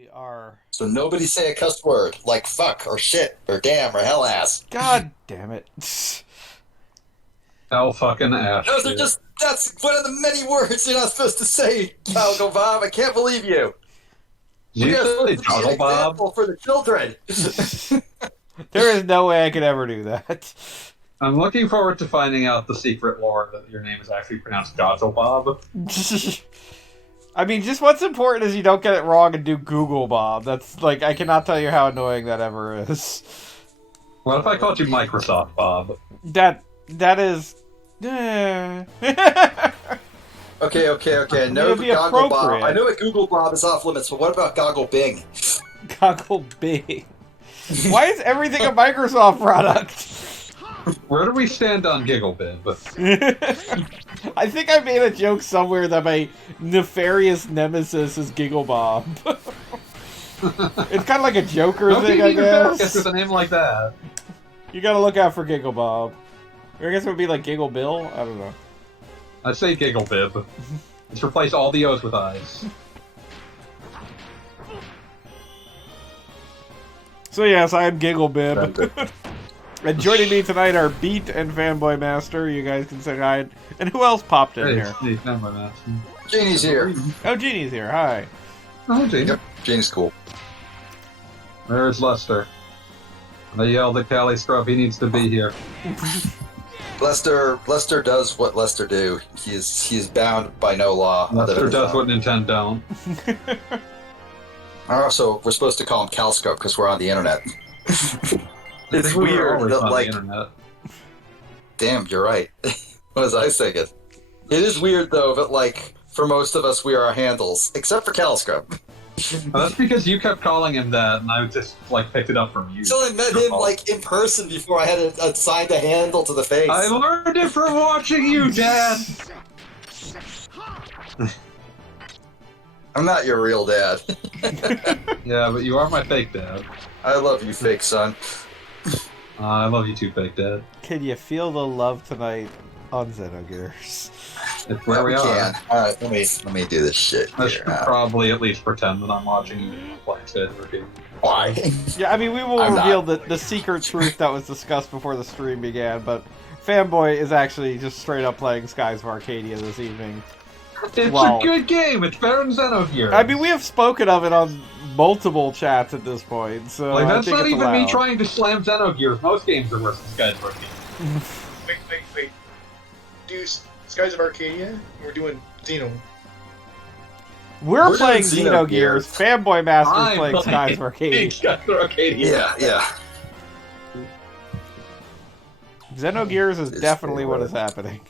We are. So nobody say a cuss word like fuck or shit or damn or hell ass. God damn it. Hell fucking ass. Those are just, that's one of the many words you're not supposed to say, Calgo Bob. I can't believe you. You You're say supposed to be an Joggle Bob? example for the children. There is no way I could ever do that. I'm looking forward to finding out the secret lore that your name is actually pronounced Joggle Bob. I mean, just what's important is you don't get it wrong and do Google Bob. That's, like, I cannot tell you how annoying that ever is. What if I called you Microsoft Bob? That is... eh. Okay. I know It would be Goggle Bob. appropriate. I know that Google Bob is off limits, but what about Goggle Bing? Goggle Bing. Why is everything a Microsoft product? Where do we stand on Gigglebib? I think I made a joke somewhere that my nefarious nemesis is Giggle Bob. It's kind of like a Joker thing, I guess. With a name like that. You gotta look out for Giggle Bob. Or I guess it would be like Giggle Bill? I don't know. I'd say Gigglebib. Let's replace all the O's with I's. So yes, I am Gigglebib. And joining me tonight are Beat and Fanboy Master. You guys can say hi. And who else popped in here? Janie's here. Oh, Jeannie's here. Hi. Oh, Janie. Yep, Janie's cool. There's Lester. I yelled at Callie Scrub, he needs to be here. Lester does what Lester do. He is bound by no law. Lester does what Nintendo don't. Also, we're supposed to call him Calscope because we're on the internet. It's We were weird always that, on like, the internet. damn, you're right. What was I thinking? It is weird though that, like, for most of us we are our handles, except for Calscope. That's because you kept calling him that, and I just like picked it up from you. So I met him like in person before I had assigned a handle to the face. I learned it from watching you, Dad. I'm not your real dad. Yeah, but you are my fake dad. I love you, fake son. I love you too, fake dad. Can you feel the love tonight on Xenogears? It's where we are. Can. Alright, let me do this shit I here. should probably at least pretend that I'm watching you play Xenogears. Why? Yeah, I mean, we will I'm reveal not. the secret truth that was discussed before the stream began, but Fanboy is actually just straight up playing Skies of Arcadia this evening. It's Wow. a good game. It's better than Xenogears. I mean, we have spoken of it on multiple chats at this point, so like I that's think not it's even me allowed. trying to slam Xenogears. Most games are worse than Skies of Arcadia. Wait. Do Skies of Arcadia? We're doing Xeno. We're We're playing doing Xenogears. Xenogears. Fanboy Master's I'm playing Skies of Arcadia. Skies of Arcadia. Yeah. Xenogears is It's definitely what cool. is happening.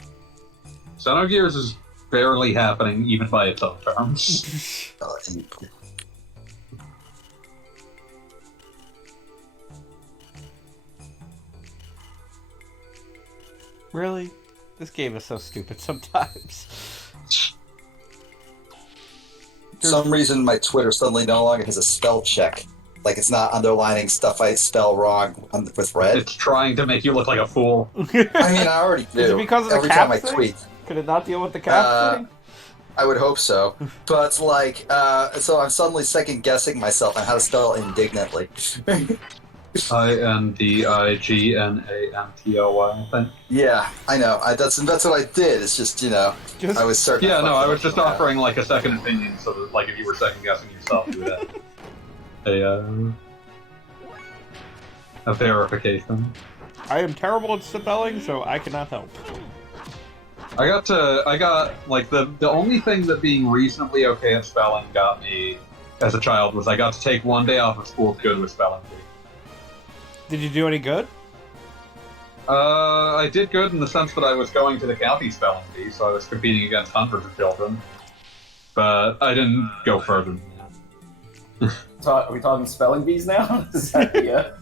Xenogears is barely happening, even by its own terms. Really? This game is so stupid sometimes. For some reason, my Twitter suddenly no longer has a spell check. Like, it's not underlining stuff I spell wrong with red. It's trying to make you look like a fool. I mean, I already do. Is it because of the Every time I cap thing? tweet. Could it not deal with the cap thing? I would hope so. But, like, so I'm suddenly second-guessing myself on how to spell indignantly. INDIGNANTOY, I think. Yeah, I know. That's what I did. It's just, I was certain. Yeah, no, I was just offering like a second opinion, so that like if you were second guessing yourself, you would have a verification. I am terrible at spelling, so I cannot help. I got like the only thing that being reasonably okay at spelling got me as a child was I got to take one day off of school to go to a spelling bee. Did you do any good? I did good in the sense that I was going to the county spelling bee, so I was competing against hundreds of children. But I didn't go further than that. Are we talking spelling bees now? Is that the,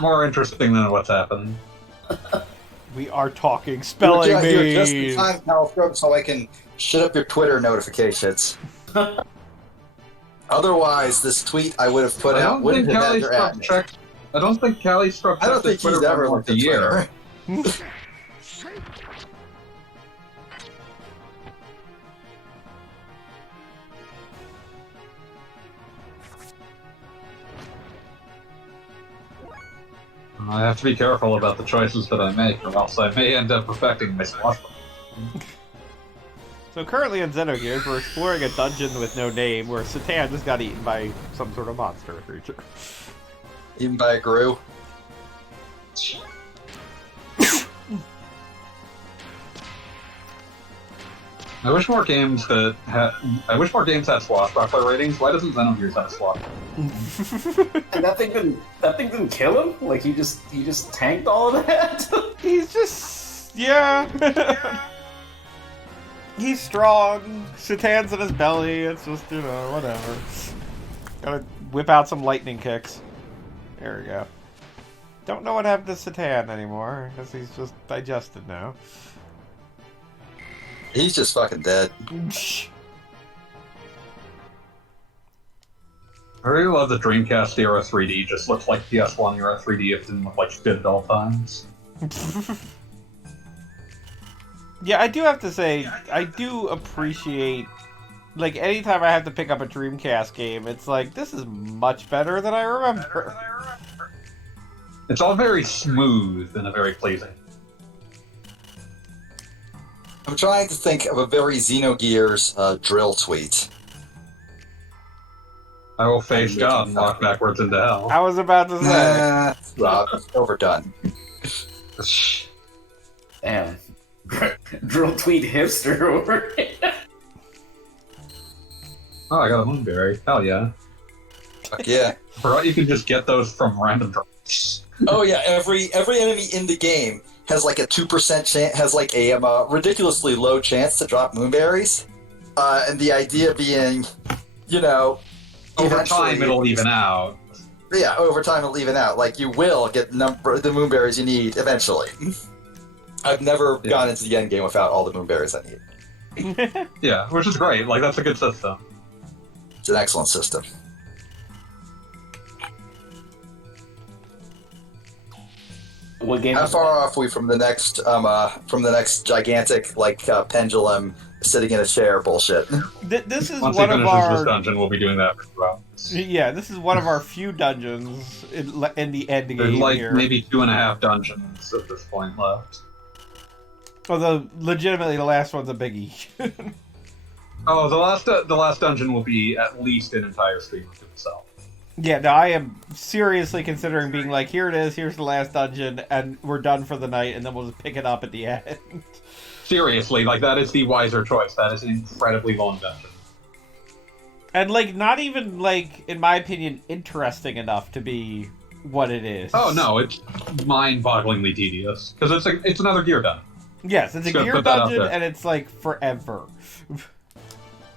More interesting than what's happening. We are talking spelling You're just in bees. time, Palstroke, so I can shut up your Twitter notifications. Otherwise, this tweet I would have put out wouldn't have had your ad. I don't think Callie struck. I don't think he's ever looked at Twitter. I have to be careful about the choices that I make, or else I may end up perfecting my swashbuckler. So currently in Xenogears, we're exploring a dungeon with no name where Satan just got eaten by some sort of monster creature. Even by a Gru. I wish more games had swashbuckler ratings. Why doesn't Xenogears have a swashbuckler? And that thing didn't kill him? Like he just tanked all of that? He's just... yeah. He's strong. Satan's in his belly. It's just, whatever. Gotta whip out some lightning kicks. There we go. Don't know what happened to Satan anymore, because he's just digested now. He's just fucking dead. I really love the Dreamcast era 3D. Just looks like PS1 era 3D if it didn't look like shit at all times. Yeah, I do have to say, I do appreciate, like, anytime I have to pick up a Dreamcast game, it's like, this is much better than I remember. It's all very smooth and very pleasing. I'm trying to think of a very Xenogears drill tweet. I will face God and walk backwards into hell. I was about to say. Rob, overdone. Damn. Drill tweet hipster over here. Oh, I got a moonberry. Hell yeah. Fuck yeah. Forgot you can just get those from random drops. Oh yeah, every enemy in the game has like a 2% chance, has like a ridiculously low chance to drop moonberries. And the idea being, Over time it'll even out. Yeah, over time it'll even out. Like, you will get the moonberries you need eventually. I've never gone into the end game without all the moonberries I need. Yeah, which is great. Like, that's a good system. It's an excellent system. What game? How far off are we from the next gigantic pendulum sitting in a chair bullshit? This is Once one he of finishes our... this dungeon, we'll be doing that for 2 hours. Yeah, this is one of our few dungeons in the end There's game like here. maybe 2.5 dungeons at this point left. Although, legitimately, the last one's a biggie. Oh, the last dungeon will be at least an entire stream to itself. Yeah, no, I am seriously considering being like, here it is, here's the last dungeon, and we're done for the night, and then we'll just pick it up at the end. Seriously, like, that is the wiser choice. That is an incredibly long dungeon. And, like, not even, like, in my opinion, interesting enough to be what it is. Oh, no, it's mind-bogglingly tedious. Because it's another gear dungeon. Yes, it's a Just gear put that out dungeon, there. and it's, like, forever.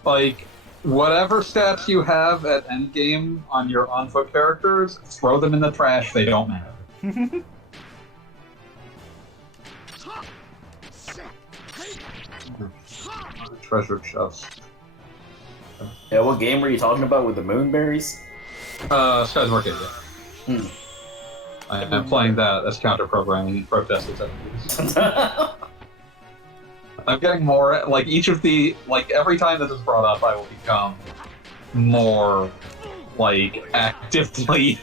Like, whatever stats you have at endgame on your on-foot characters, throw them in the trash, they don't matter. Treasure chest. Yeah, what game were you talking about with the moonberries? Skies Arcade. Hmm. I'm playing that as counter-programming and protest activities. I'm getting more, like, each of the, like, every time this is brought up, I will become more, like, actively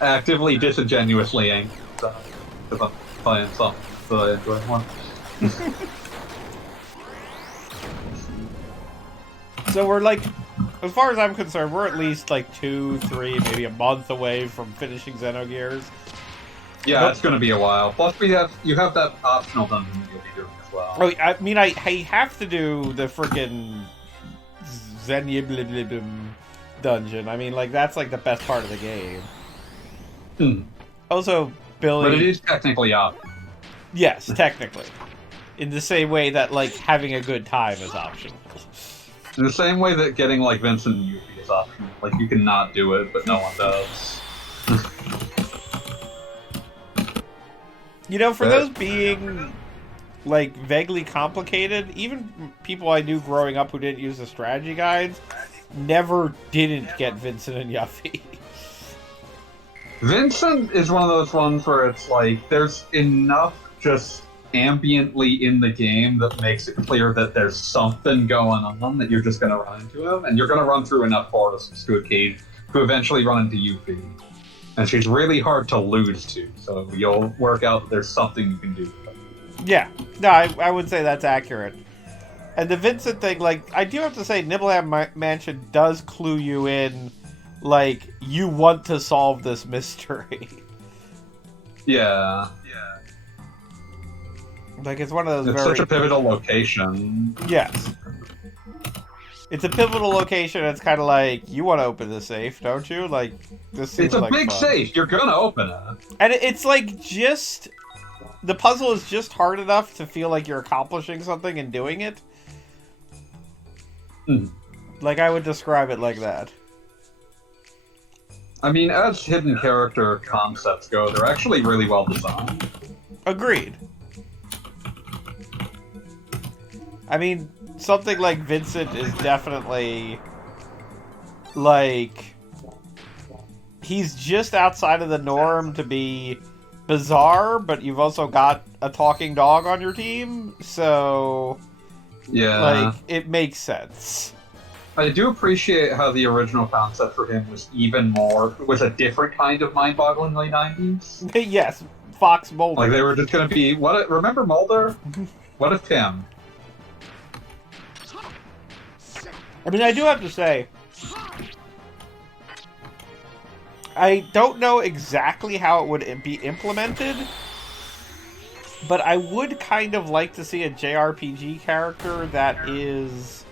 disingenuously angry, because I'm playing something that I enjoy more. So we're, like, as far as I'm concerned, we're at least, like, 2, 3, maybe a month away from finishing Xenogears. Yeah, Nope. it's going to be a while. Plus, you have that optional dungeon that you'll be doing as well. Oh, I mean, I have to do the frickin' Xenogears dungeon. I mean, like, that's, like, the best part of the game. Hmm. Also, Billy... But it is technically optional. Yes, technically. In the same way that, like, having a good time is optional. In the same way that getting, like, Vincent and Yuffie is optional. Like, you can not do it, but no one does. You know, for those being, like, vaguely complicated, even people I knew growing up who didn't use the strategy guides never didn't get Vincent and Yuffie. Vincent is one of those ones where it's like, there's enough just ambiently in the game that makes it clear that there's something going on that you're just going to run into him, and you're going to run through enough forests to eventually run into Yuffie. And she's really hard to lose to, so you'll work out that there's something you can do. Yeah. No, I would say that's accurate. And the Vincent thing, like, I do have to say, Nibbleham Mansion does clue you in, like, you want to solve this mystery. Yeah. Like, it's one of those It's very... such a pivotal location. Yes. It's a pivotal location. It's kind of like, you want to open the safe, don't you? Like, this seems It's a like big fun. safe. You're gonna open it. And it's like just... The puzzle is just hard enough to feel like you're accomplishing something and doing it. Like, I would describe it like that. I mean, as hidden character concepts go, they're actually really well designed. Agreed. I mean, something like Vincent is definitely, like, he's just outside of the norm to be bizarre, but you've also got a talking dog on your team, so, Yeah. like, it makes sense. I do appreciate how the original concept for him was a different kind of mind-bogglingly 90s. Yes, Fox Mulder. Like, they were just gonna be, remember Mulder? What if him? I mean, I do have to say, I don't know exactly how it would be implemented, but I would kind of like to see a JRPG character that is...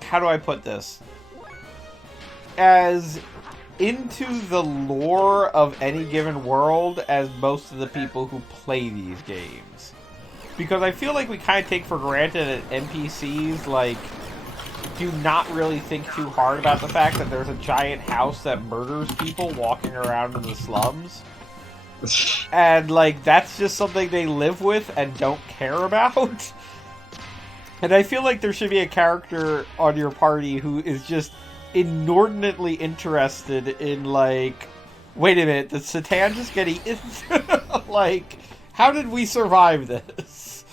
How do I put this? As into the lore of any given world as most of the people who play these games. Because I feel like we kind of take for granted that NPCs, like, do not really think too hard about the fact that there's a giant house that murders people walking around in the slums. And, like, that's just something they live with and don't care about. And I feel like there should be a character on your party who is just inordinately interested in, like, wait a minute, did Satan just get eaten? Like, how did we survive this?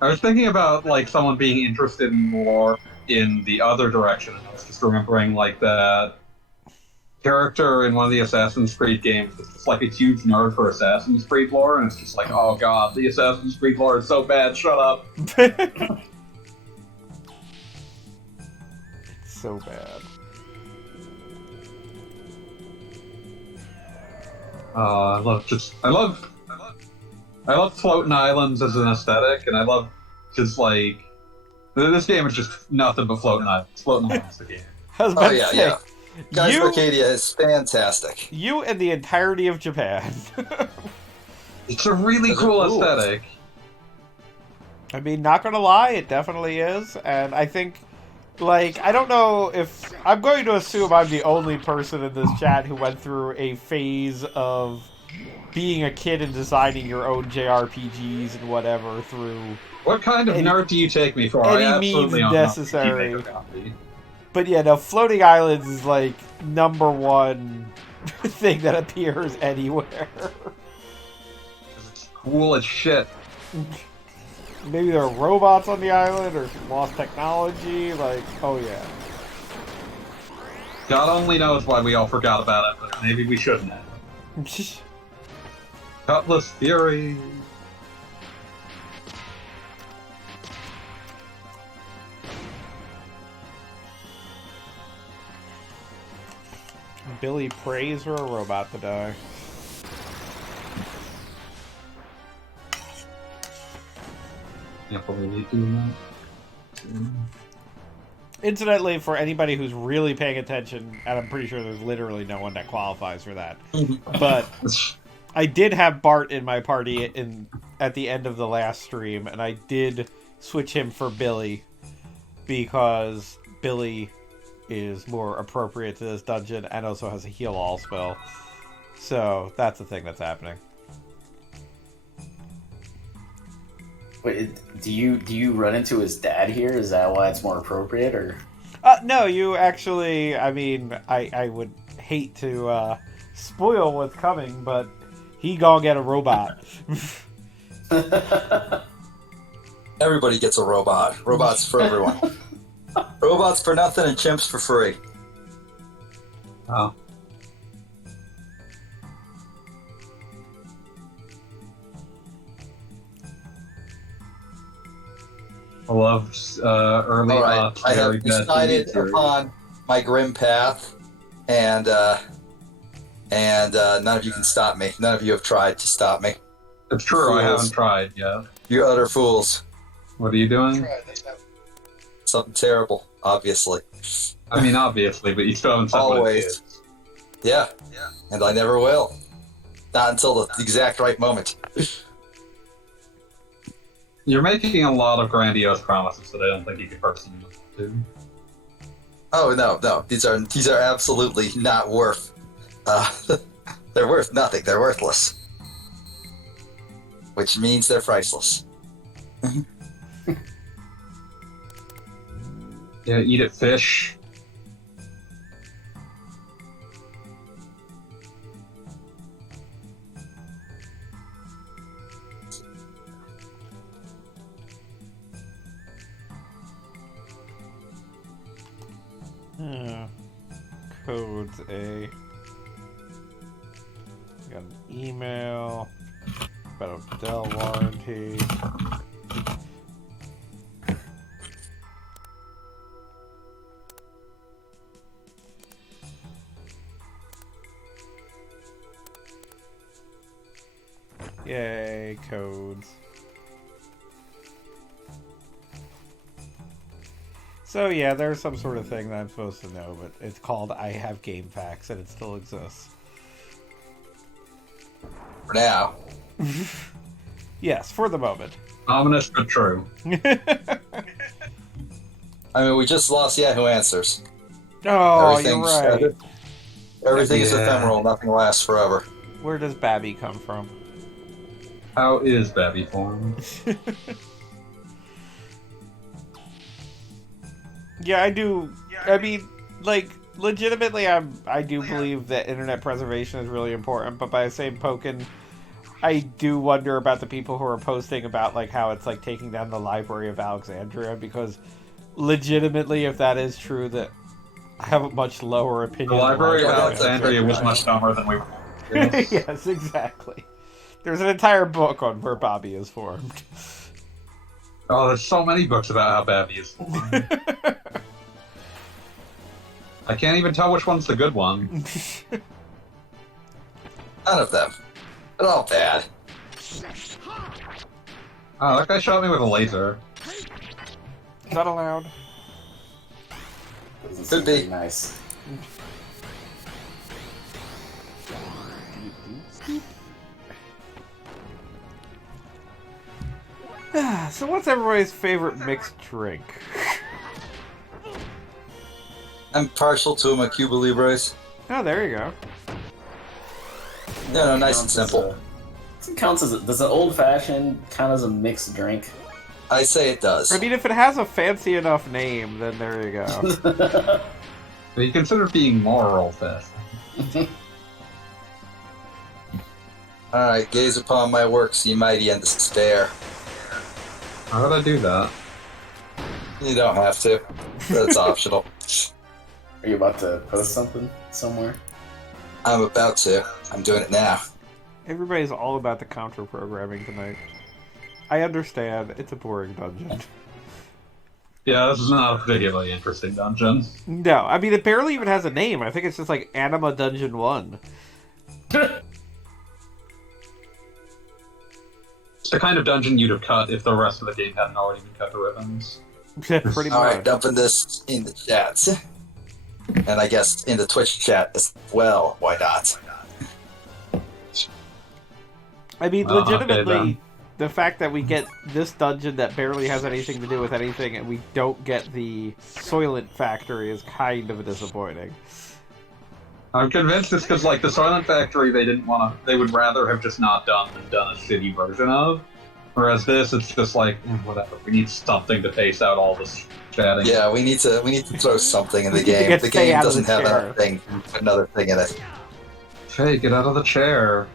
I was thinking about, like, someone being interested more in the other direction, and I was just remembering, like, that character in one of the Assassin's Creed games that's just, like, a huge nerd for Assassin's Creed lore, and it's just like, oh god, the Assassin's Creed lore is so bad, shut up. It's so bad. I love floating islands as an aesthetic, and I love just, like, this game is just nothing but floating islands. Floating islands, the game. I was about to say, yeah. Guys, Arcadia is fantastic. you and the entirety of Japan. It's a really cool aesthetic. I mean, not gonna lie, it definitely is, and I think, like, I don't know if... I'm going to assume I'm the only person in this chat who went through a phase of being a kid and designing your own JRPGs and whatever through... What kind of nerd do you take me for? any I absolutely means am not necessary. a copy. But yeah, no, Floating Islands is, like, #1 thing that appears anywhere. It's cool as shit. Maybe there are robots on the island or some lost technology, like, oh yeah. God only knows why we all forgot about it, but maybe we shouldn't have. Cutlass Fury. Billy prays for a robot to die. Can't believe you doing that. Incidentally, for anybody who's really paying attention, and I'm pretty sure there's literally no one that qualifies for that, but I did have Bart in my party at the end of the last stream, and I did switch him for Billy, because Billy is more appropriate to this dungeon and also has a heal all spell. So that's the thing that's happening. Wait, do you run into his dad here? Is that why it's more appropriate, or? No, you actually, I mean, I would hate to spoil what's coming, but he gonna get a robot. Everybody gets a robot. Robots for everyone. Robots for nothing and chimps for free. Oh. I love early Alright, I very have bad decided TV series. upon my grim path, and none of you can stop me. None of you have tried to stop me. It's true, I Fools. haven't tried yet. You utter fools. What are you doing? Try this out. Something terrible, obviously. I mean, obviously, but you still haven't said what it Always. is. Yeah, and I never will. Not until the exact right moment. You're making a lot of grandiose promises that I don't think you could personally do. Oh no, these are absolutely not worth. They're worth nothing. They're worthless, which means they're priceless. Yeah, eat it, fish. Codes A. Got an email about a Dell warranty. Yay, codes. So yeah, there's some sort of thing that I'm supposed to know, but it's called I Have Game Facts, and it still exists. For now. Yes, for the moment. Ominous but true. I mean, we just lost Yahoo Answers. Oh, you're right. Everything is Yeah. ephemeral. Nothing lasts forever. Where does Babby come from? How is Babby formed? Yeah, I do. I mean, like, legitimately, I do believe that internet preservation is really important, but by the same token, I do wonder about the people who are posting about, like, how it's, like, taking down the Library of Alexandria, because legitimately, if that is true, that I have a much lower opinion. The Library of Yeah, Alexandria was much dumber than we were. Yes, exactly. There's an entire book on where Bobby is formed. Oh, there's so many books about how Babby is formed. I can't even tell which one's the good one. None of them. They're all bad. Oh, that guy shot me with a laser. Not allowed. Doesn't Could seem be. very nice. So what's everybody's favorite mixed drink? I'm partial to them at Cuba Libres. Oh, there you go. No, nice and Counts as simple. It counts as does an old fashioned count as a mixed drink? I say it does. I mean, if it has a fancy enough name, then there you go. But you consider being more old-fashioned. Alright, gaze upon my works, ye mighty and despair. How would I do that? You don't have to. That's optional. Are you about to post something somewhere? I'm about to. I'm doing it now. Everybody's all about the counter programming tonight. I understand, it's a boring dungeon. Yeah, this is not a particularly interesting dungeon. No, I mean, it barely even has a name. I think it's just like Anima Dungeon 1. It's the kind of dungeon you'd have cut if the rest of the game hadn't already been cut to ribbons. Pretty Alright, much. dumping this in the chat. And I guess in the Twitch chat as well. Why not? I mean, Okay, legitimately, then. the fact that we get this dungeon that barely has anything to do with anything, and we don't get the Soylent Factory is kind of disappointing. I'm convinced it's because, like, the Silent Factory, they would rather have just not done than done a shitty version of. Whereas this, it's just like, whatever, we need something to pace out all this chatting. Yeah, we need to throw something in the We need to game. get The Faye game out of doesn't the have chair. another thing in it. Hey, get out of the chair.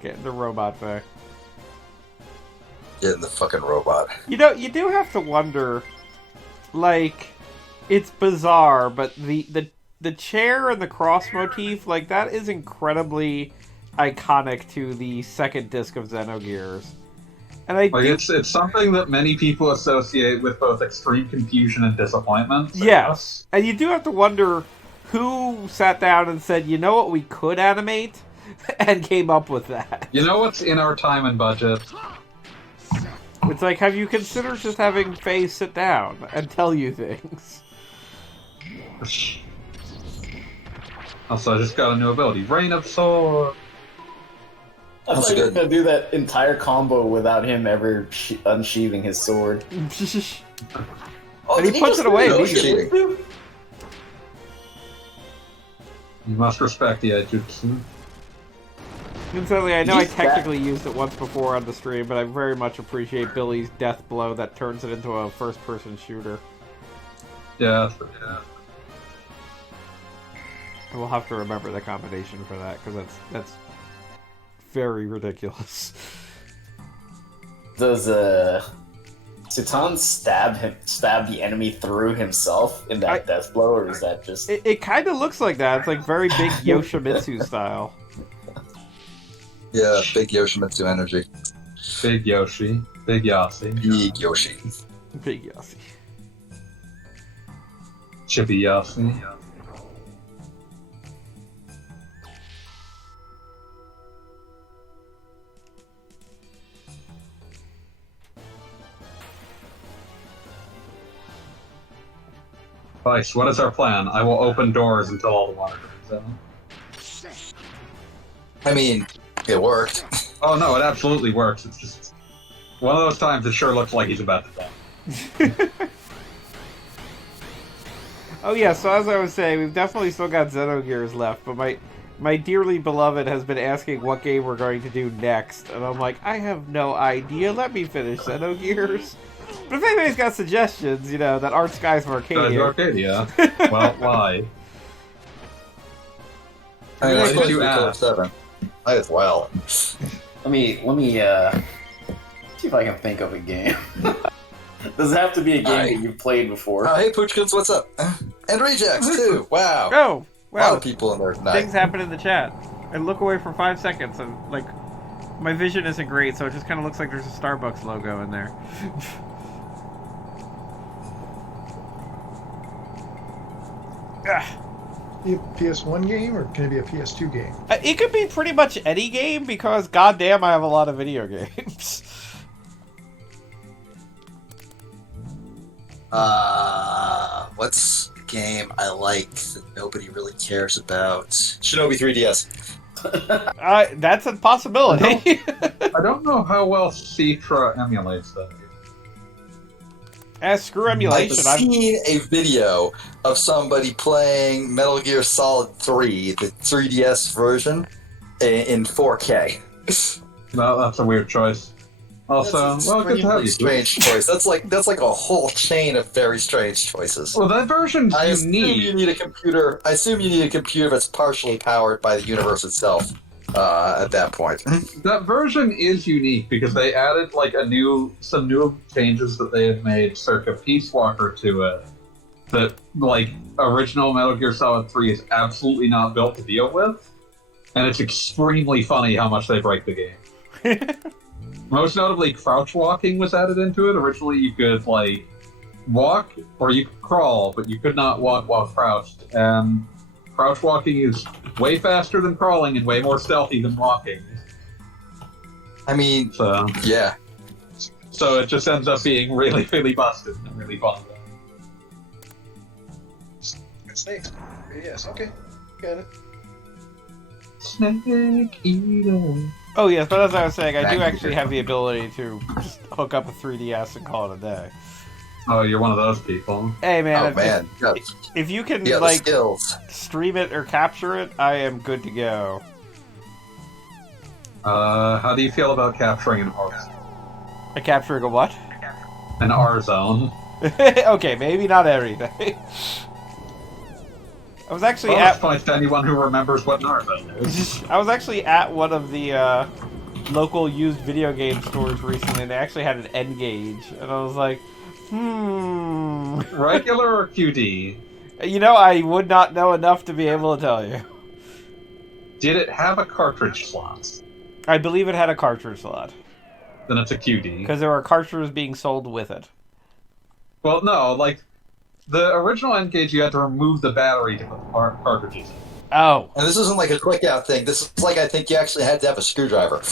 Get the robot back. Get in the fucking robot. You know, you do have to wonder, like, it's bizarre, but the the chair and the cross motif, like, that is incredibly iconic to the second disc of Xenogears. And Like, it's something that many people associate with both extreme confusion and disappointment. So yes. And you do have to wonder who sat down and said, you know what we could animate? And came up with that. You know what's in our time and budget? It's like, have you considered just having Faye sit down and tell you things? Also, I just got a new ability. Rain of Sword! I That's thought you were good. gonna do that entire combo without him ever unsheathing his sword. And he puts it away No immediately. cheating. You must respect the Ejutsu. Incidentally, I know I He's technically used it once before on the stream, but I very much appreciate Billy's death blow that turns it into a first-person shooter. Yeah. And we'll have to remember the combination for that, because that's very ridiculous. Does Sutan stab the enemy through himself in that death blow, or is that just... It kind of looks like that. It's like very big Yoshimitsu style. Yeah, big Yoshimitsu energy. Big Yoshi. Big Yossi. Big Yoshi. Big Yossi. Chippy Yossi. Vice, what is our plan? I will open doors until all the water comes out. I mean, it worked. Oh no, it absolutely works. It's just one of those times it sure looks like he's about to die. Oh yeah, so as I was saying, we've definitely still got Xenogears left, but my dearly beloved has been asking what game we're going to do next, and I'm like, I have no idea. Let me finish Xenogears. But if anybody's got suggestions, you know, that aren't Skies of Arcadia. Arcadia. Well, why? I mean, it's Why did supposed to you be Killer ask? 7. Might as well. Let me see if I can think of a game. Does it have to be a game that you've played before? Hey, Poochkins, what's up? And Rejax, too. Wow. Oh, A lot wow. of people in there tonight. Things happen in the chat. I look away for 5 seconds, and, like, my vision isn't great, so it just kind of looks like there's a Starbucks logo in there. Be a PS1 game or can it be a PS2 game? It could be pretty much any game, because goddamn, I have a lot of video games. What's a game I like that nobody really cares about? Shinobi 3DS. That's a possibility. I don't know how well Citra emulates that. Screw I've emulation. seen a video of somebody playing Metal Gear Solid 3, the 3DS version, in 4K. No, that's a weird choice. Also, That's well, good to have you. strange choice. That's like a whole chain of very strange choices. Well, that version's I assume you unique. need a computer. I assume you need a computer that's partially powered by the universe itself. At that point, That version is unique because they added like some new changes that they had made circa Peace Walker to it. That like original Metal Gear Solid 3 is absolutely not built to deal with, and it's extremely funny how much they break the game. Most notably, crouch walking was added into it. Originally, you could like walk or you could crawl, but you could not walk while crouched. And crouch walking is way faster than crawling and way more stealthy than walking. I mean, So yeah. it just ends up being really, really busted and really fun. Snakes. Yes, okay. Got it. Snake eater. Oh yes, but as I was saying, I do Back actually here. have the ability to just hook up a 3DS and call it a day. Oh, you're one of those people. Hey man, Oh man, if you can you got the like skills. stream it or capture it, I am good to go. How do you feel about capturing an R zone? A capturing a what? An R zone. Okay, maybe not everything. I was actually Bonus points to anyone who remembers what an R zone is. I was actually at one of the local used video game stores recently, and they actually had an N gauge, and I was like, Regular or QD? You know, I would not know enough to be able to tell you. Did it have a cartridge slot? I believe it had a cartridge slot. Then it's a QD. Because there were cartridges being sold with it. Well, no, like, the original N-Gage, you had to remove the battery to put the cartridges in. Oh. And this isn't like a quick out thing. This is like I think you actually had to have a screwdriver.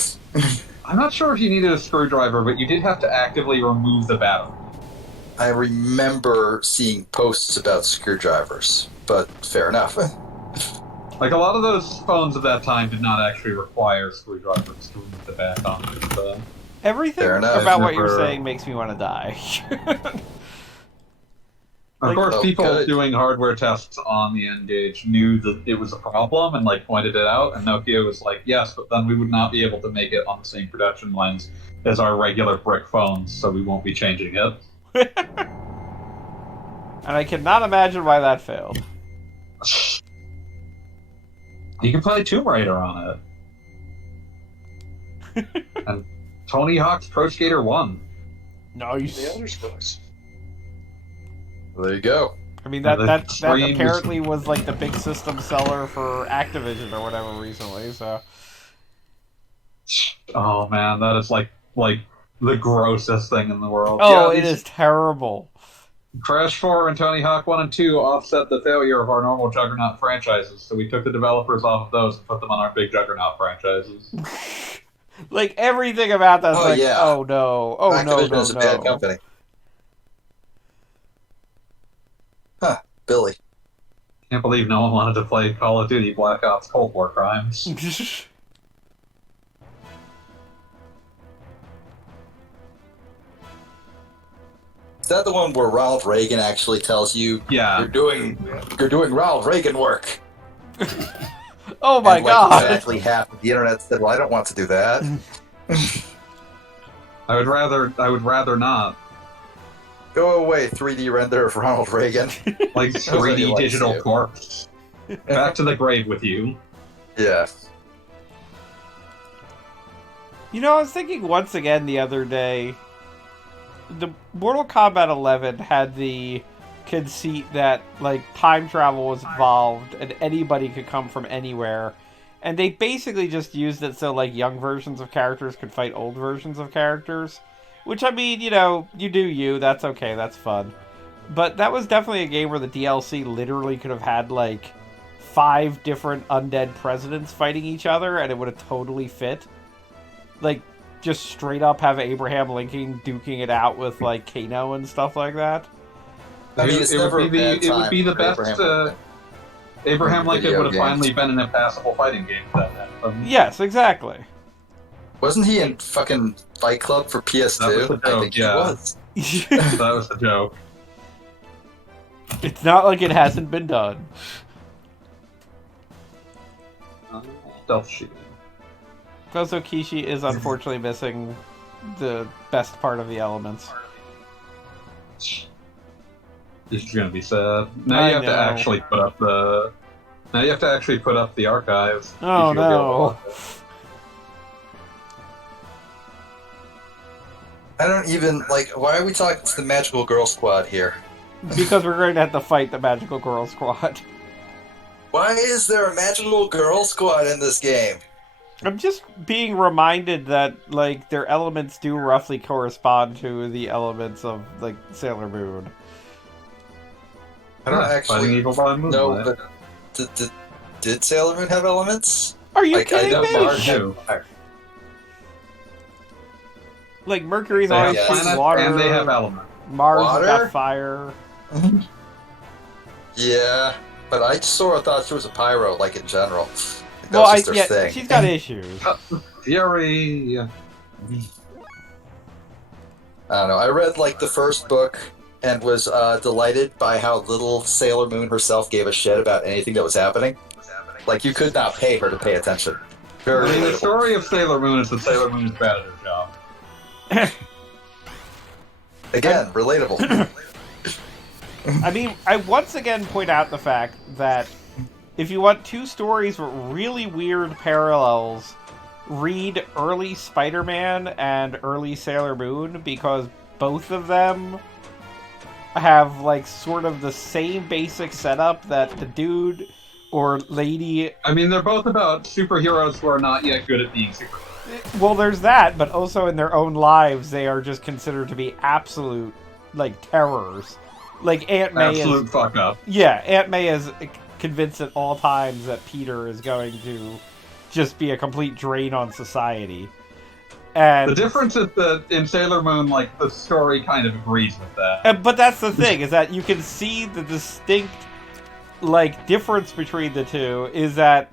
I'm not sure if you needed a screwdriver, but you did have to actively remove the battery. I remember seeing posts about screwdrivers, but fair enough. Like, a lot of those phones of that time did not actually require screwdrivers to remove the back on it. Everything Fair enough. about what you're Never- saying makes me want to die. Of course, oh, people good. doing hardware tests on the N-Gage knew that it was a problem and, like, pointed it out, and Nokia was like, yes, but then we would not be able to make it on the same production lines as our regular brick phones, so we won't be changing it. And I cannot imagine why that failed. You can play Tomb Raider on it. And Tony Hawk's Pro Skater 1. The Nice. Elder Scrolls. There you go. I mean, Yeah, that the streams- apparently was like the big system seller for Activision or whatever recently, so... Oh man, that is like the grossest thing in the world. Oh, Yeah, it is terrible. Crash 4 and Tony Hawk 1 and 2 offset the failure of our normal Juggernaut franchises, so we took the developers off of those and put them on our big Juggernaut franchises. Like, everything about that's Oh, like, yeah. oh no, oh no, Activision no, is a bad no. company. Huh, Billy. Can't believe no one wanted to play Call of Duty Black Ops Cold War Crimes. Is that the one where Ronald Reagan actually tells you Yeah. you're doing Ronald Reagan work? Oh my And, like, god. exactly half of the internet said, "Well, I don't want to do that." I would rather not. Go away, 3D render of Ronald Reagan. Like That's what he 3D likes digital to. corpse. Back to the grave with you. Yeah. You know, I was thinking once again the other day, the Mortal Kombat 11 had the conceit that, like, time travel was involved and anybody could come from anywhere. And they basically just used it so, like, young versions of characters could fight old versions of characters. Which, I mean, you know, you do you, that's okay, that's fun. But that was definitely a game where the DLC literally could have had, like, 5 different undead presidents fighting each other, and it would have totally fit. Like, just straight up have Abraham Lincoln duking it out with, like, Kano and stuff like that. I mean, it's never a bad it would be time the for best. Abraham Abraham Lincoln Video would have games. finally been an impassable fighting game for that. Yes, exactly. Wasn't he in fucking Fight Club for PS2? That was the I joke, think yeah. he was. That was the joke. It's not like it hasn't been done. Stealth shooting. Gozo Kishi is unfortunately missing the best part of the elements. This is gonna be sad. Now I you have to know. actually put up the. Now you have to actually put up the archives. Oh, You'll be able to no. watch it. I don't even, like, why are we talking to the Magical Girl Squad here? Because we're going to have to fight the Magical Girl Squad. Why is there a Magical Girl Squad in this game? I'm just being reminded that, like, their elements do roughly correspond to the elements of, like, Sailor Moon. I don't Yeah, fighting actually evil by moonlight. know, but did Sailor Moon have elements? Are you Like, I kidding know me? Mars do. Like, Mercury's They have always yes. shooting planets water. and they have elements. Mars has Water? got fire. Yeah, but I sort of thought she was a pyro, like, in general. Like, that Well, was just her thing. she's got issues. Fury. I don't know. I read, like, the first book and was delighted by how little Sailor Moon herself gave a shit about anything that was happening. Like, you could not pay her to pay attention. Very I mean, the relatable. story of Sailor Moon is that Sailor Moon is bad at her job. Again, relatable. I mean, I once again point out the fact that if you want 2 stories with really weird parallels, read early Spider-Man and early Sailor Moon, because both of them have like sort of the same basic setup that the dude or lady. I mean, they're both about superheroes who are not yet good at being superheroes. Well, there's that, but also in their own lives, they are just considered to be absolute like terrors. Like Aunt May Absolute fuck up. Yeah, Aunt May is convinced at all times that Peter is going to just be a complete drain on society. And The difference is that in Sailor Moon, like, the story kind of agrees with that. but that's the thing, is that you can see the distinct like difference between the two is that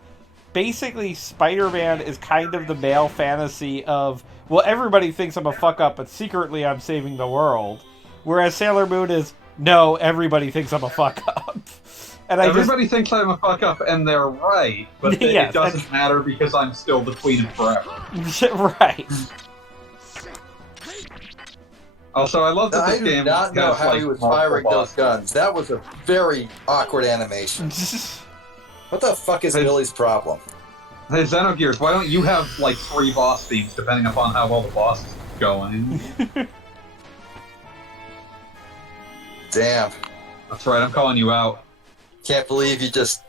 basically Spider-Man is kind of the male fantasy of, well, everybody thinks I'm a fuck up, but secretly I'm saving the world. Whereas Sailor Moon is, no, everybody thinks I'm a fuck up. And Everybody thinks I'm a fuck up, and they're right, but Yes, it doesn't matter because I'm still the queen of forever. Right. Also, I love that I this do game not know has, how like, he was multiple firing those bosses. guns. That was a very awkward animation. What the fuck is Hey. Billy's problem? Hey, Xenogears, why don't you have, like, 3 boss themes, depending upon how well the boss is going? Damn. That's right, I'm calling you out. Can't believe you just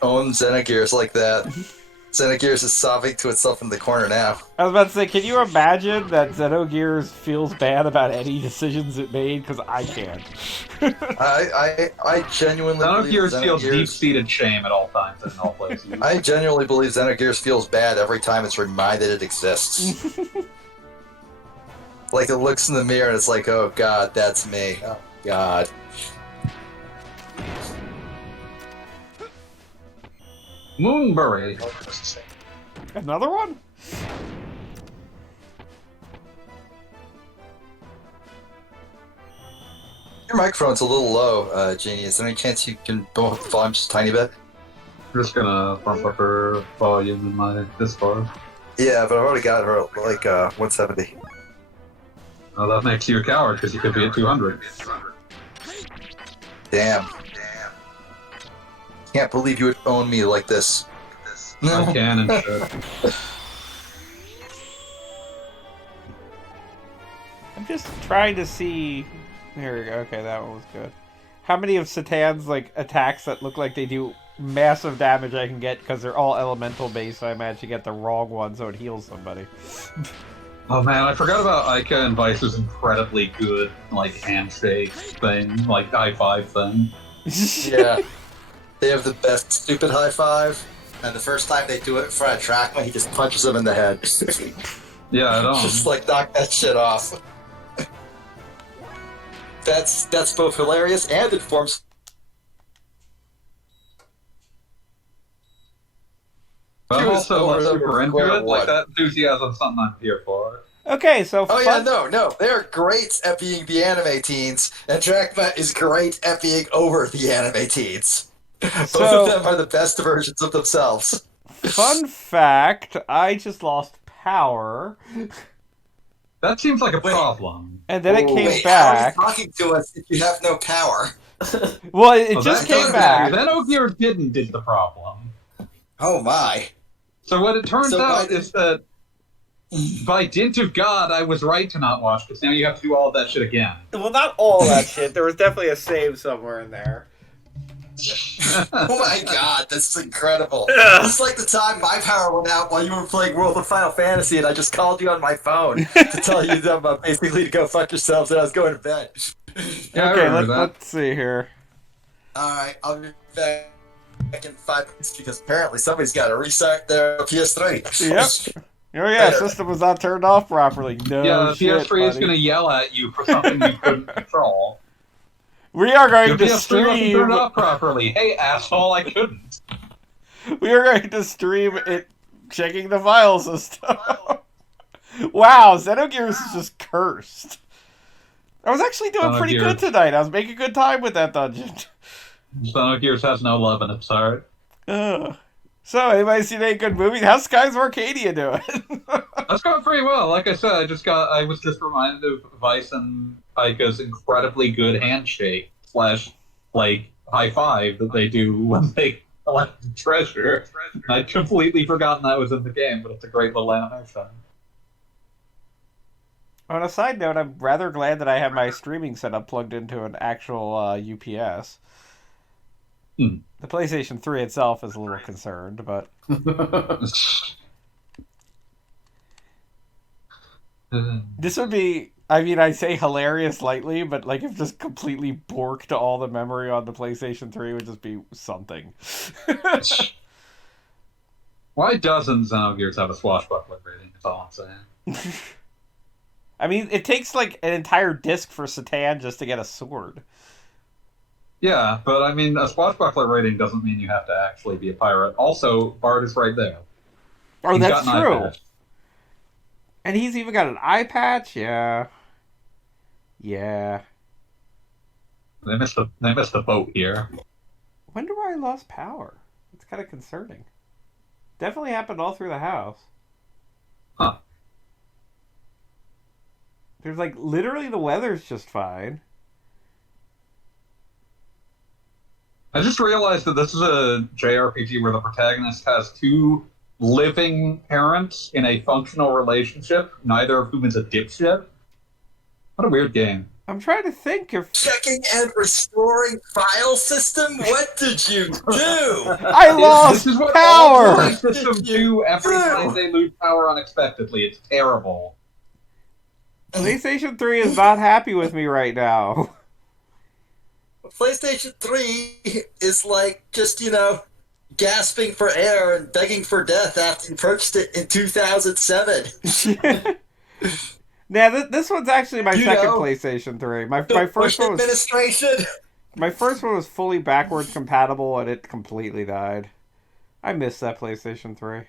own Xenogears like that. Xenogears is sobbing to itself in the corner now. I was about to say, can you imagine that Xenogears feels bad about any decisions it made? Because I can't. I genuinely believe Xenogears feels Xenogears. deep-seated shame at all times and in all places. I genuinely believe Xenogears feels bad every time it's reminded it exists. Like it looks in the mirror and it's like, oh god, that's me. Oh god. Moonbury. Another one? Your microphone's a little low, Jeannie. Is there any chance you can bump up the volume just a tiny bit? I'm just gonna bump up her volume in my Discord. Yeah, but I've already got her at like 170. Oh, that makes you a coward because you could be at 200. Damn. Can't believe you would own me like this. I can and should. I'm just trying to see. Here we go. Okay, that one was good. How many of Satan's like attacks that look like they do massive damage I can get because they're all elemental based? So I managed to get the wrong one so it heals somebody. Oh man, I forgot about Ica and Vice's incredibly good, like, handshake thing, like, high five thing. Yeah. They have the best stupid high five, and the first time they do it in front of Trackman, he just punches him in the head. Yeah, I don't. Just like knock that shit off. That's both hilarious and informs. But I'm He was also not over super into square it. Like, one. that enthusiasm's something I'm here for. Okay, so Oh fun. yeah, no, they're great at being the anime teens, and Trackman is great at being over the anime teens. Both So- of them are the best versions of themselves. Fun fact: I just lost power, That seems like a Wait. problem. and then it came Wait, back. how are you talking to us if you have no power? Well, it Well, just that came doesn't back. matter. Then Ogier didn't is the problem. Oh my. So what it turns So out why- is that by dint of God, I was right to not watch, because now you have to do all of that shit again. Well, not all that shit. There was definitely a save somewhere in there. Oh my god, this is incredible. It's like the time my power went out while you were playing World of Final Fantasy and I just called you on my phone to tell you that basically to go fuck yourselves and I was going to bed. Yeah, I Okay, remember that. let's see here. Alright, I'll be back in 5 minutes because apparently somebody's got to restart their PS3. Yep. Oh yeah, system was not turned off properly. No Yeah, the shit, PS3 is buddy. going to yell at you for something you couldn't control. We are going Your to PS3 wasn't stream. turned off properly. Hey, asshole, I couldn't. We are going to stream it checking the file system. Wow, Xenogears is just cursed. I was actually doing pretty Xenogears. good tonight. I was making good time with that dungeon. Xenogears has no love in its heart. So, anybody seen any good movies? How's Skies of Arcadia doing? That's going pretty well. Like I said, I was just reminded of Vice and Ica's incredibly good handshake / like high five that they do when they collect the treasure. I'd completely forgotten that was in the game, but it's a great little animation. On a side note, I'm rather glad that I have my streaming setup plugged into an actual UPS. Hmm. The PlayStation 3 itself is a little concerned, but... This would be... I mean, I say hilarious lightly, but like if just completely borked all the memory on the PlayStation 3 would just be something. Why doesn't Xenogears have a swashbuckler rating? That's all I'm saying. I mean, it takes like an entire disc for Satan just to get a sword. Yeah, but I mean, a swashbuckler rating doesn't mean you have to actually be a pirate. Also, Bard is right there. Oh, He's that's got an eye true. patch. And he's even got an eye patch? Yeah. Yeah. They missed the boat here. Wonder why I lost power. It's kind of concerning. Definitely happened all through the house. Huh. There's like, literally the weather's just fine. I just realized that this is a JRPG where the protagonist has two living parents in a functional relationship, neither of whom is a dipshit. What a weird game. I'm trying to think if... Checking and restoring file system? What did you do? I lost This is what power! all systems do every time they lose power unexpectedly. It's terrible. PlayStation 3 is not happy with me right now. PlayStation 3 is like just, gasping for air and begging for death after you purchased it in 2007. Now, this one's actually my second know, PlayStation 3. My Bush first one was... administration. My first one was fully backwards compatible, and it completely died. I miss that PlayStation 3.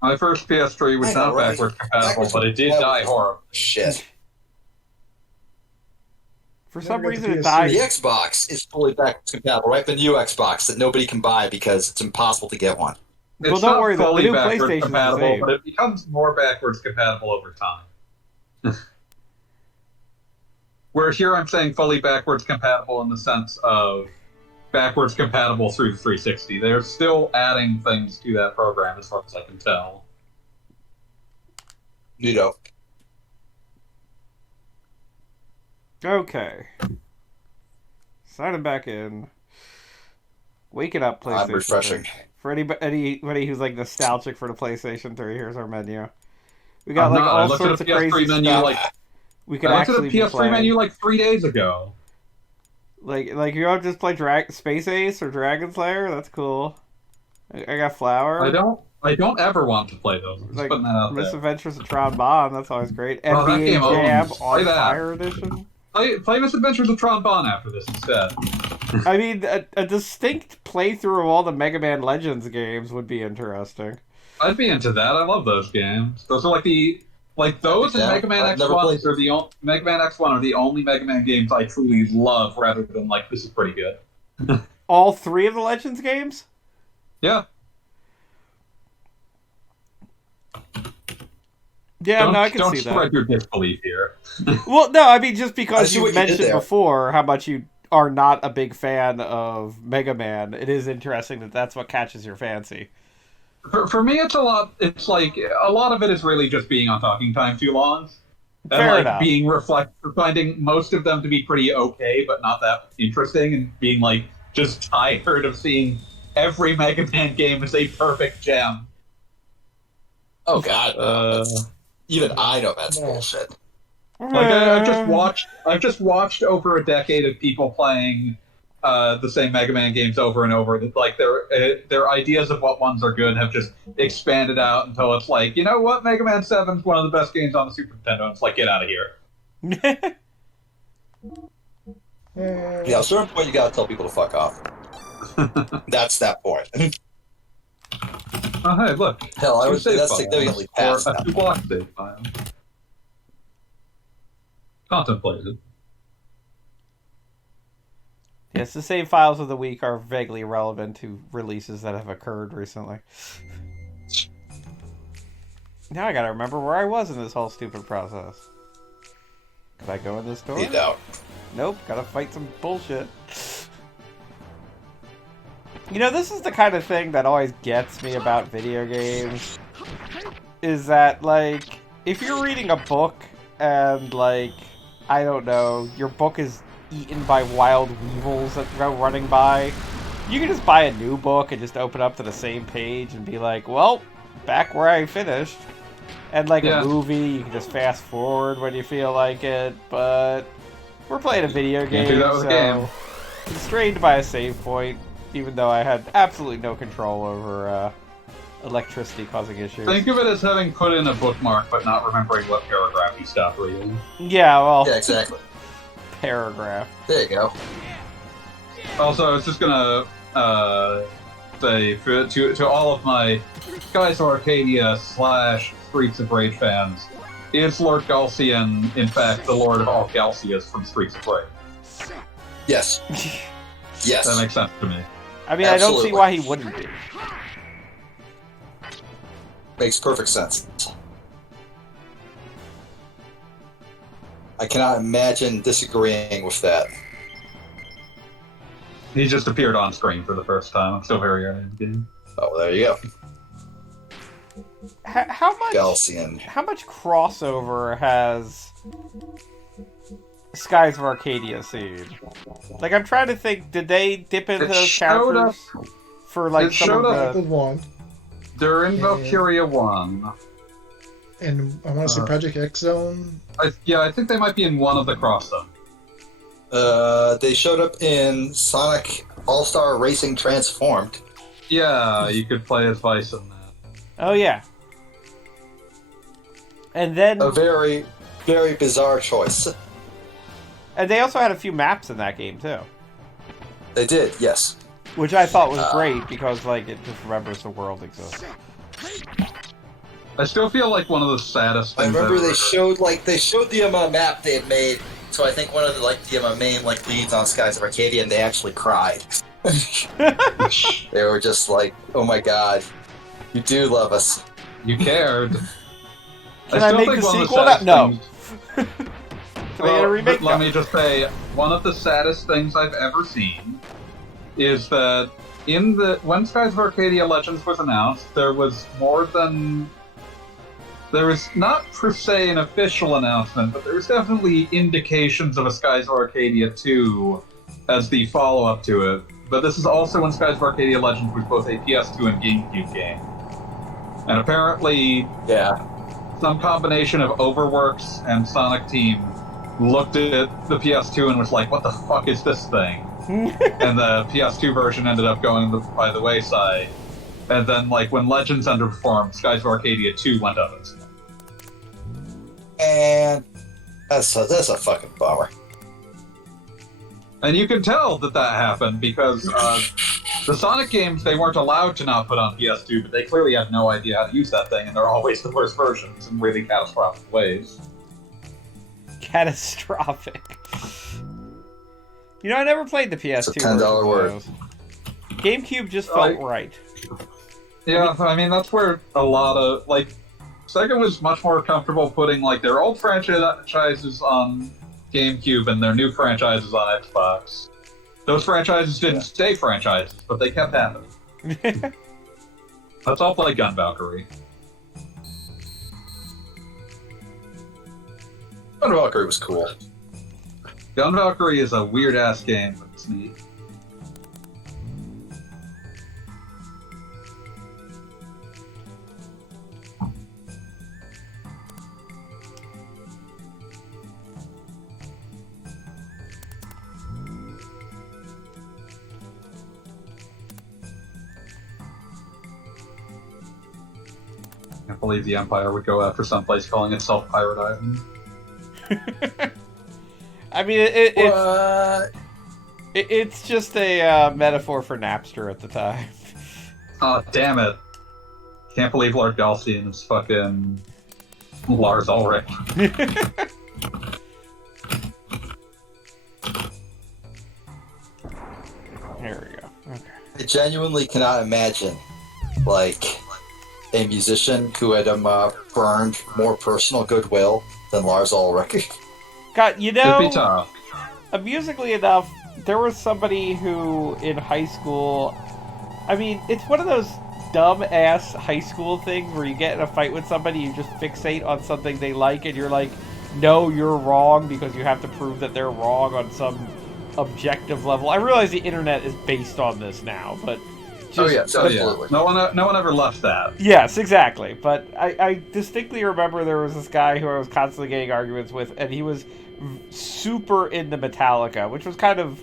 My first PS3 was I know, not right? backwards compatible, Backwards but it did compatible. die horribly. Shit. For some got the reason, it PS3. died. The Xbox is fully backwards compatible, right? The new Xbox that nobody can buy because it's impossible to get one. Well, It's don't not worry, the fully new backwards PlayStation is the compatible, same. but it becomes more backwards compatible over time. Where here I'm saying fully backwards compatible in the sense of backwards compatible through the 360. They're still adding things to that program as far as I can tell. Okay. Signing back in. Wake it up, PlayStation I'm refreshing. 3. For anybody who's like nostalgic for the PlayStation 3, here's our menu. We got like all sorts of crazy menu, stuff. We could I looked at actually the be PS3 playing. menu like 3 days ago. Like you want to just play Space Ace or Dragon Slayer? That's cool. I got Flower. I don't ever want to play those. I'm just Like putting that out there. Misadventures of Tron Bonne. That's always great. Oh, that NBA game Jam owns. on Play that. Fire Edition. Play Misadventures of Tron Bonne after this instead. I mean, a distinct playthrough of all the Mega Man Legends games would be interesting. I'd be into that. I love those games. Those are those and Yeah, Mega Man I've never X1 played- are Mega Man X1 are the only Mega Man games I truly love, rather than like this is pretty good. All three of the Legends games? Yeah. Yeah, no, I can don't see spread that. your disbelief here. Well, no, I mean, just I because see you what you did mentioned there. before how much you are not a big fan of Mega Man, it is interesting that that's what catches your fancy. For me, it's a lot. It's like a lot of it is really just being on talking time too long, and Fair like enough. finding most of them to be pretty okay, but not that interesting, and being like just tired of seeing every Mega Man game as a perfect gem. Oh, God. Even I know that's bullshit. Like I've just watched over a decade of people playing the same Mega Man games over and over. Like their ideas of what ones are good have just expanded out until it's like, you know what, Mega Man 7 is one of the best games on the Super Nintendo. And it's like, get out of here. Yeah, at a certain point, you gotta tell people to fuck off. That's that point. Oh hey, look, Hell, I two would say save that's files, significantly or past a that. 2-block save file. Contemplated. Yes, the save files of the week are vaguely relevant to releases that have occurred recently. Now I gotta remember where I was in this whole stupid process. Could I go in this door? You don't. Nope, gotta fight some bullshit. You know, this is the kind of thing that always gets me about video games. Is that, like, if you're reading a book and, like, I don't know, your book is eaten by wild weevils that go running by, you can just buy a new book and just open up to the same page and be like, well, back where I finished. And like a movie, you can just fast forward when you feel like it, but we're playing a video game, do that with a game. Constrained by a save point, even though I had absolutely no control over electricity causing issues. Think of it as having put in a bookmark but not remembering what paragraph you stopped reading. Yeah, well... Yeah, exactly. Paragraph. There you go. Also, I was just gonna say to all of my Skies of Arcadia / Streets of Rage fans, is Lord Galcian, in fact, the Lord of all Galcias from Streets of Rage? Yes. Yes. That makes sense to me. I mean, I don't see why he wouldn't be. Makes perfect sense. I cannot imagine disagreeing with that. He just appeared on screen for the first time. I'm still very early in the game. Oh, there you go. How much Galcian. How much crossover has Skies of Arcadia seen? Like, I'm trying to think, did they dip into those characters for like some of the... One. They're in Valkyria 1. And I want to say Project X Zone. I think they might be in one of the cross-zone. They showed up in Sonic All-Star Racing Transformed. Yeah, you could play as Vice in that. Oh, yeah. And then... A very, very bizarre choice. And they also had a few maps in that game, too. They did, yes. Which I thought was great, because, like, it just remembers the world exists. I still feel like one of the saddest I things remember I've they ever showed the map they had made. So I think one of the main leads on Skies of Arcadia, and they actually cried. They were just like, "Oh my god, you do love us." You cared. Can I make the sequel? No. Let me just say, one of the saddest things I've ever seen is that when Skies of Arcadia Legends was announced, there was not per se an official announcement, but there was definitely indications of a Skies of Arcadia 2 as the follow-up to it. But this is also when Skies of Arcadia Legends was both a PS2 and GameCube game. And apparently, some combination of Overworks and Sonic Team looked at the PS2 and was like, what the fuck is this thing? And the PS2 version ended up going by the wayside. And then, like, when Legends underperformed, Skies of Arcadia 2 went up. And that's a fucking bummer. And you can tell that happened because the Sonic games, they weren't allowed to not put on PS2, but they clearly had no idea how to use that thing, and they're always the worst versions in really catastrophic ways. Catastrophic. You know, I never played the PS2 It's a $10 word. GameCube just felt right. Yeah, I mean, that's where a lot of, like, Sega was much more comfortable putting, like, their old franchises on GameCube and their new franchises on Xbox. Those franchises didn't stay franchises, but they kept happening. Let's all play Gun Valkyrie. Gun Valkyrie was cool. Gun Valkyrie is a weird-ass game, but it's neat. I can't believe the Empire would go after someplace calling itself Pirate Island. I mean, it's just a metaphor for Napster at the time. Oh, damn it. Can't believe Lord Galcian is fucking Lars Ulrich. There we go. Okay. I genuinely cannot imagine, like, a musician who had burned more personal goodwill than Lars Ulrich. God, you It'd know, be tough. amusingly enough, there was somebody who, in high school, I mean, it's one of those dumb-ass high school things where you get in a fight with somebody, you just fixate on something they like, and you're like, no, you're wrong because you have to prove that they're wrong on some objective level. I realize the internet is based on this now, but Absolutely. No one ever left that. yes, exactly. But I distinctly remember there was this guy who I was constantly getting arguments with, and he was super into Metallica, which was kind of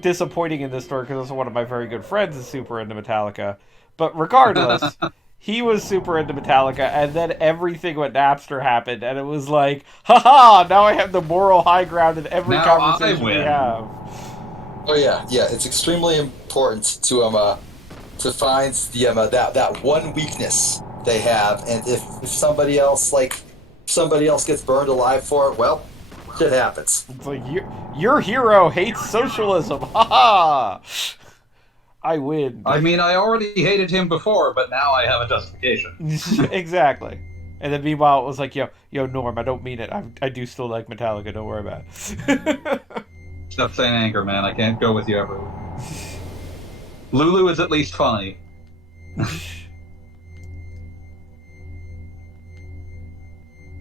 disappointing in this story because also one of my very good friends is super into Metallica. But regardless, he was super into Metallica, and then everything with Napster happened, and it was like, haha, now I have the moral high ground in every Now conversation I we win. have. Oh yeah. It's extremely important to find the that one weakness they have, and if somebody else gets burned alive for it, well, shit happens. It's like, your hero hates socialism, haha! I win. I mean, I already hated him before, but now I have a justification. Exactly. And then meanwhile, it was like, yo, Norm, I don't mean it. I do still like Metallica, don't worry about it. Stop saying anger, man. I can't go with you everywhere. Lulu is at least funny.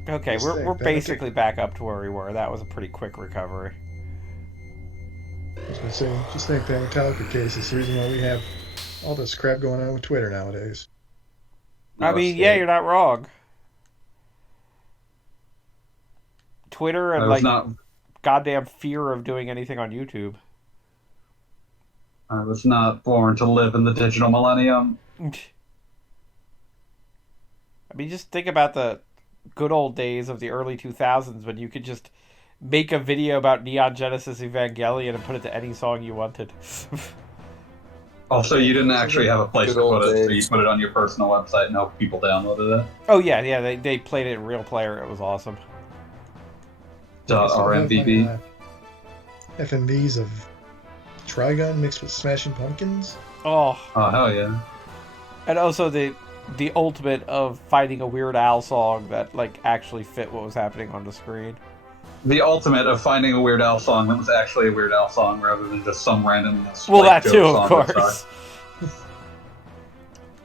Okay, Just we're think, basically back up to where we were. That was a pretty quick recovery. I was gonna say, just think that Metallica case is the reason why we have all this crap going on with Twitter nowadays. I mean, yeah, you're not wrong. Twitter and, like, goddamn fear of doing anything on YouTube. I was not born to live in the digital millennium. I mean, just think about the good old days of the early 2000s when you could just make a video about Neon Genesis Evangelion and put it to any song you wanted. Also, you didn't actually have a place Good to put old it, so days. you put it on your personal website and hope people downloaded it. Oh, yeah, they played it in Real Player. It was awesome. .rmvb. FMVs of Trigun mixed with Smashing Pumpkins. Oh, Oh, hell yeah. and also the ultimate of finding a Weird Al song that, like, actually fit what was happening on the screen. The ultimate of finding a Weird Al song that was actually a Weird Al song rather than just some random Well, like, that joke too, of song that course. sucked.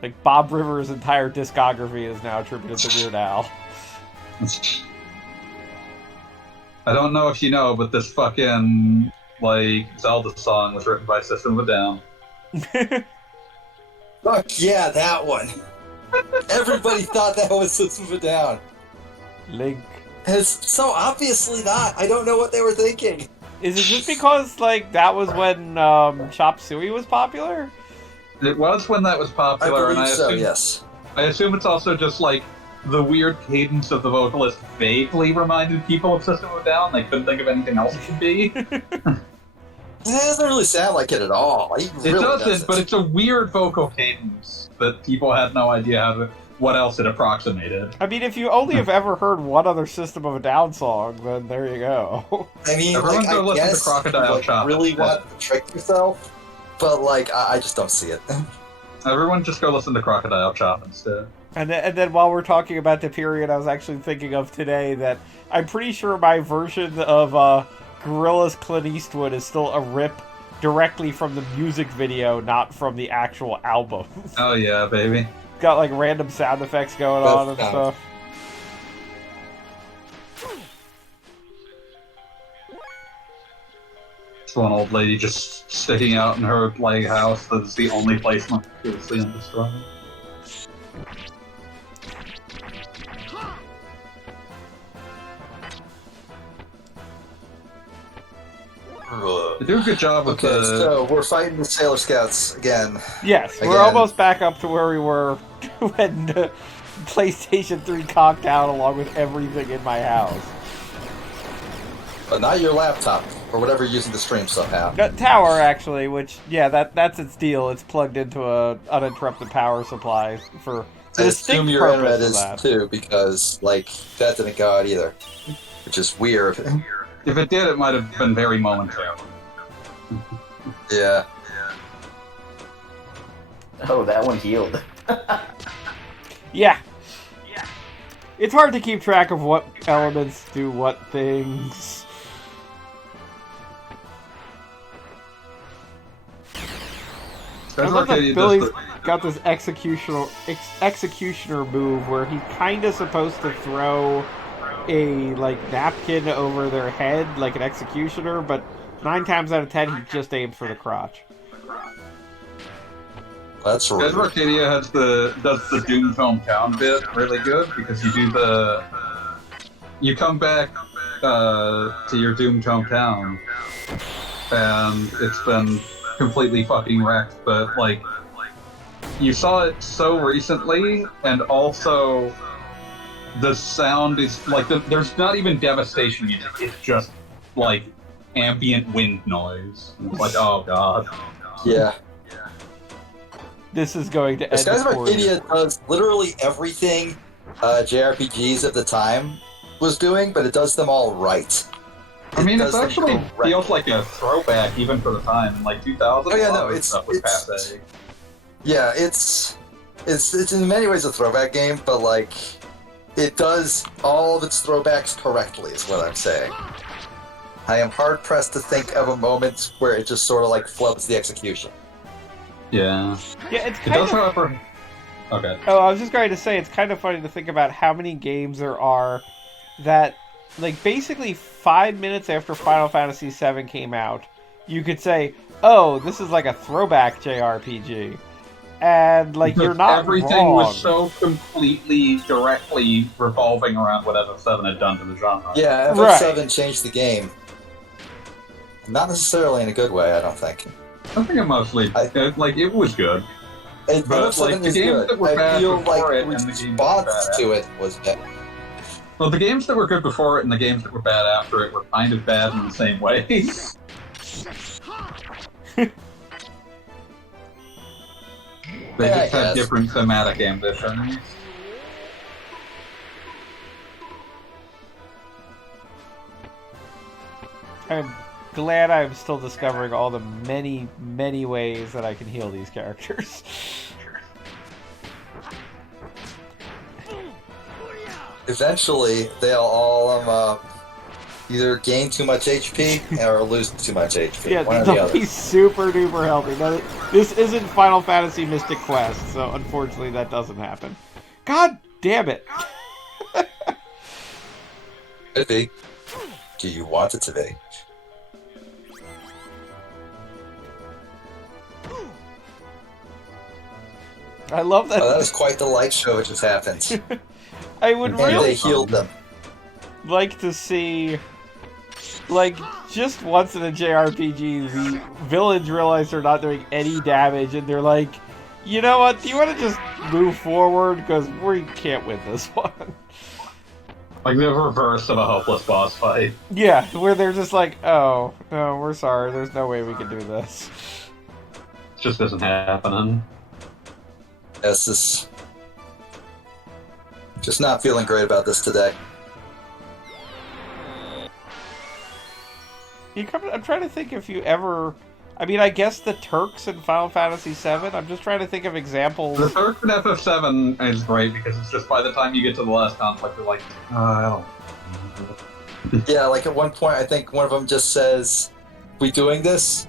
Like, Bob Rivers' entire discography is now attributed to Weird Al. I don't know if you know, but this fucking like Zelda song was written by System of a Down. Fuck yeah, that one. Everybody thought that was System of a Down. Link. It's so obviously not. I don't know what they were thinking. Is it just because, like, that was when Chop Suey was popular? It was when that was I popular, believe and so, yes. I assume it's also just like the weird cadence of the vocalist vaguely reminded people of System of a Down. They couldn't think of anything else it could be. It doesn't really sound like it at all. It It really doesn't, but it's a weird vocal cadence that people had no idea what else it approximated. I mean, if you only have ever heard one other System of a Down song, then there you go. I mean, Everyone like, go I listen to guess Crocodile you, like, Chop really instead. want to trick yourself, but like I just don't see it. Everyone just go listen to Crocodile Chop instead. And then while we're talking about the period, I was actually thinking of today that I'm pretty sure my version of Gorillaz Clint Eastwood is still a rip directly from the music video, not from the actual album. Oh yeah, baby. Got, like, random sound effects going on and That's stuff. It's one old lady just sticking out in her like house that's the only place mysteriously undestroyed. They do a good job with Okay, the... so we're fighting the Sailor Scouts again. Yes, we're Again. almost back up to where we were when PlayStation 3 conked out along with everything in my house. But not your laptop, or whatever you're using to stream somehow. That tower, actually, which, yeah, that's its deal. It's plugged into a uninterrupted power supply for the I distinct assume your internet purpose of is that. too, because like that didn't go out either, which is weird. If it did, it might have been very momentary. Yeah. Oh, that one healed. Yeah. It's hard to keep track of what elements do what things. I love that Billy's got this executioner move where he's kind of supposed to throw a like napkin over their head like an executioner, but 9 times out of 10 he just aims for the crotch. That's Dead rude. Arcadia does the Doom Hometown bit really good because you come back to your doomed hometown and it's been completely fucking wrecked, but like you saw it so recently, and also the sound is like there's not even devastation music, it's just like ambient wind noise. It's like, oh god. Yeah. This is going to end Skies of poorly. Arcadia does literally everything JRPGs at the time was doing, but it does them all right. I mean, it does them actually correct. feels like a throwback even for the time. In like 2000, Oh, yeah, a lot no, of this it's- stuff was it's- passe. Yeah, it's in many ways a throwback game, but like it does all of its throwbacks correctly, is what I'm saying. I am hard pressed to think of a moment where it just sort of like flubs the execution. Yeah. Yeah, it's It kind does, of... however. Okay. Oh, I was just going to say, it's kind of funny to think about how many games there are that, like, basically 5 minutes after Final Fantasy VII came out, you could say, oh, this is like a throwback JRPG. And, like, you're not Everything wrong. was so completely, directly revolving around what FF7 had done to the genre. Yeah, Right. FF7 changed the game. Not necessarily in a good way, I don't think. I think it mostly, it was good. But, FF7 like, the is games good. that were I bad feel before like it and the games that were response bad to it was bad. Well, the games that were good before it and the games that were bad after it were kind of bad in the same ways. They Yeah, just I had guess. different thematic ambitions. I'm glad I'm still discovering all the many, many ways that I can heal these characters. Eventually, they'll all either gain too much HP or lose too much HP. Yeah, One or the they'll other. be super duper healthy. Now, this isn't Final Fantasy Mystic Quest, so unfortunately that doesn't happen. God damn it! Could be. Do you want it to be? I love that. Oh, that was quite the light show that just happened. I would And they really healed them. like to see, like, just once in a JRPG, the villains realize they're not doing any damage, and they're like, you know what, do you want to just move forward? Because we can't win this one. Like the reverse of a hopeless boss fight. Yeah, where they're just like, oh, no, we're sorry, there's no way we can do this. It just isn't happening. This is just not feeling great about this today. I'm trying to think if you ever... I mean, I guess the Turks in Final Fantasy VII. I'm just trying to think of examples. The third in FF7 is great because it's just by the time you get to the last conflict, you're like, I don't. Yeah, like at one point, I think one of them just says, "We doing this?"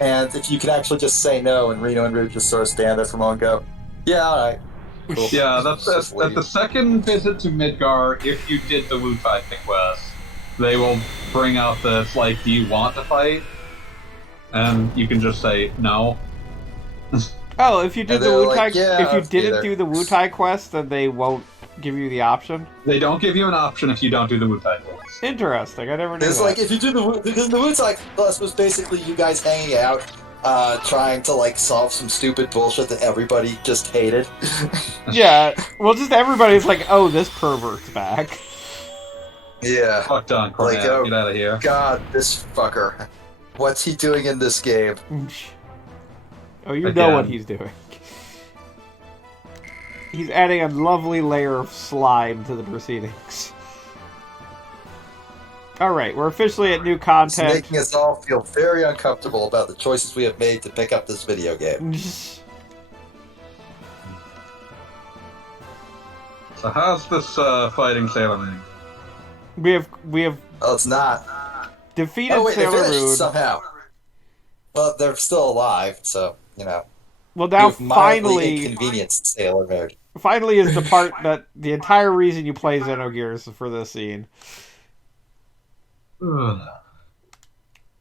And if you can actually just say no, and Reno and Rude just sort of stand there for a moment and go, "Yeah, all right." Cool. Yeah, that's Just at the leave. second visit to Midgar. If you did the Wu Tai quest, they will bring out this like, "Do you want to fight?" And you can just say no. Oh, if you did And the they're Wu Tai... like, yeah, if you I'll be didn't there. do the Wu Tai quest, then they won't give you the option? They don't give you an option if you don't do the Wu Tai quest. Interesting, I never knew It's that. like if you do because the Wu Tai Plus was basically you guys hanging out, trying to like solve some stupid bullshit that everybody just hated. Yeah, well, just everybody's like, oh, this pervert's back. Yeah. Fuck Don Cornell, Like, oh, get out of here. God, this fucker. What's he doing in this game? Oh, you know Again. what he's doing. He's adding a lovely layer of slime to the proceedings. Alright, we're officially at new It's content. making us all feel very uncomfortable about the choices we have made to pick up this video game. So how's this fighting Sailor Moon? We have Well, it's not. defeated Oh wait, they Sailor finished Moon. somehow. Well, they're still alive, so you know. Well, now You've mildly finally, inconvenienced Sailor Moon. finally is the part that the entire reason you play Xenogears is for this scene.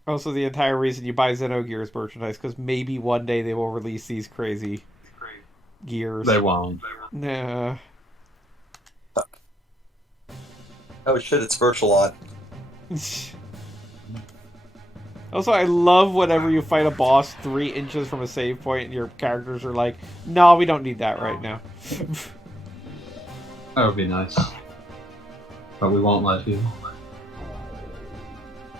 Also, the entire reason you buy Xenogears merchandise, because maybe one day they will release these crazy gears. They won't. Nah. Oh shit, it's virtual on. Also, I love whenever you fight a boss 3 inches from a save point and your characters are like, no, we don't need that right now. That would be nice. But we won't let you.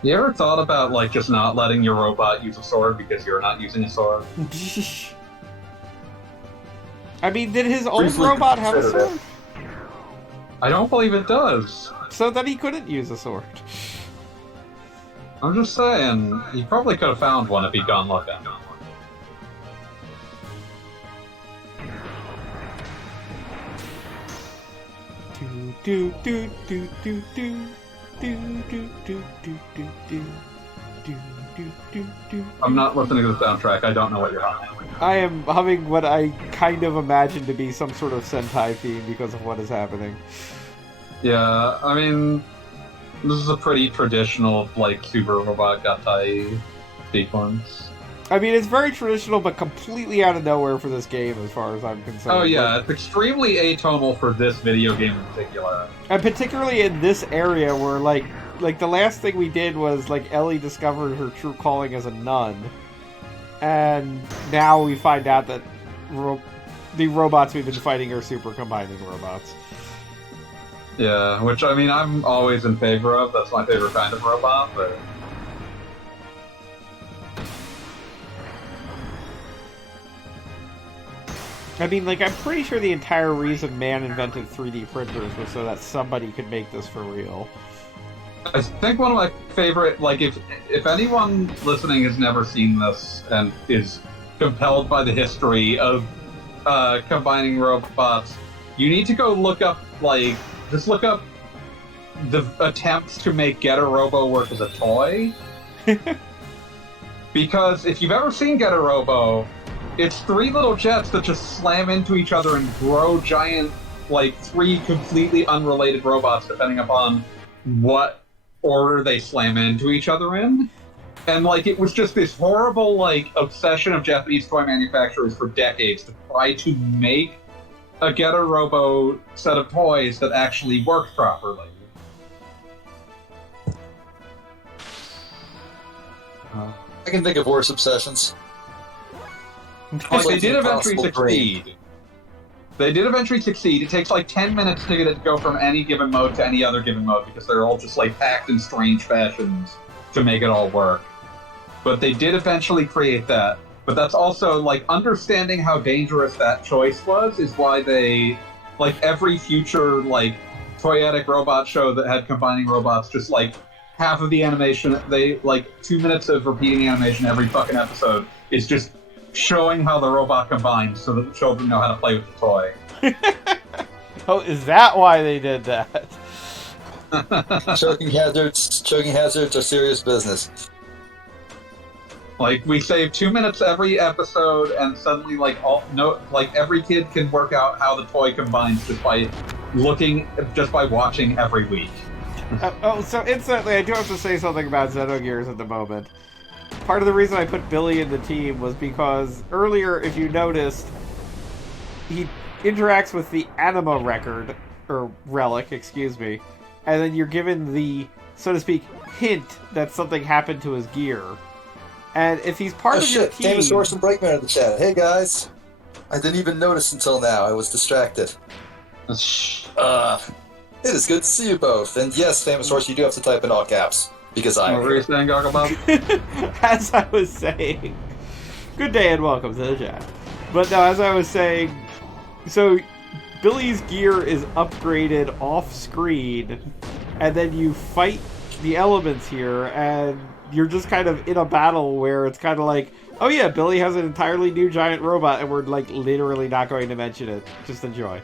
You ever thought about, like, just not letting your robot use a sword because you're not using a sword? I mean, did his old Briefly robot have a consider sword? I don't believe it does. So that he couldn't use a sword. I'm just saying, he probably could have found one if he'd gone looking. Do do do do do do do do do do do do do do do. I'm not listening to the soundtrack, I don't know what you're humming. I am humming what I kind of imagine to be some sort of Sentai theme because of what is happening. Yeah, I mean, this is a pretty traditional, like, Super Robot Gatai sequence. I mean, it's very traditional, but completely out of nowhere for this game, as far as I'm concerned. Oh yeah, it's extremely atonal for this video game in particular. And particularly in this area where, like the last thing we did was, like, Ellie discovered her true calling as a nun. And now we find out that the robots we've been fighting are super combining robots. Yeah, which, I mean, I'm always in favor of. That's my favorite kind of robot, but... I mean, like, I'm pretty sure the entire reason man invented 3D printers was so that somebody could make this for real. I think one of my favorite, like, if anyone listening has never seen this and is compelled by the history of combining robots, you need to go look up, like, just look up the attempts to make Get a Robo work as a toy. Because if you've ever seen Get a Robo, it's 3 little jets that just slam into each other and grow giant, like, 3 completely unrelated robots depending upon what order they slam into each other in. And, like, it was just this horrible, like, obsession of Japanese toy manufacturers for decades to try to make a Get a Robo set of toys that actually worked properly. I can think of worse obsessions. Like, they did Impossible eventually succeed. They did eventually succeed. It takes like 10 minutes to get it to go from any given mode to any other given mode because they're all just like packed in strange fashions to make it all work. But they did eventually create that. But that's also, like, understanding how dangerous that choice was is why they, like, every future, like, toyetic robot show that had combining robots, just, like, half of the animation, they, like, 2 minutes of repeating animation every fucking episode is just showing how the robot combines so that the children know how to play with the toy. Oh, is that why they did that? Choking hazards are serious business. Like, we save 2 minutes every episode, and suddenly, like, every kid can work out how the toy combines just by watching every week. So instantly, I do have to say something about Xenogears at the moment. Part of the reason I put Billy in the team was because earlier, if you noticed, he interacts with the anima record, or relic, excuse me, and then you're given the, so to speak, hint that something happened to his gear. And if he's part of your team... Famous Horse and Breakman in the chat. Hey, guys. I didn't even notice until now. I was distracted. It is good to see you both. And yes, Famous Horse, you do have to type in all caps. Because I... What were you saying, Gogglebub? As I was saying... Good day and welcome to the chat. But no, as I was saying... So, Billy's gear is upgraded off-screen, and then you fight the elements here, and you're just kind of in a battle where it's kind of like, oh yeah, Billy has an entirely new giant robot, and we're, like, literally not going to mention it. Just enjoy.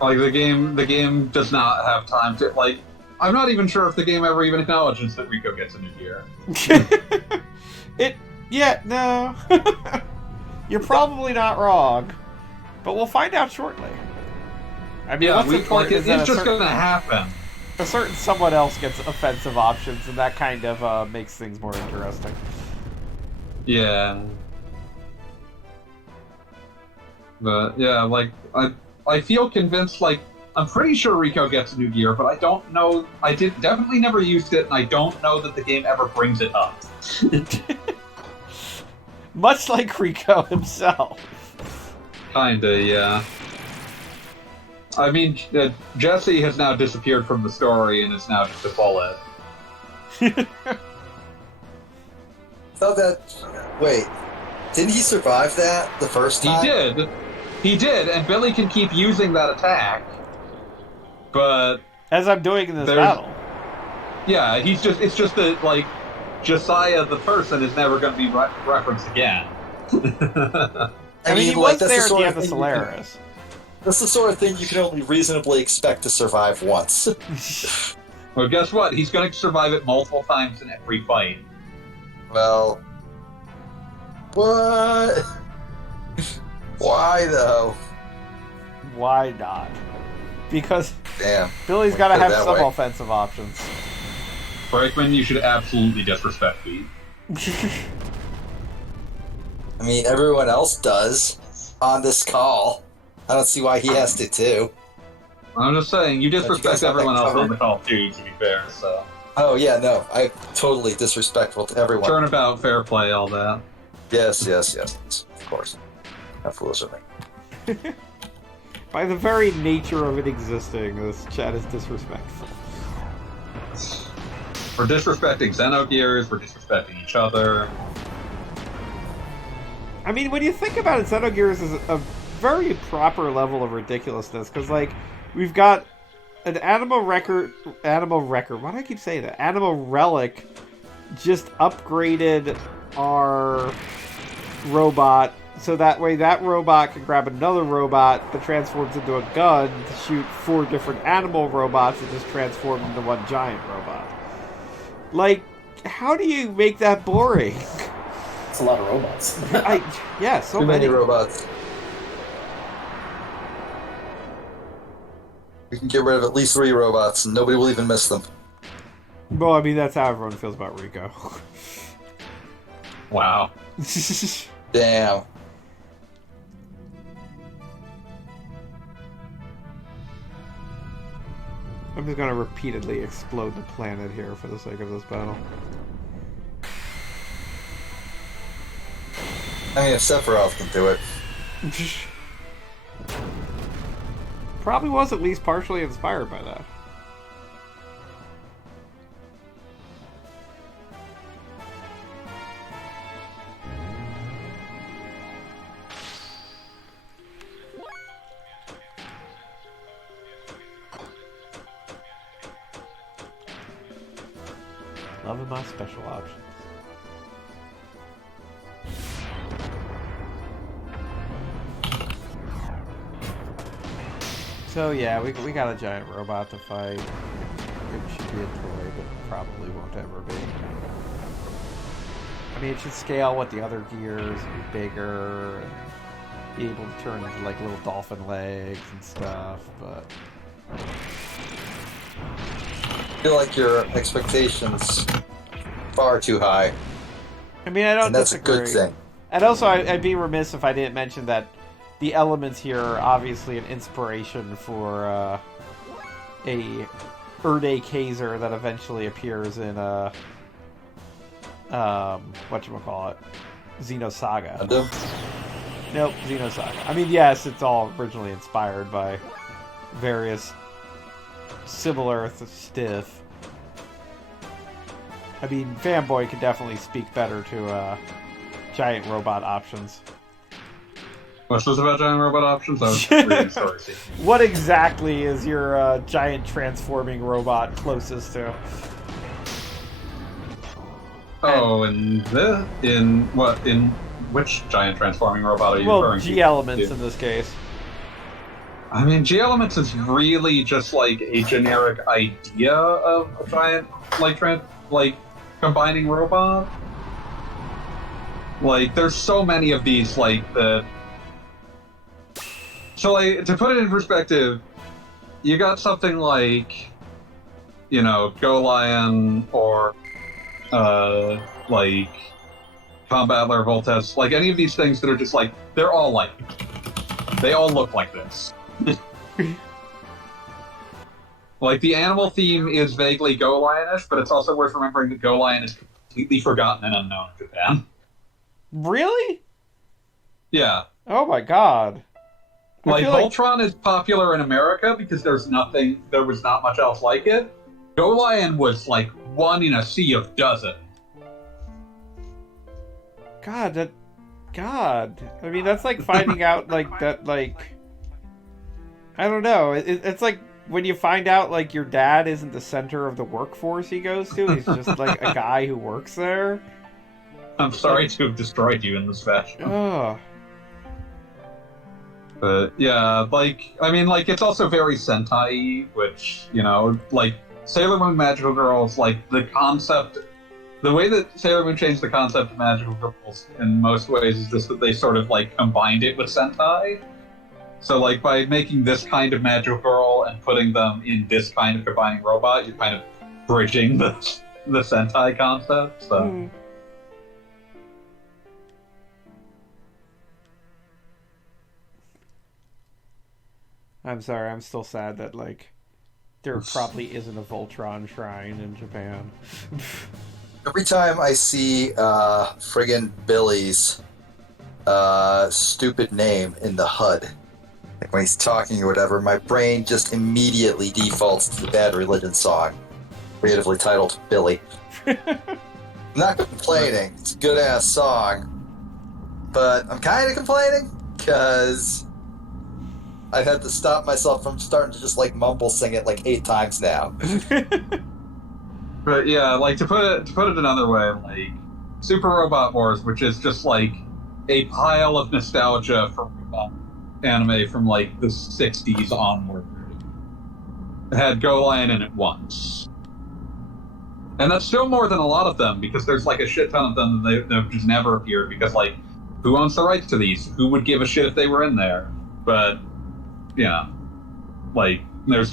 Like, the game does not have time to, like... I'm not even sure if the game ever even acknowledges that Rico gets a new gear. No. You're probably not wrong. But we'll find out shortly. I mean, Yeah, what's important is that it's just going to happen. a certain someone else gets offensive options, and that kind of makes things more interesting. Yeah. But yeah, like I feel convinced. Like I'm pretty sure Rico gets a new gear, but I don't know. I definitely never used it, and I don't know that the game ever brings it up. Much like Rico himself. Kinda, yeah. I mean, Jesse has now disappeared from the story and is now just a bullet. So that. Wait. Didn't he survive that the first time? He did, and Billy can keep using that attack. But As I'm doing in this battle. yeah, it's just that like Josiah the person is never going to be referenced again. I mean, he was there at the end of Solaris. That's the sort of thing you can only reasonably expect to survive once. Well, guess what? He's going to survive it multiple times in every fight. Well, what? Why though? Why not? Because Damn. Billy's Put got to it have that some way. offensive options. Brakeman, you should absolutely disrespect Pete. I mean, everyone else does on this call. I don't see why he has to too. I'm just saying, you But you disrespect guys have everyone that else on covered. the call too, to be fair, so. Oh yeah, no, I'm totally disrespectful to everyone. Turnabout, fair play, all that. Yes, of course. How foolish of me. By the very nature of it existing, this chat is disrespectful. We're disrespecting Xenogears, we're disrespecting each other. I mean, when you think about it, Xenogears is a very proper level of ridiculousness, because, like, we've got an anima record, why do I keep saying that? Anima relic just upgraded our robot, so that way that robot can grab another robot that transforms into a gun to shoot 4 different animal robots that just transform into one giant robot. Like, how do you make that boring? It's a lot of robots. So Too many many. robots. We can get rid of at least 3 robots, and nobody will even miss them. Well, I mean, that's how everyone feels about Rico. Wow. Damn. I'm just gonna repeatedly explode the planet here for the sake of this battle. I mean, if Sephiroth can do it. Probably was at least partially inspired by that. Loving my special options. So yeah, we got a giant robot to fight. It should be a toy, but probably won't ever be. I mean, it should scale with the other gears, and be bigger, and be able to turn into like little dolphin legs and stuff, but... I feel like your expectations far too high, I mean, I don't and that's disagree. a good thing. And also, I'd be remiss if I didn't mention that the elements here are obviously an inspiration for a Erde Kaiser that eventually appears in whatchamacallit, Xenosaga. Gundam? Nope, Xenosaga. I mean, yes, it's all originally inspired by various similar stiff. I mean, Fanboy could definitely speak better to giant robot options. What's this about giant robot options? I was reading stories. What exactly is your giant transforming robot closest to? Oh, in which giant transforming robot are you referring to? G elements in this case. I mean, G elements is really just like a generic idea of a giant, like combining robot. Like, there's so many of these, like the. So, like, to put it in perspective, you got something like, you know, Go Lion or, like, Combat Lair Voltes, like, any of these things that are just, like, they're all like, they all look like this. Like, the animal theme is vaguely Go Lion-ish, but it's also worth remembering that Go Lion is completely forgotten and unknown in Japan. Really? Yeah. Oh my god. Like, feel like- Voltron is popular in America because there was not much else like it. Go Lion was, like, one in a sea of dozen. God. I mean, that's like finding out, like, that, like... I don't know. It's like when you find out, like, your dad isn't the center of the workforce he goes to. He's just, like, a guy who works there. I'm sorry to have destroyed you in this fashion. Oh. But, yeah, like, I mean, like, it's also very Sentai-y, which, you know, like, Sailor Moon Magical Girls, like, the concept... The way that Sailor Moon changed the concept of Magical Girls in most ways is just that they sort of, like, combined it with Sentai. So, like, by making this kind of Magical Girl and putting them in this kind of combining robot, you're kind of bridging the Sentai concept, so... I'm sorry, I'm still sad that, like, there probably isn't a Voltron shrine in Japan. Every time I see friggin' Billy's stupid name in the HUD, like when he's talking or whatever, my brain just immediately defaults to the Bad Religion song, creatively titled Billy. I'm not complaining, it's a good-ass song, but I'm kind of complaining, because I've had to stop myself from starting to just, like, mumble sing it, like, 8 times now. But yeah, like, to put it another way, like, Super Robot Wars, which is just, like, a pile of nostalgia for robot anime from, like, the 60s onward. It had Go Lion in it once. And that's still more than a lot of them, because there's, like, a shit ton of them that they've just never appeared, because, like, who owns the rights to these? Who would give a shit if they were in there? But, yeah. Like, there's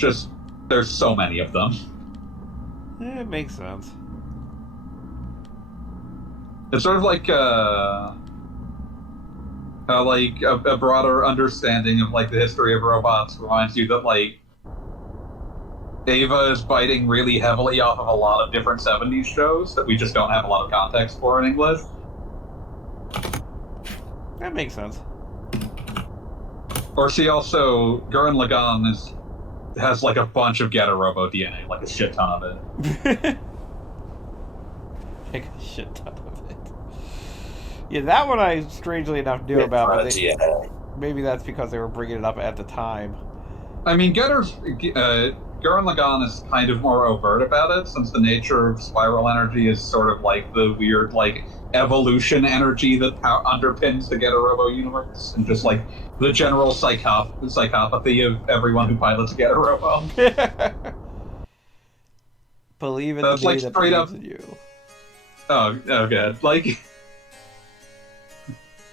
so many of them. Yeah, it makes sense. It's sort of like a broader understanding of, like, the history of robots reminds you that, like, Ava is biting really heavily off of a lot of different 70s shows that we just don't have a lot of context for in English. That makes sense. Or she also, Gurren Lagann has, like, a bunch of Getter Robo DNA, like a shit ton of it. Like a shit ton of it. Yeah, that one I strangely enough knew about, but maybe that's because they were bringing it up at the time. I mean, Gurren Lagann is kind of more overt about it, since the nature of spiral energy is sort of like the weird, like, evolution energy that underpins the Getter Robo universe, and just, like, the general psychopathy of everyone who pilots a Getter Robo. Believe in That's the like that straight believes up in you. Oh, good. Like,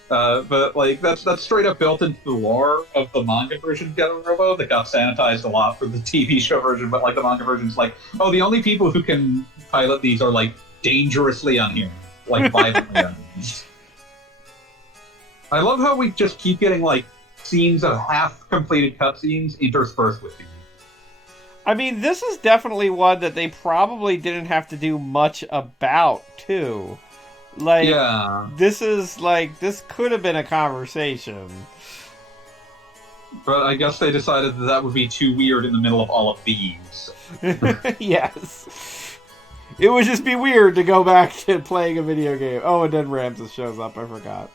but, like, that's straight up built into the lore of the manga version of Getter Robo that got sanitized a lot for the TV show version, but, like, the manga version's like, oh, the only people who can pilot these are, like, dangerously unhuman. Like, violently unhuman. I love how we just keep getting, like, scenes of half-completed cutscenes interspersed with these. I mean, this is definitely one that they probably didn't have to do much about, too. Like, yeah. This could have been a conversation. But I guess they decided that would be too weird in the middle of all of these. Yes. It would just be weird to go back to playing a video game. Oh, and then Ramsus shows up, I forgot.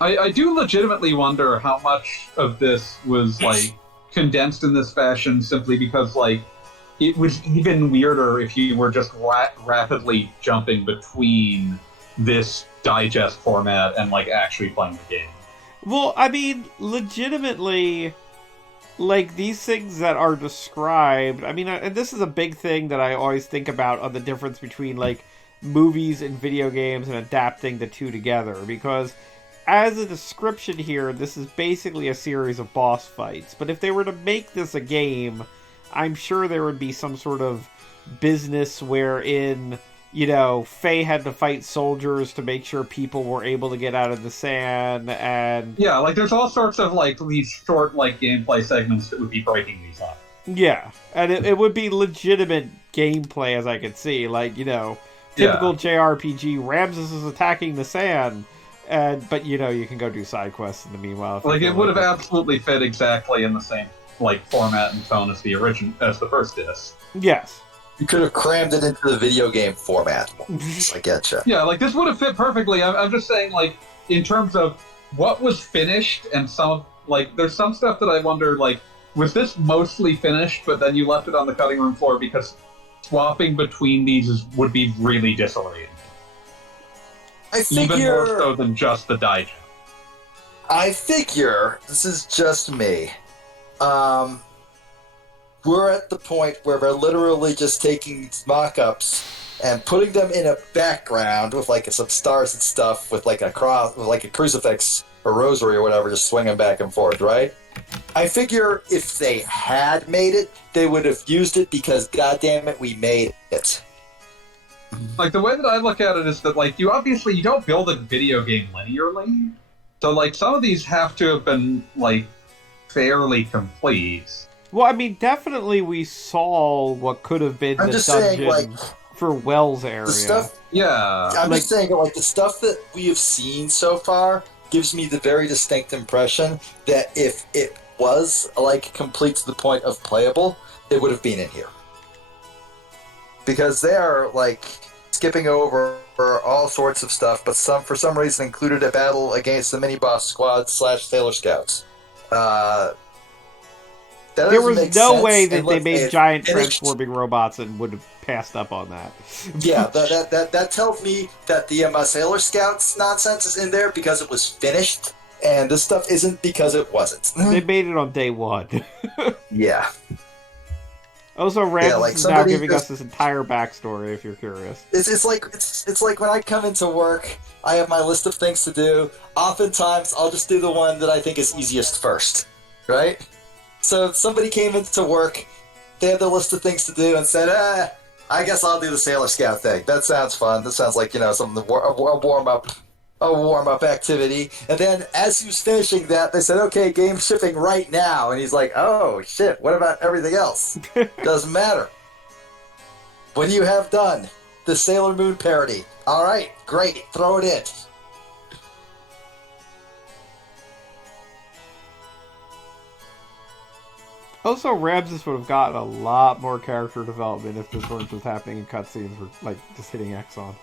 I do legitimately wonder how much of this was, like, condensed in this fashion simply because, like, it was even weirder if you were just rapidly jumping between this digest format and, like, actually playing the game. Well, I mean, legitimately, like, these things that are described, I mean, and this is a big thing that I always think about on the difference between, like, movies and video games and adapting the two together, because as a description here, this is basically a series of boss fights. But if they were to make this a game, I'm sure there would be some sort of business wherein, you know, Faye had to fight soldiers to make sure people were able to get out of the sand, and... Yeah, like, there's all sorts of, like, these short, like, gameplay segments that would be breaking these up. Yeah, and it would be legitimate gameplay, as I could see. Like, you know, typical JRPG, Ramsus is attacking the sand, but, you know, you can go do side quests in the meanwhile. Like, it would have absolutely fit exactly in the same, like, format and tone as the first disc. Yes. You could have crammed it into the video game format. I getcha. Yeah, like, this would have fit perfectly. I'm just saying, like, in terms of what was finished and some, like, there's some stuff that I wonder, like, was this mostly finished, but then you left it on the cutting room floor because swapping between these would be really disorienting. I figure... Even more so than just the digest. I figure, this is just me, we're at the point where we're literally just taking mock-ups and putting them in a background with like some stars and stuff, with like a cross, with like a crucifix or rosary or whatever, just swinging back and forth, right? I figure if they had made it, they would have used it because, goddammit, we made it. Like, the way that I look at it is that, like, you don't build a video game linearly, so, like, some of these have to have been, like, fairly complete. Well, I mean, definitely we saw what could have been the just dungeon saying, like, for Wells area. The stuff, yeah. I'm just saying, like, the stuff that we have seen so far gives me the very distinct impression that if it was, like, complete to the point of playable, it would have been in here. Because they are, like, skipping over all sorts of stuff, but for some reason included a battle against the mini-boss squad / Sailor Scouts. There was no way that they made giant transforming robots and would have passed up on that. Yeah, that tells me that the Sailor Scouts nonsense is in there because it was finished, and this stuff isn't because it wasn't. They made it on day one. Yeah. Also, Ramsus is now giving us this entire backstory, if you're curious. It's like when I come into work, I have my list of things to do. Oftentimes, I'll just do the one that I think is easiest first, right? So if somebody came into work, they had their list of things to do and said, I guess I'll do the Sailor Scout thing. That sounds fun. That sounds like, you know, something, a warm-up activity. And then as he was finishing that, they said, okay, game shipping right now. And he's like, oh, shit, what about everything else? Doesn't matter. What do you have done? The Sailor Moon parody. All right, great, throw it in. Also, Ramsus would have gotten a lot more character development if this weren't just happening in cutscenes or, like, just hitting X on.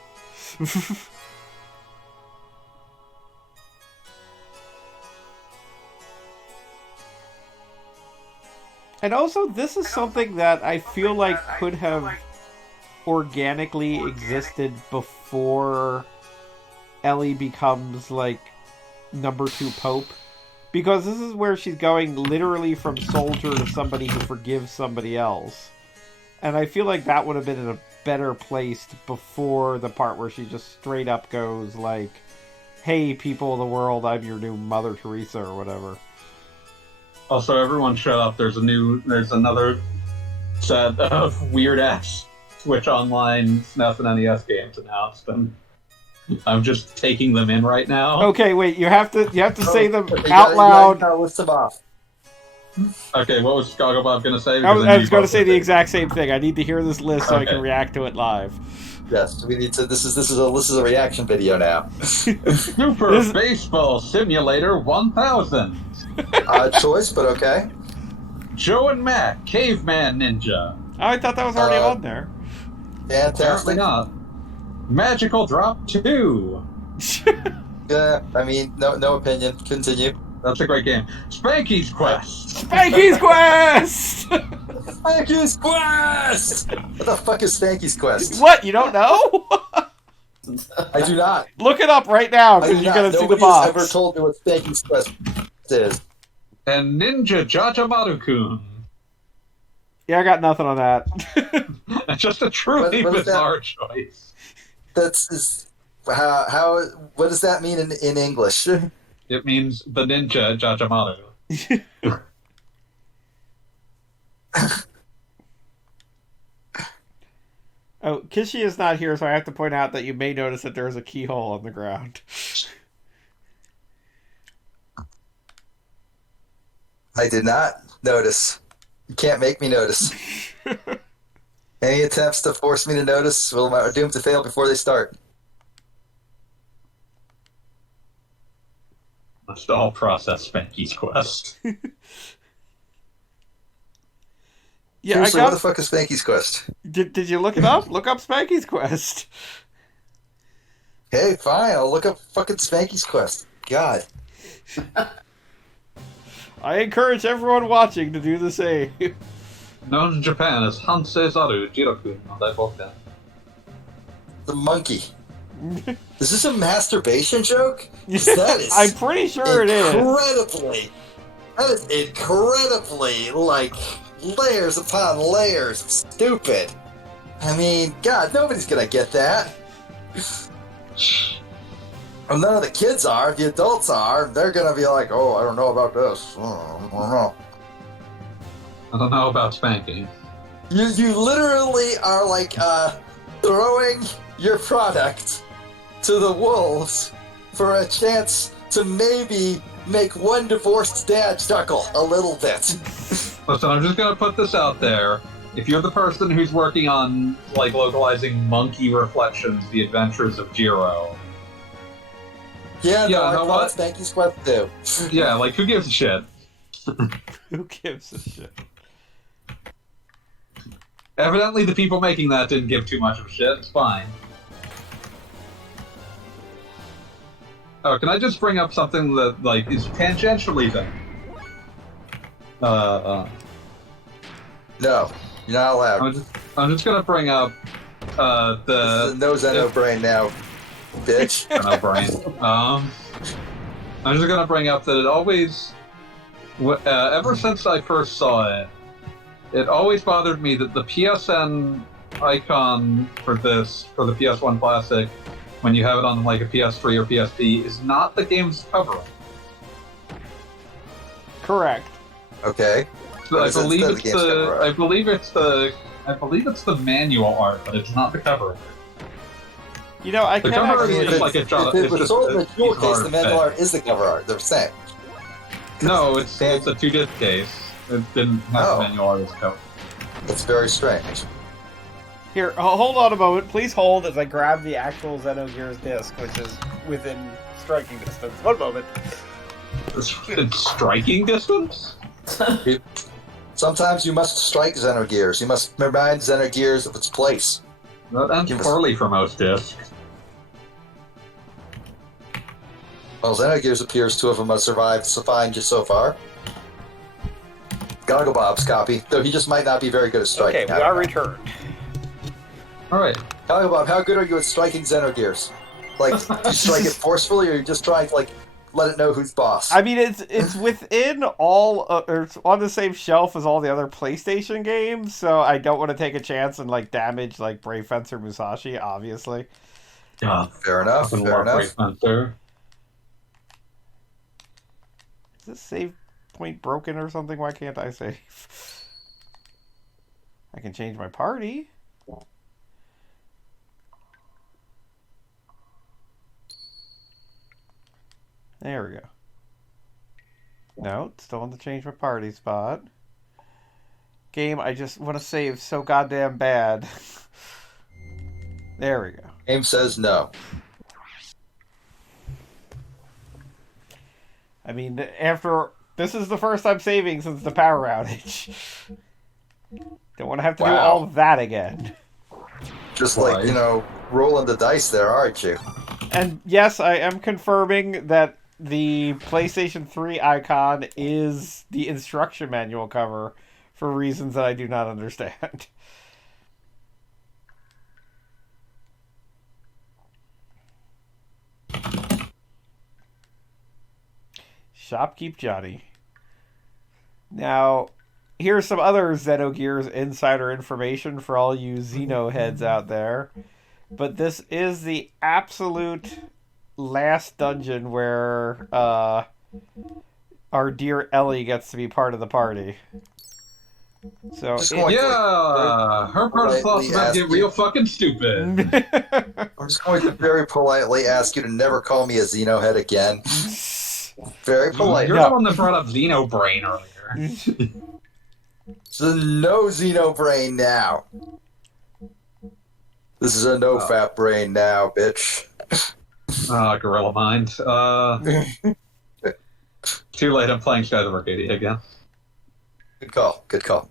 And also, this is something that I feel like could have organically existed before Ellie becomes, like, number 2 Pope. Because this is where she's going literally from soldier to somebody who forgives somebody else. And I feel like that would have been in a better place before the part where she just straight up goes like, hey, people of the world, I'm your new Mother Teresa or whatever. Also, everyone shut up. There's another set of weird-ass Switch Online SNES and NES games announced, and I'm just taking them in right now. Okay, wait. You have to say them out loud. List them off. Okay, what was Gogglebob going to say? I was going to say the exact same thing. I need to hear this list so I can react to it live. Yes, we need to. This is a reaction video now. Super Baseball Simulator 1000. Odd choice, but okay. Joe and Mac Caveman Ninja. Oh, I thought that was already on there. Fantastic. Apparently not. Magical Drop 2. Yeah, I mean, no opinion. Continue. That's a great game. Spanky's Quest. Spanky's Quest! Spanky's Quest! What the fuck is Spanky's Quest? What? You don't know? I do not. Look it up right now because you're going to see the box. Nobody's ever told me what Spanky's Quest is. And Ninja Jajamaru-kun. Yeah, I got nothing on that. Just a truly What is bizarre choice. That's what does that mean in English? It means the ninja Jajamaru. Oh, Kishi is not here, so I have to point out that you may notice that there is a keyhole on the ground. I did not notice. You can't make me notice. Any attempts to force me to notice are doomed to fail before they start. Must all process Spanky's quest. Yeah, Seriously, what the fuck is Spanky's quest? Did you look it up? Look up Spanky's quest. Hey, fine, I'll look up fucking Spanky's quest. God. I encourage everyone watching to do the same. Known in Japan as Hansei Zaru Jiroku no Daiboken. The monkey. Is this a masturbation joke? 'Cause that is I'm pretty sure it is. That is incredibly, like, layers upon layers of stupid. I mean, God, nobody's gonna get that. Well, none of the kids are. The adults are. They're gonna be like, oh, I don't know about this. I don't know. I don't know about spanking. You literally are like throwing your product to the wolves for a chance to maybe make one divorced dad chuckle a little bit. Listen, I'm just gonna put this out there. If you're the person who's working on like localizing Monkey Reflections, The Adventures of Jiro, Yeah, no, I know thought what? Spanky's quest too. Yeah, like who gives a shit? Who gives a shit? Evidently, the people making that didn't give too much of a shit. It's fine. Oh, can I just bring up something that like is tangentially done? No, you're not allowed. I'm just gonna bring up This the is a no Zeno brain now, bitch. no brain. I'm just gonna bring up that it always, ever since I first saw it, it always bothered me that the PSN icon for the PS1 Classic, when you have it on like a PS3 or PSP, is not the game's cover. Correct. Okay. So I Is it believe instead of it's the game's cover art? I believe it's the manual art, but it's not the cover. You know, I The can't cover actually... is just like a If it was sold in the jewel case, the manual art. art is the cover art. They're the same. No, it's a 2-disc case. It didn't have Oh. the manual art as cover. That's very strange. Here, hold on a moment. Please hold as I grab the actual Xenogears disc, which is within striking distance. One moment. It's striking distance? Sometimes you must strike Xenogears. You must remind Xenogears of its place. That ends poorly for most discs. Well, Xenogears appears to have survived fine just so far. Goggle Bob's copy, though he just might not be very good at striking. Okay, we are returned. Alright. Goggle Bob, how good are you at striking Xenogears? Like, do you strike it forcefully, or you just try to, like, let it know who's boss? I mean, it's within all, or it's on the same shelf as all the other PlayStation games, so I don't want to take a chance and, like, damage, like, Brave Fencer Musashi, obviously. Yeah. Fair enough, fair enough. Is this save point broken or something? Why can't I save? I can change my party. There we go. No, still want to change my party spot. Game, I just want to save so goddamn bad. There we go. Game says no. I mean, this is the first I'm saving since the power outage. Don't want to have to do Wow. all of that again. Just like, Right. you know, rolling the dice there, aren't you? And yes, I am confirming that the PlayStation 3 icon is the instruction manual cover for reasons that I do not understand. Shopkeep Johnny. Now, here's some other Xenogears insider information for all you Xeno heads out there. but this is the absolute last dungeon where our dear Ellie gets to be part of the party. So Just going Yeah, her part of the plot's about to get real fucking stupid. I'm just going to very politely ask you to never call me a Xenohead again. Very polite. You're the one that brought up Xenobrain earlier. So no Xenobrain now. This is a no-fap brain now, bitch. Gorilla Mind. Too late, I'm playing Skies of Arcadia again. Good call. Good call.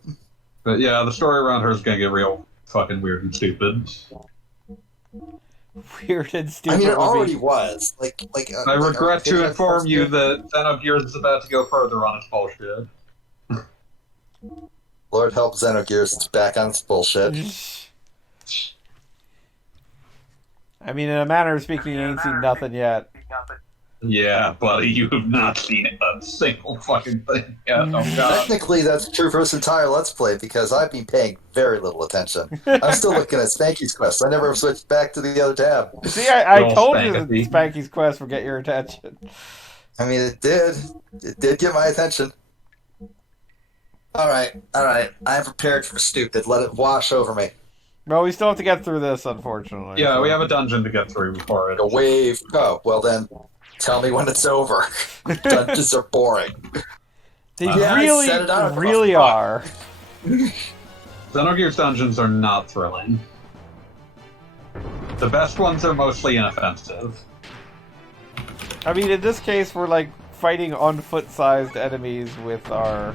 But yeah, the story around her is gonna get real fucking weird and stupid. Weird and stupid. I mean, it would be- already was. I regret to inform you that Xenogears is about to go further on its bullshit. Lord help Xenogears, it's back on its bullshit. I mean, in a manner of speaking, you ain't seen nothing yet. Yeah, buddy, you have not seen a single fucking thing yet. Oh god. Technically, that's true for this entire Let's Play, because I've been paying very little attention. I'm still looking at Spanky's Quest. I never switched back to the other tab. See, I Little told you that Spanky. Spanky's Quest would get your attention. I mean, it did. It did get my attention. Alright. I'm prepared for stupid. Let it wash over me. Well, we still have to get through this, unfortunately. Yeah, we have a dungeon to get through before it. A wave. Oh, well then, tell me when it's over. Dungeons are boring. They Yeah, I set it up. really are. Xenogears dungeons are not thrilling. The best ones are mostly inoffensive. I mean, in this case, we're like fighting on-foot-sized enemies with our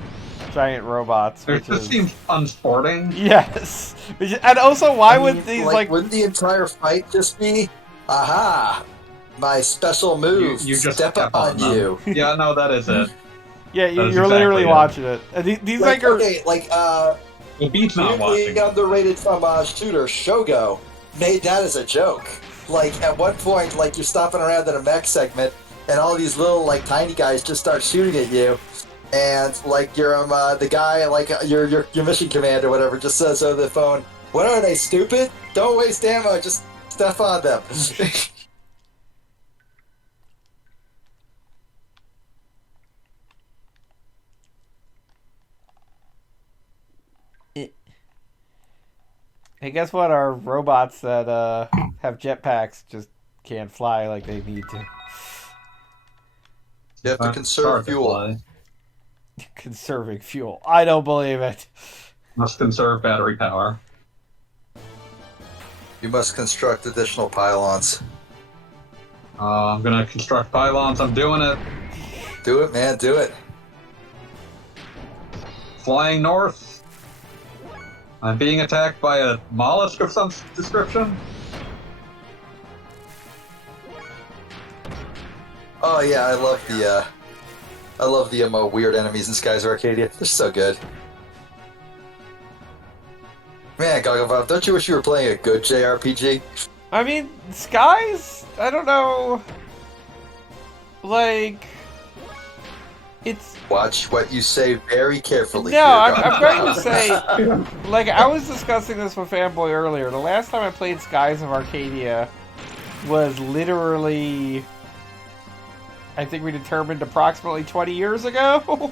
giant robots, It which just is... seems unsporting. Yes. And also, why I would mean, these, wouldn't the entire fight just be, aha, my special move, You just step step on on them. you. Yeah, no, that is it. Yeah, That is you're literally exactly it. watching it. And these like are... Okay, Well, Beat's not watching. the underrated from shooter Shogo made that as a joke. Like at one point, like you're stopping around in a mech segment, and all these little like tiny guys just start shooting at you, and like you're the guy like your mission command or whatever just says over the phone, "What are they, stupid? Don't waste ammo, just step on them." Hey, guess what? Our robots that have jetpacks just can't fly like they need to. You have to conserve fuel. Conserving fuel. I don't believe it. Must conserve battery power. You must construct additional pylons. I'm gonna construct pylons. I'm doing it. Do it, man. Do it. Flying north. I'm being attacked by a mollusk of some description. Oh yeah, I love the weird enemies in Skies of Arcadia. They're so good. Man, Gogglebob, don't you wish you were playing a good JRPG? I mean, Skies? I don't know. Like, it's... Watch what you say very carefully. No, here, I'm going to Gogglebob. say, like, I was discussing this with Fanboy earlier. The last time I played Skies of Arcadia was literally, I think we determined approximately 20 years ago.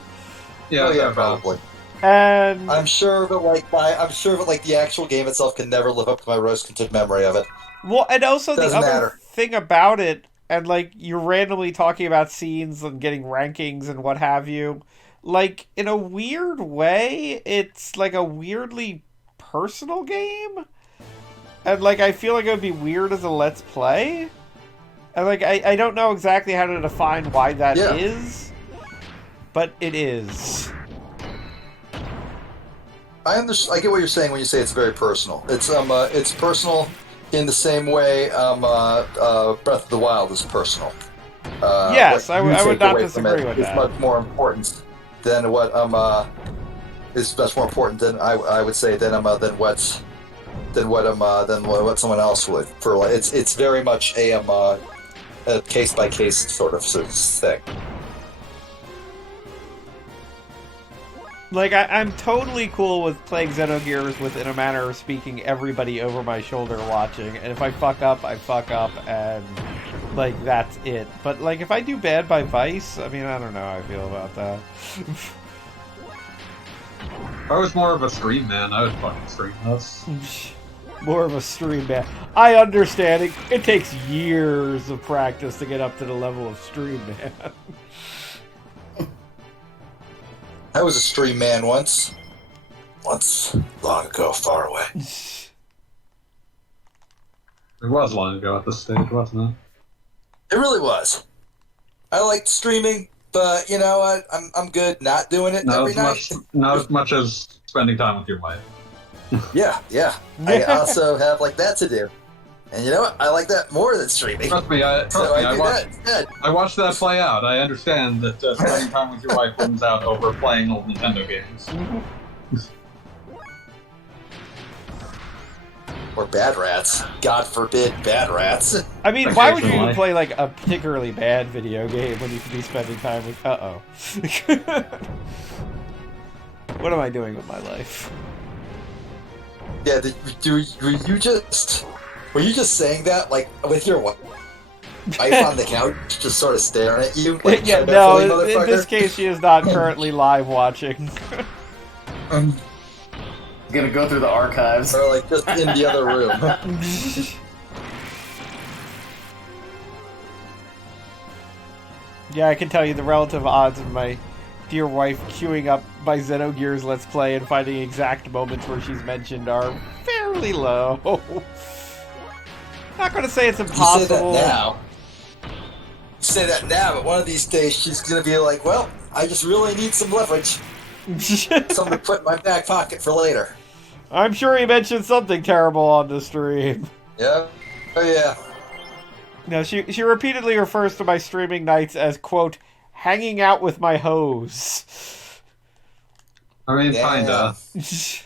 Yeah, Oh, yeah, thereabouts. probably. And I'm sure that the actual game itself can never live up to my rose-tinted memory of it. well, and also the Doesn't other matter. thing about it, and like you're randomly talking about scenes and getting rankings and what have you, like in a weird way, it's like a weirdly personal game, and like I feel like it would be weird as a let's play, and like I don't know exactly how to define why that is, Yeah. but it is. I get what you're saying when you say it's very personal. It's personal in the same way Breath of the Wild is personal. Yes, What I you would take not away from disagree it with is that. much more important than what is much more important than I would say than what someone else would. For like, it's very much a case by case sort of thing. Like, I'm totally cool with playing Xenogears with, in a manner of speaking, everybody over my shoulder watching. And if I fuck up, I fuck up, and, like, that's it. But, like, if I do bad by Vice, I mean, I don't know how I feel about that. If I was more of a stream man, I would fucking stream this. More of a stream man. I understand. It takes years of practice to get up to the level of stream man. I was a stream man once. Once, long ago, far away. It was long ago at this stage, wasn't it? It really was. I liked streaming, but you know what? I'm good not doing it every night. Not as much as spending time with your wife. Yeah. I also have like that to do. And you know what? I like that more than streaming. Trust me, I that instead. watched that play out. I understand that spending time with your wife wins out over playing old Nintendo games. Or bad rats. God forbid bad rats. I mean, why would you Occasionally. even play, like, a particularly bad video game when you could be spending time with... Uh-oh. What am I doing with my life? Yeah, were you just saying that, like, with your wife on the couch, just sort of staring at you? Like, Yeah, no, in this case, she is not currently live watching. Gonna go through the archives. Or, like, just in the other room. Yeah, I can tell you the relative odds of my dear wife queuing up my Xenogears Let's Play and finding exact moments where she's mentioned are fairly low. Not going to say it's impossible. You say that now, but one of these days she's going to be like, well, I just really need some leverage. Something to put in my back pocket for later. I'm sure he mentioned something terrible on the stream. Yeah? Oh, yeah. No, she repeatedly refers to my streaming nights as, quote, hanging out with my hoes. I mean, kinda. This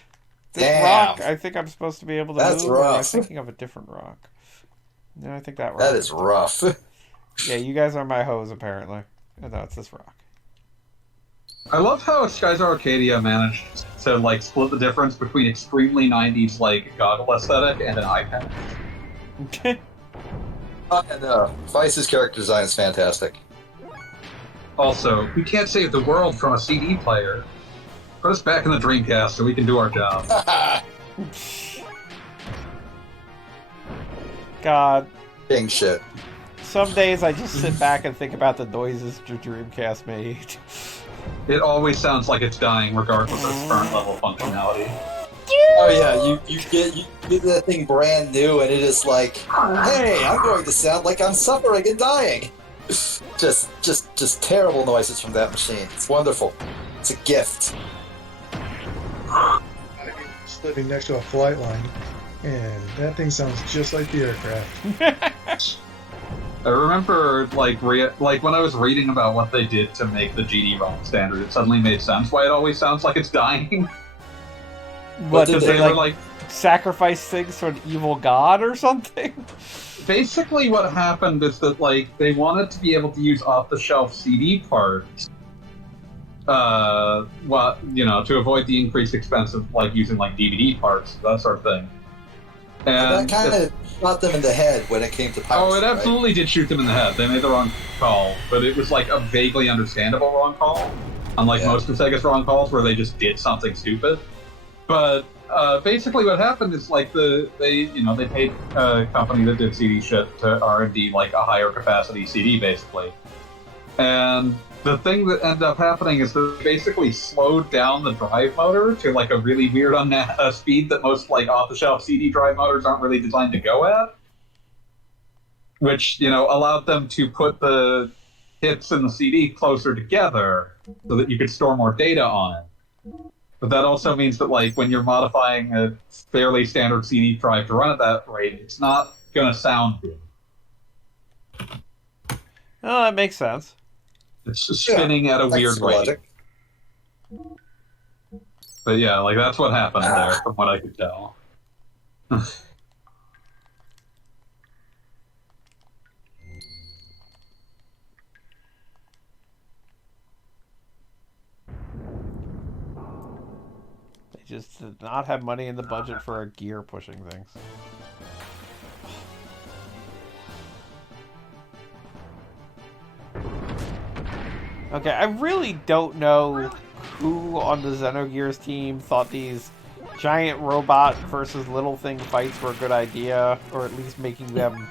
Damn. rock, I think I'm supposed to be able to That's move. Or am I rough. thinking of a different rock? No, I think that rock. That is rough. Yeah, you guys are my hoes, apparently. Oh, no, it's this rock. I love how Skies Arcadia managed to like split the difference between extremely 90s like goggle aesthetic and an iPad. And Vice's character design is fantastic. Also, we can't save the world from a CD player. Put us back in the Dreamcast so we can do our job. God. King shit. Some days I just sit back and think about the noises the Dreamcast made. It always sounds like it's dying regardless of its current level of functionality. Oh yeah, you get that thing brand new and it is like, hey, I'm going to sound like I'm suffering and dying. Just terrible noises from that machine. It's wonderful. It's a gift. I'm living next to a flight line, and that thing sounds just like the aircraft. I remember, like when I was reading about what they did to make the GD-ROM standard, it suddenly made sense why it always sounds like it's dying. What, did did they they, were like, sacrifice things to an evil god or something? Basically, what happened is that like they wanted to be able to use off-the-shelf CD parts, to avoid the increased expense of like using like DVD parts, that sort of thing. And that kind of shot them in the head when it came to piracy. Oh, it absolutely did shoot them in the head. They made the wrong call, but it was like a vaguely understandable wrong call, unlike most of Sega's wrong calls where they just did something stupid. But basically, what happened is like they paid a company that did CD shit to R&D like a higher capacity CD basically, and the thing that ended up happening is that they basically slowed down the drive motor to like a really weird speed that most like off-the-shelf CD drive motors aren't really designed to go at, which allowed them to put the hits in the CD closer together so that you could store more data on it. But that also means that, like, when you're modifying a fairly standard CD drive to run at that rate, it's not going to sound good. Oh, that makes sense. It's just spinning at a weird rate. Logic. But yeah, like, that's what happened there, from what I could tell. just did not have money in the budget for a gear pushing things. Okay, I really don't know who on the Xenogears team thought these giant robot versus little thing fights were a good idea, or at least making them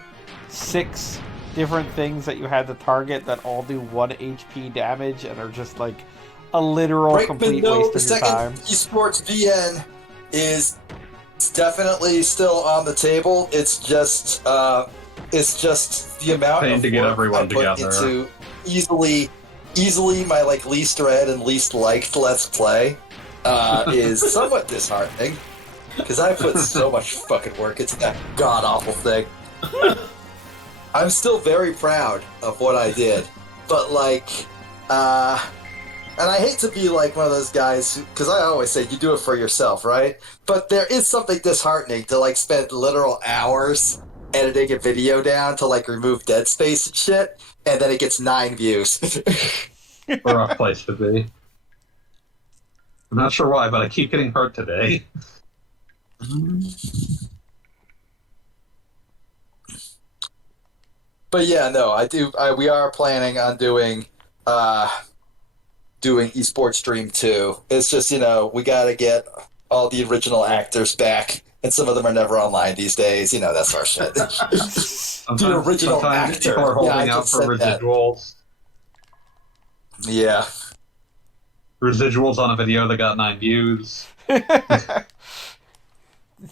6 different things that you had to target that all do 1 HP damage and are just like a literal complete waste the of your second time. esports VN is definitely still on the table. It's just the amount Pain of to get work everyone I put together. into easily my like least read and least liked Let's Play is somewhat disheartening because I put so much fucking work into that god awful thing. I'm still very proud of what I did, but like, and I hate to be like one of those guys because I always say you do it for yourself, right? But there is something disheartening to like spend literal hours editing a video down to like remove dead space and shit, and then it gets 9 views. A rough place to be. I'm not sure why, but I keep getting hurt today. But yeah, no, we are planning on doing esports stream too. It's just, you know, we gotta get all the original actors back, and some of them are never online these days. You know, that's our shit. The original sometimes actor. people are holding Yeah, I out just for said that. residuals. Yeah. Residuals on a video that got 9 views.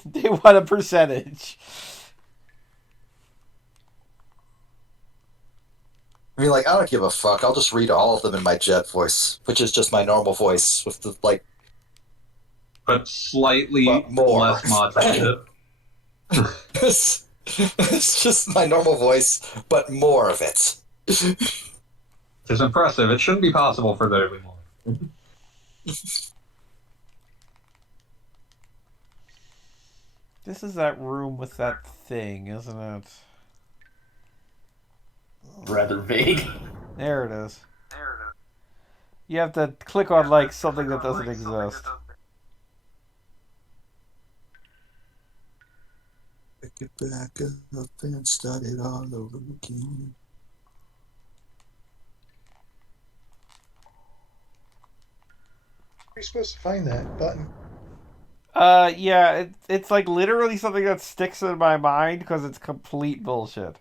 They want a percentage. I mean, like, I don't give a fuck. I'll just read all of them in my jet voice, which is just my normal voice with the, like... But slightly But more. less modulated. it's just my normal voice, but more of it. Which is impressive. It shouldn't be possible for there to be more. This is that room with that thing, isn't it? Rather vague. There it is. You have to click on like something that doesn't exist. Pick it back up and start it all over again. You're supposed to find that button. Yeah, it's like literally something that sticks in my mind because it's complete bullshit.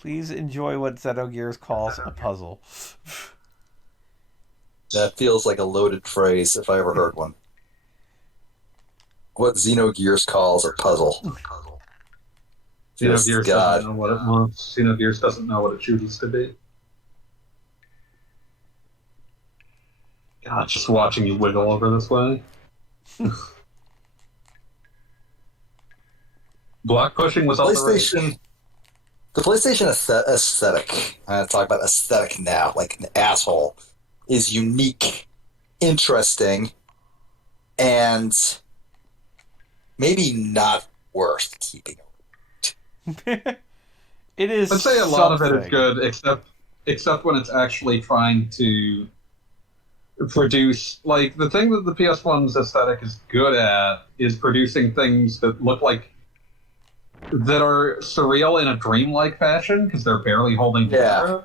Please enjoy what Xenogears calls a puzzle. That feels like a loaded phrase if I ever heard one. What Xenogears calls a puzzle. Just Xenogears God. doesn't know what it wants. Xenogears doesn't know what it chooses to be. God, just watching you wiggle over this way. Block pushing was all the rage. PlayStation. The PlayStation aesthetic, I'm going to talk about aesthetic now, like an asshole, is unique, interesting, and maybe not worth keeping. It is. I'd say a lot of it is something. good, except when it's actually trying to produce, like, the thing that the PS1's aesthetic is good at is producing things that look like that are surreal in a dreamlike fashion because they're barely holding together.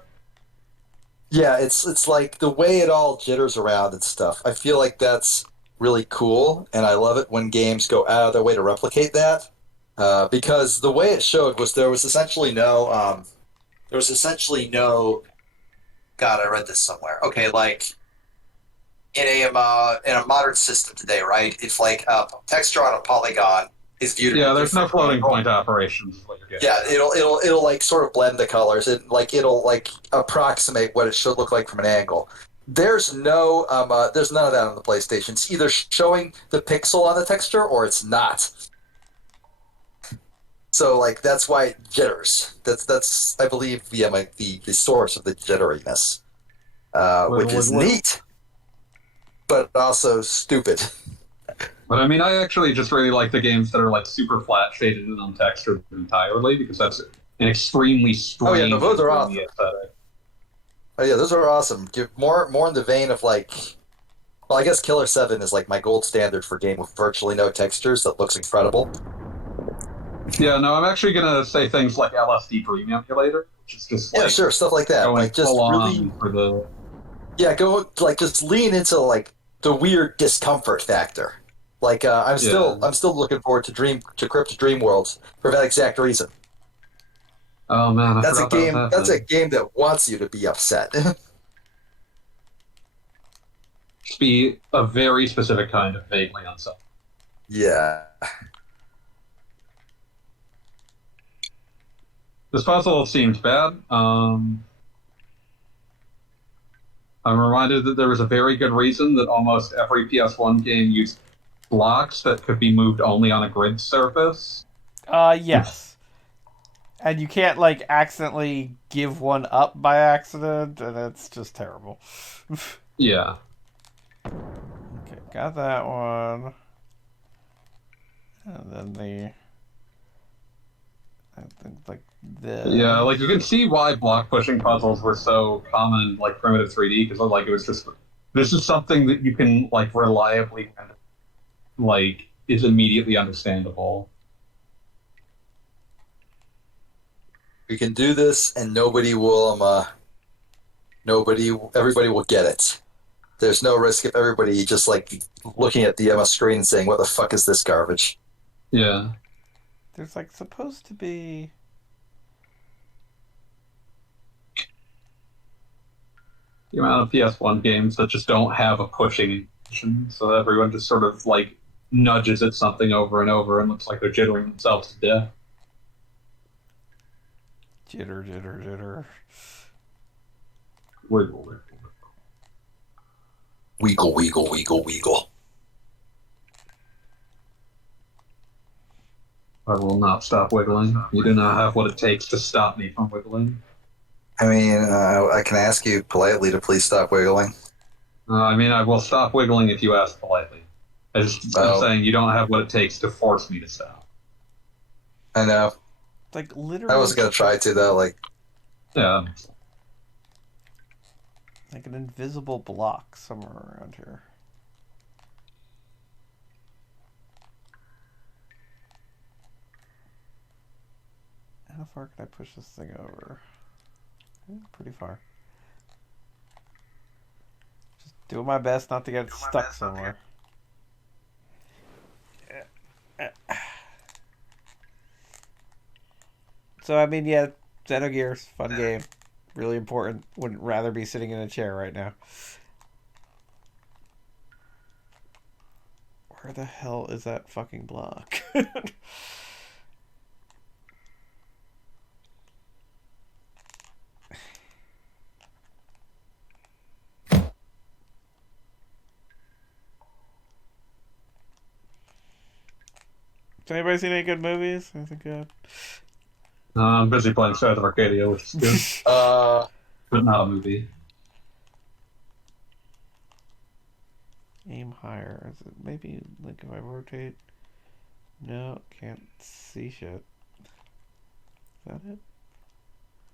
Yeah, it's like the way it all jitters around and stuff. I feel like that's really cool, and I love it when games go out of their way to replicate that. Because the way it showed was there was essentially no. God, I read this somewhere. Okay, like in a modern system today, right? It's like a texture on a polygon is viewed. Yeah, there's no floating point operations. Is what you're getting. Yeah, it'll like sort of blend the colors. It'll like approximate what it should look like from an angle. There's none of that on the PlayStation. It's either showing the pixel on the texture or it's not. So like that's why it jitters. That's I believe the source of the jitteriness, which is neat, but also stupid. But I mean, I actually just really like the games that are like super flat shaded and untextured entirely because that's an extremely Oh yeah, strange no, those and are gloomy awesome. aesthetic. Oh yeah, those are awesome. Give more in the vein of like, well, I guess Killer 7 is like my gold standard for game with virtually no textures that looks incredible. Yeah, no, I'm actually gonna say things like LSD Dream Emulator, which is just Yeah, like sure, stuff like that. going Like just full really, on for the go like just lean into like the weird discomfort factor. Like yeah. I'm still looking forward to Crypt Dream Worlds for that exact reason. Oh man, I That's a forgot that was game. That's a happening. game that wants you to be upset. Just be a very specific kind of vaguely unsettled. Yeah. This puzzle seems bad. I'm reminded that there was a very good reason that almost every PS1 game used blocks that could be moved only on a grid surface. Yes. And you can't, like, accidentally give one up by accident, and it's just terrible. Yeah. Okay, got that one. And then I think, like, Yeah, like you can see why block pushing puzzles were so common in like primitive 3D because like it was just this is something that you can like reliably like is immediately understandable. We can do this, and everybody will get it. There's no risk of everybody just like looking at the screen and saying, "What the fuck is this garbage?" Yeah. there's, like, supposed to be... The amount of PS1 games that just don't have a pushing function, so everyone just sort of like nudges at something over and over and looks like they're jittering themselves to death. Jitter, jitter, jitter. Wiggle, wiggle. Weagle, weagle, weagle, weagle. I will not stop wiggling. You do not have what it takes to stop me from wiggling. I mean, I can ask you politely to please stop wiggling. I mean, I will stop wiggling if you ask politely. I'm saying you don't have what it takes to force me to stop. I know. Like, literally... I was gonna try to though. Like, Yeah. like an invisible block somewhere around here. How far can I push this thing over? Pretty far. Just doing my best not to get stuck somewhere. So, I mean, yeah, Xenogears, fun game. Really important. Wouldn't rather be sitting in a chair right now. Where the hell is that fucking block? Has anybody seen any good movies? I think I'm busy playing Shadow of Arcadia, which is good, but not a movie. Aim higher. Is it maybe like if I rotate? No, can't see shit. Is that it?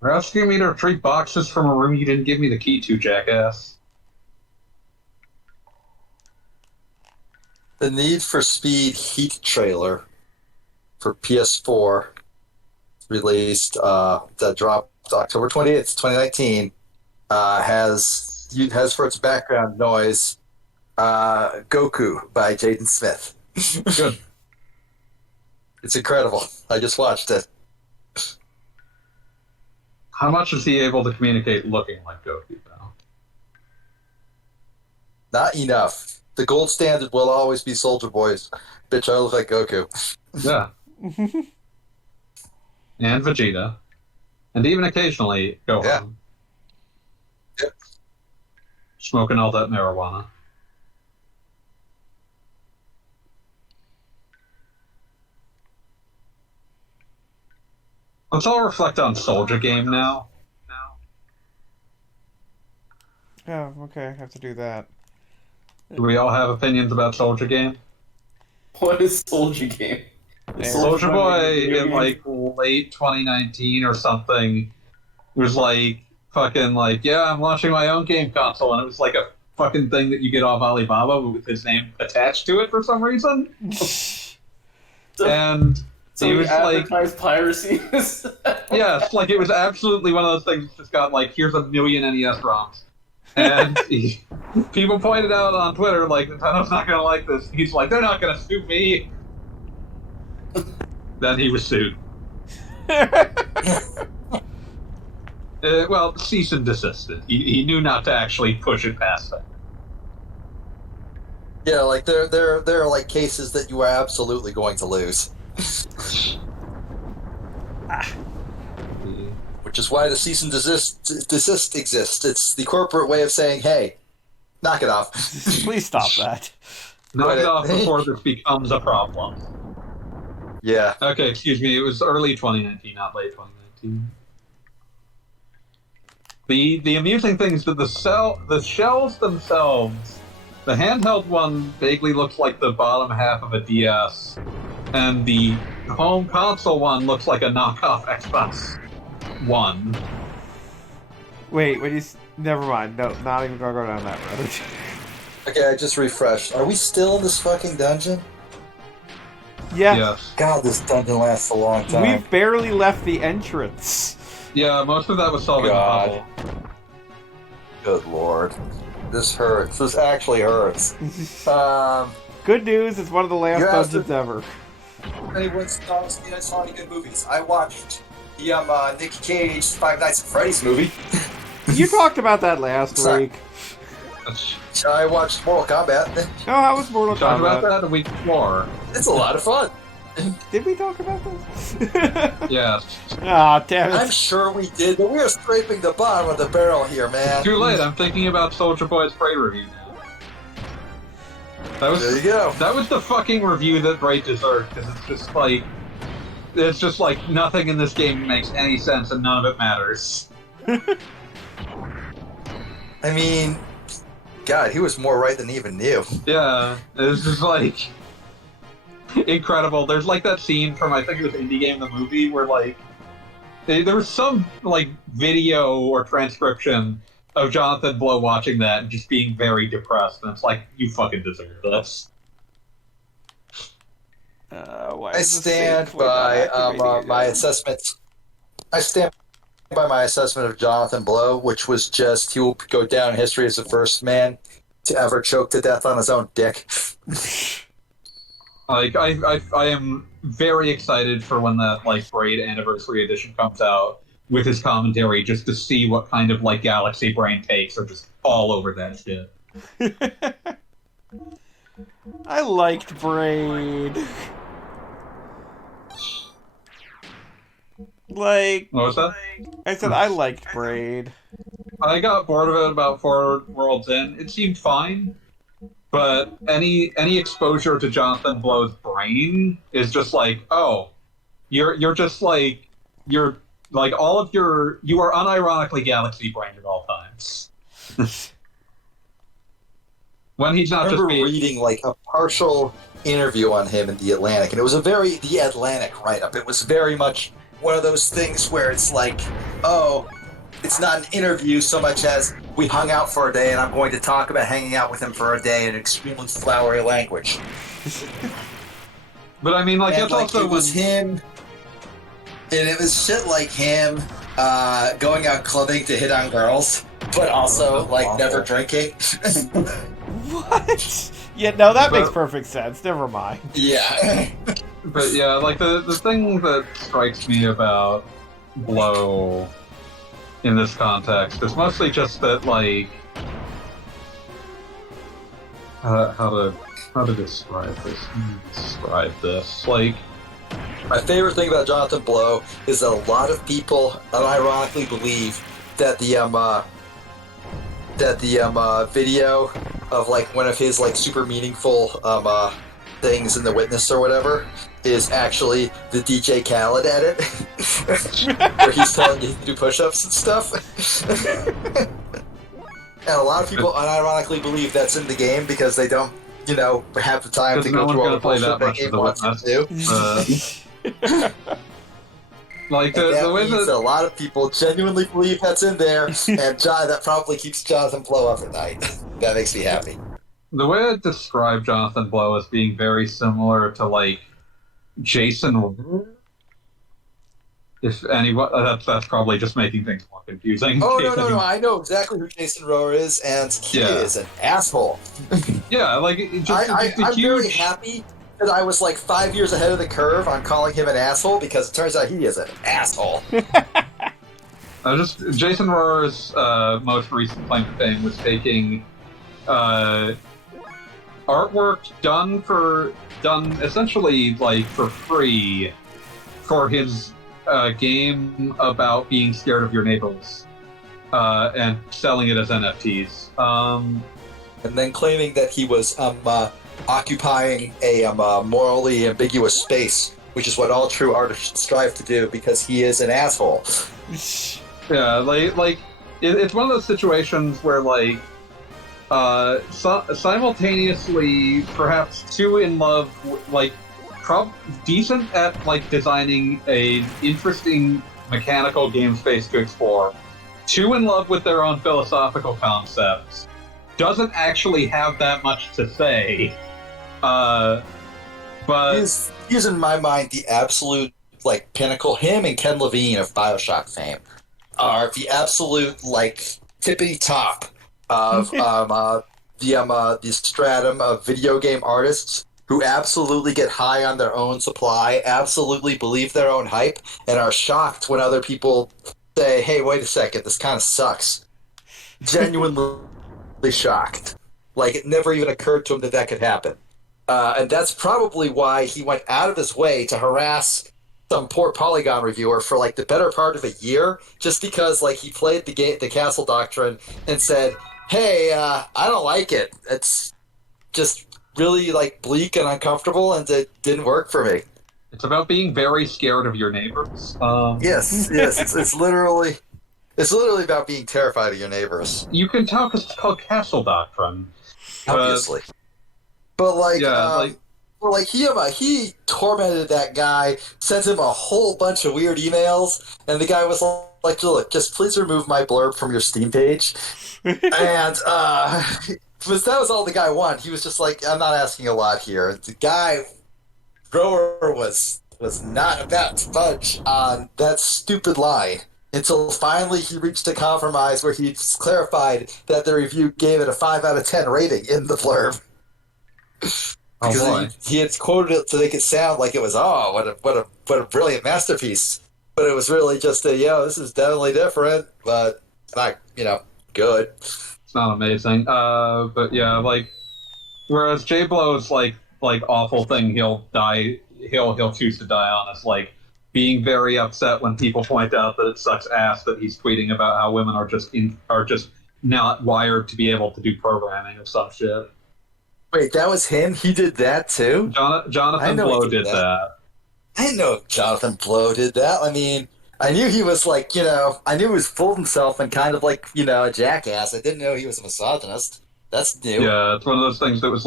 You're asking me to retrieve boxes from a room you didn't give me the key to, jackass. the Need for Speed Heat trailer for PS4 released that dropped October 28th, 2019, has for its background noise Goku by Jaden Smith. Good. It's incredible. I just watched it. How much is he able to communicate looking like Goku, though? Not enough. The gold standard will always be Soldier Boys. Bitch, I look like Goku. Yeah. And Vegeta. And even occasionally Gohan. Yeah. Yep. Smoking all that marijuana. Let's all reflect on Soldier Game now. Oh, okay, I have to do that. Do we all have opinions about Soldier Game? What is Soldier Game? Yeah. Soldier Boy video in game? like late 2019 or something was like fucking like, yeah, I'm launching my own game console, and it was like a fucking thing that you get off Alibaba with his name attached to it for some reason. And So he we was like, advertise piracy. yes, like it was absolutely one of those things that just got like, here's 1 million NES ROMs. And people pointed out on Twitter, like, Nintendo's not gonna like this. He's like, they're not gonna sue me. Then he was sued. Well, cease and desisted. He knew not to actually push it past that. Yeah, like there are like cases that you are absolutely going to lose. Which is why the cease and desist exists. It's the corporate way of saying, hey, knock it off. Please stop that. Knock it off before this becomes a problem. Yeah. Okay, excuse me. It was early 2019, not late 2019. The amusing thing is that the shells themselves, the handheld one vaguely looks like the bottom half of a DS, and the home console one looks like a knockoff Xbox One. Wait, never mind. No, not even gonna go down that road. Okay, I just refreshed. Are we still in this fucking dungeon? Yeah, Yes. God, this dungeon lasts a long time. we've barely left the entrance. Yeah, most of that was solving God. the puzzle. Good lord. This hurts. This actually hurts. Good news, it's one of the last You asked dungeons ever. Anyone saw any good movies? I watched the Nick Cage Five Nights at Freddy's movie. You talked about that last Sorry. week. I watched Mortal Kombat. Oh, how was Mortal Talked about Kombat? that a week before. It's a lot of fun. Did we talk about this? Yes. Ah, damn I'm it. sure we did, but we are scraping the bottom of the barrel here, man. Too late. I'm thinking about Soldier Boy's Prey review now. There you go. That was the fucking review that Bright deserved, because it's just like nothing in this game makes any sense and none of it matters. I mean, God, he was more right than he even knew. Yeah, it's just like incredible. There's like that scene from, I think it was Indie Game the movie, where like there was some like video or transcription of Jonathan Blow watching that and just being very depressed, and it's like, you fucking deserve this. Why I is the stand save point not by activating my again? assessment. I stand by my assessment of Jonathan Blow, which was just he will go down in history as the first man to ever choke to death on his own dick. Like, I am very excited for when that like Braid Anniversary Edition comes out with his commentary, just to see what kind of like Galaxy Brain takes are just all over that shit. I liked Braid. Like, What was that? I said I liked Braid. I got bored of it about 4 worlds in. It seemed fine, but any exposure to Jonathan Blow's brain is just like, oh, you're just like, you're like all of your, you are unironically Galaxy Brained at all times. When he's I not just remember being reading like a partial interview on him in The Atlantic, and it was the Atlantic write-up. It was very much one of those things where it's like, oh, it's not an interview so much as we hung out for a day, and I'm going to talk about hanging out with him for a day in an extremely flowery language. But I mean, like, And that's like also it was him, and it was shit like him going out clubbing to hit on girls, but also like never drinking. What? Yeah, no, that makes perfect sense. Never mind. Yeah. But yeah, like the thing that strikes me about Blow in this context is mostly just that, like, how to describe this? Like, My favorite thing about Jonathan Blow is that a lot of people unironically believe that the video of like one of his like super meaningful things in The Witness or whatever is actually the DJ Khaled edit, where he's telling you to do push-ups and stuff. And a lot of people unironically believe that's in the game because they don't, have the time to go through all the bullshit that game wants to do. Like the way that a lot of people genuinely believe that's in there, and that probably keeps Jonathan Blow up at night. That makes me happy. the way I describe Jonathan Blow as being very similar to like Jason. If anyone, that's probably just making things more confusing. Oh no! I know exactly who Jason Rohrer is, and he is an asshole. Yeah, like I'm very happy that I was like 5 years ahead of the curve on calling him an asshole, because it turns out he is an asshole. Jason Rohrer's most recent claim to fame was taking artwork done essentially like for free for his game about being scared of your neighbors, and selling it as NFTs. And then claiming that he was occupying a morally ambiguous space, which is what all true artists strive to do, because he is an asshole. Yeah, it's one of those situations where simultaneously, perhaps too in love, decent at designing a interesting mechanical game space to explore, too in love with their own philosophical concepts, doesn't actually have that much to say, but he's in my mind the absolute pinnacle. Him and Ken Levine of BioShock fame are the absolute tippity top of the stratum of video game artists who absolutely get high on their own supply, absolutely believe their own hype, and are shocked when other people say, hey, wait a second, this kind of sucks. Genuinely shocked. It never even occurred to him that could happen. And that's probably why he went out of his way to harass some poor Polygon reviewer for the better part of a year, just because he played the Castle Doctrine and said, hey, I don't like it. It's just really bleak and uncomfortable, and it didn't work for me. It's about being very scared of your neighbors. Yes, it's literally about being terrified of your neighbors. You can tell because it's called Castle Doctrine. Obviously. But he tormented that guy, sent him a whole bunch of weird emails, and the guy was like, look, just please remove my blurb from your Steam page. And that was all the guy wanted. He was just like, I'm not asking a lot here. The guy, Grower, was not about to budge on that stupid lie until finally he reached a compromise where he clarified that the review gave it a 5 out of 10 rating in the blurb. Because he had quoted it to make it sound like it was, what a brilliant masterpiece. But it was really just this is definitely different, but not, good. It's not amazing. But yeah, whereas J Blow's awful thing he'll choose to die on is being very upset when people point out that it sucks ass that he's tweeting about how women are just not wired to be able to do programming or some shit. Wait, that was him? He did that too? Jonathan Blow did that. I didn't know Jonathan Blow did that. I mean, I knew he was I knew he was full of himself and kind of a jackass. I didn't know he was a misogynist. That's new. Yeah, it's one of those things that was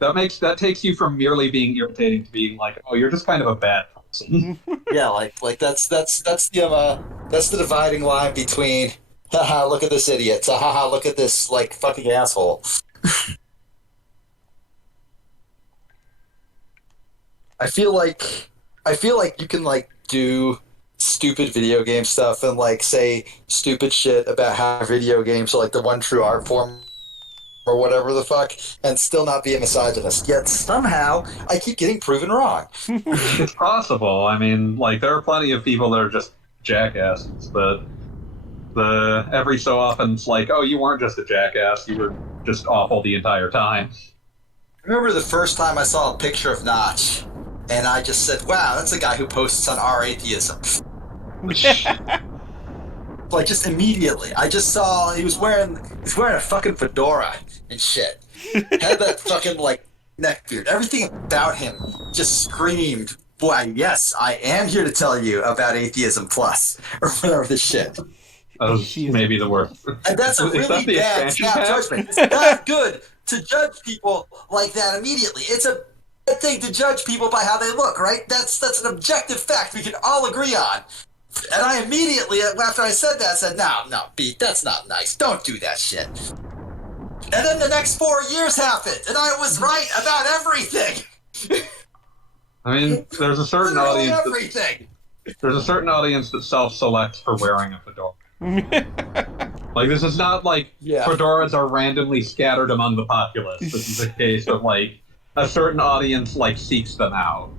that takes you from merely being irritating to being you're just kind of a bad person. Yeah, that's the dividing line between haha, look at this idiot, haha, look at this fucking asshole. I feel like you can do stupid video game stuff and say stupid shit about how video games are the one true art form or whatever the fuck, and still not be a misogynist. Yet somehow I keep getting proven wrong. It's possible. I mean, there are plenty of people that are just jackasses, but every so often it's you weren't just a jackass, you were just awful the entire time. I remember the first time I saw a picture of Notch, and I just said, wow, that's a guy who posts on R-Atheism. Just immediately. I just saw he was wearing a fucking fedora and shit. Had that fucking like neck beard. Everything about him just screamed, "Why, yes, I am here to tell you about Atheism Plus or whatever this shit." That was maybe the worst. And that's a Is really that the bad expansion snap pack? judgment. It's not good to judge people like that immediately. It's a bad thing to judge people by how they look, right? That's an objective fact we can all agree on. And I immediately, after I said that, said, no, Pete, that's not nice. Don't do that shit. And then the next 4 years happened, and I was right about everything. I mean, there's a certain Literally audience. everything. There's a certain audience that self-selects for wearing a fedora. Like, this is not like fedoras are randomly scattered among the populace. This is a case of like a certain audience like seeks them out.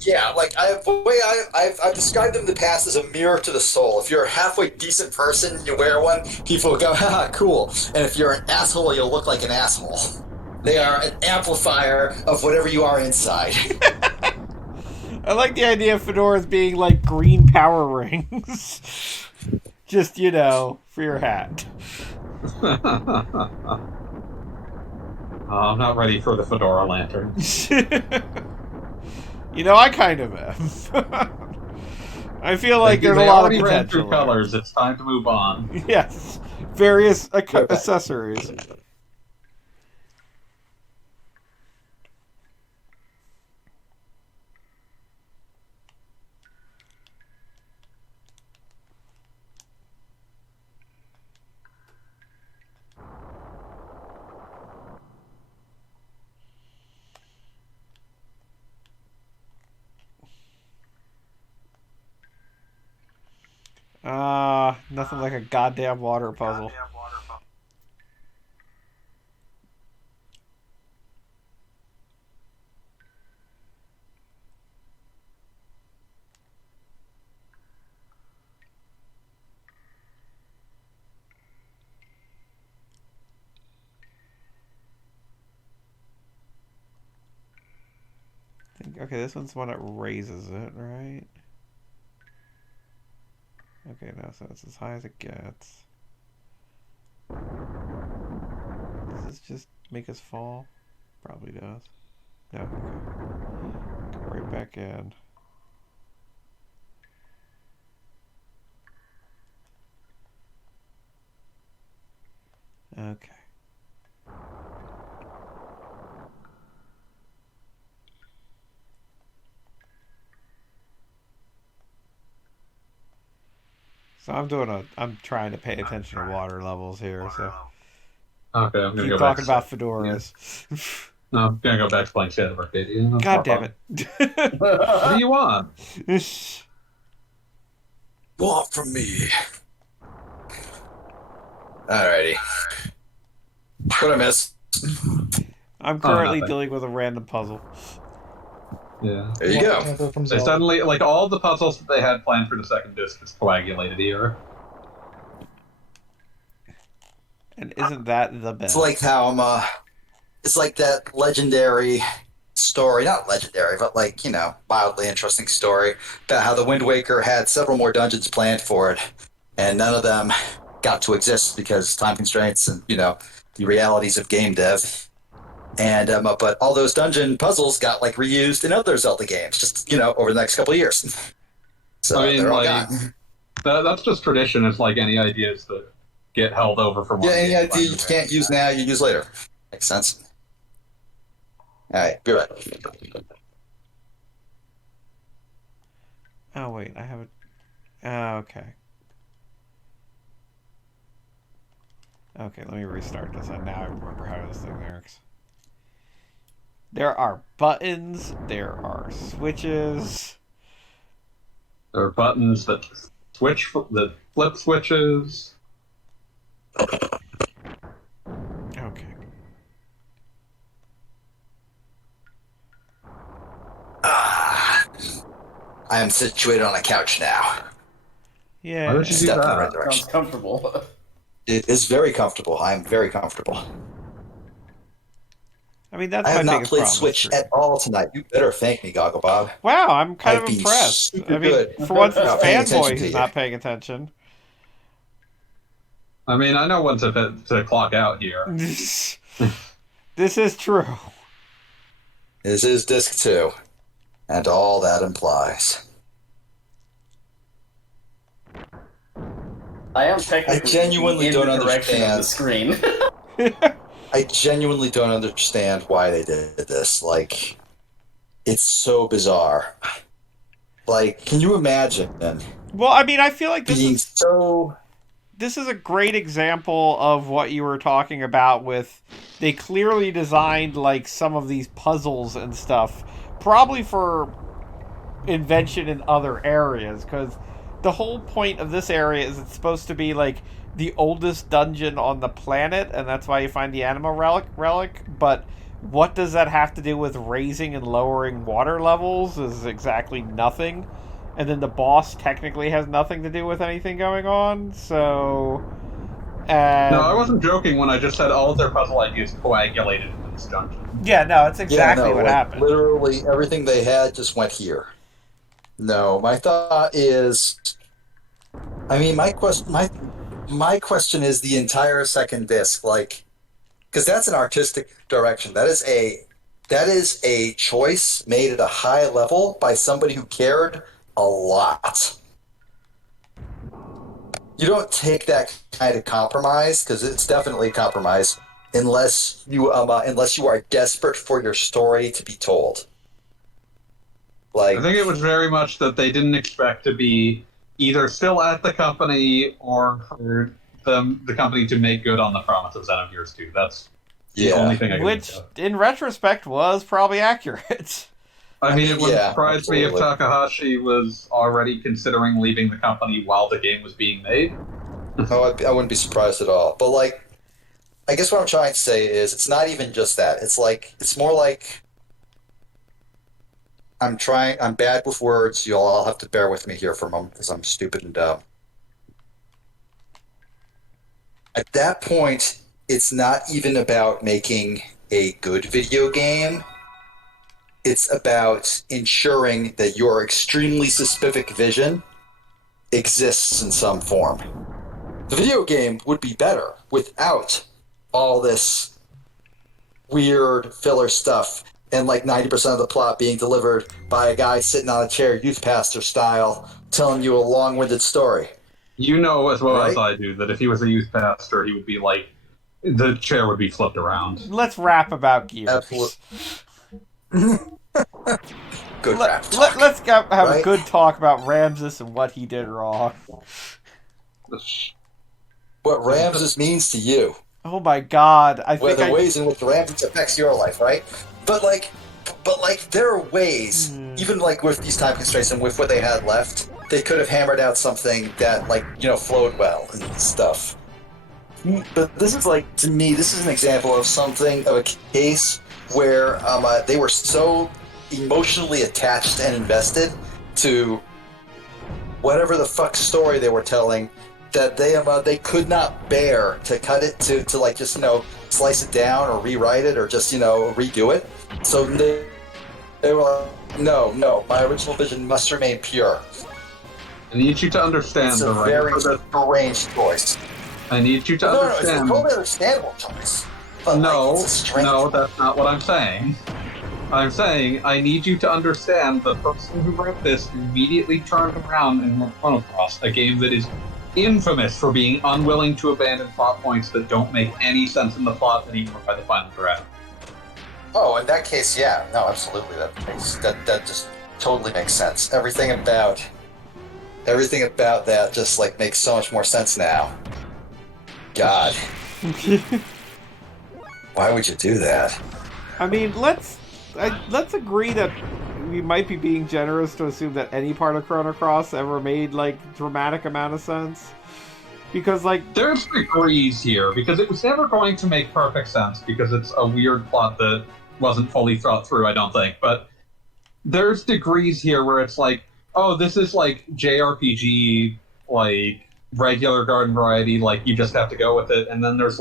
Yeah, like the way I've described them in the past as a mirror to the soul. If you're a halfway decent person and you wear one, people will go, haha, cool. And if you're an asshole, you'll look like an asshole. They are an amplifier of whatever you are inside. I like the idea of fedoras being like green power rings. Just, for your hat. I'm not ready for the fedora lantern. I kind of am. I feel like there's a lot of potential. Ran through colors. It's time to move on. Yes. Various accessories. Nothing like a goddamn water puzzle. Okay, this one's the one that raises it, right? Okay, now so it's as high as it gets. Does this just make us fall? Probably does. No, okay. Go right back in. Okay. So I'm trying to pay attention to water levels here, so. Okay, I'm gonna keep go talking back. about fedoras. Yeah. No, I'm gonna go back to playing Shadow of Arcadia. God damn it. What do you want? Want from me. Alrighty. What I miss? I'm currently dealing with a random puzzle. Yeah. There you go. Temple from They Zelda. suddenly, like, all the puzzles that they had planned for the second disc is coagulated here. And isn't that the best? It's like how it's like that legendary story, not legendary, but like, mildly interesting story about how the Wind Waker had several more dungeons planned for it, and none of them got to exist because time constraints and, the realities of game dev. And but all those dungeon puzzles got like reused in other Zelda games, just over the next couple of years. So I mean, they're all like, gone. that's just tradition. It's like any ideas that get held over from one. Yeah, any game idea you can't use now, you use later. Makes sense. All right, be right. Oh, wait, I have it. Okay. Okay, let me restart this. And now I remember how this thing works. There are buttons. There are switches. There are buttons that that flip switches. Okay. I am situated on a couch now. Yeah. Why don't you do Step in the that? right Sounds direction. comfortable. It is very comfortable. I am very comfortable. I mean, that's I my have not biggest played problem. Switch at all tonight. You better thank me, Goggle Bob. Wow, I'm kind I've of been impressed. super I mean, good for once, it's about paying attention fanboy to who's you. not paying attention. I mean, I know when to clock out here. This is true. This is disc 2, and all that implies. I am technically I genuinely in don't the direction of understand. the screen. I genuinely don't understand why they did this. Like, it's so bizarre. Like, can you imagine Well, I mean, I feel like being so... this is a great example of what you were talking about with they clearly designed like some of these puzzles and stuff probably for invention in other areas, because the whole point of this area is it's supposed to be like the oldest dungeon on the planet, and that's why you find the anima relic. But what does that have to do with raising and lowering water levels? Is exactly nothing. And then the boss technically has nothing to do with anything going on, so... No, I wasn't joking when I just said all of their puzzle ideas coagulated in this dungeon. Yeah, no, it's exactly what like, happened. Literally everything they had just went here. No, my thought is... I mean, my question is the entire second disc, like... Because that's an artistic direction. That is a choice made at a high level by somebody who cared a lot. You don't take that kind of compromise, because it's definitely a compromise, unless you are desperate for your story to be told. Like, I think it was very much that they didn't expect to be either still at the company or for the company to make good on the promise of Xenogears 2. That's the only thing I can Which, think of. in retrospect, was probably accurate. I mean, it wouldn't surprise me if absolutely. Takahashi was already considering leaving the company while the game was being made. No, I wouldn't be surprised at all. But, like, I guess what I'm trying to say is it's not even just that. It's more like I'm bad with words. You'll all have to bear with me here for a moment because I'm stupid and dumb. At that point, it's not even about making a good video game. It's about ensuring that your extremely specific vision exists in some form. The video game would be better without all this weird filler stuff and like 90% of the plot being delivered by a guy sitting on a chair, youth pastor style, telling you a long-winded story. You know as well Right? as I do that if he was a youth pastor, he would be like, the chair would be flipped around. Let's rap about Gears. Absolutely. Good rap talk. Let's have a Right? good talk about Ramsus and what he did wrong. What Ramsus means to you. Oh my god, I think The ways in which Ramsus affects your life, right? But there are ways, even like with these time constraints and with what they had left, they could have hammered out something that flowed well and stuff. But this is to me, this is an example of a case where they were so emotionally attached and invested to whatever the fuck story they were telling that they could not bear to cut it to just slice it down or rewrite it or just redo it. So they were like, no, my original vision must remain pure. I need you to understand It's the a right. very strange choice. I need you to No, it's a understand. totally understandable choice. But it's a strange No, that's not what I'm saying. I'm saying I need you to understand the person who wrote this immediately turned around and wrote Chrono Cross, a game that is infamous for being unwilling to abandon plot points that don't make any sense in the plot anymore by the final draft. Oh, in that case, yeah. No, absolutely. That just totally makes sense. Everything about that just makes so much more sense now. God. Why would you do that? I mean, let's agree that we might be being generous to assume that any part of Chrono Cross ever made dramatic amount of sense, because there's degrees here because it was never going to make perfect sense because it's a weird plot that wasn't fully thought through, I don't think. But there's degrees here where it's oh, this is JRPG, regular garden variety, you just have to go with it. And then there's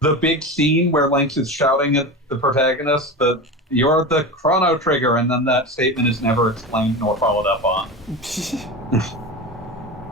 the big scene where Lynx is shouting at the protagonist that you're the Chrono Trigger, and then that statement is never explained nor followed up on.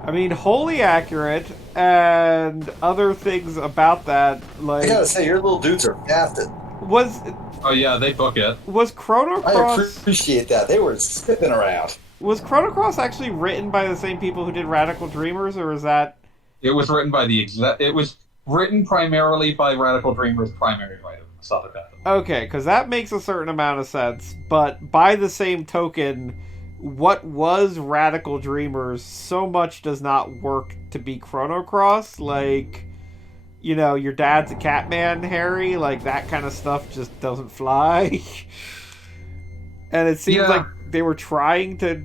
I mean, wholly accurate, and other things about that, I gotta say, your little dudes are bastard. Was Oh yeah, they book it. Chrono I Cross appreciate that. They were skipping around. was Chrono Cross actually written by the same people who did Radical Dreamers, or was that? It was written by It was written primarily by Radical Dreamer's primary writer, Masato Kato. Okay, because that makes a certain amount of sense. But by the same token, what was Radical Dreamers so much does not work to be Chrono Cross. Like, you know, your dad's a Catman, Harry. Like, that kind of stuff just doesn't fly. And it seems like they were trying to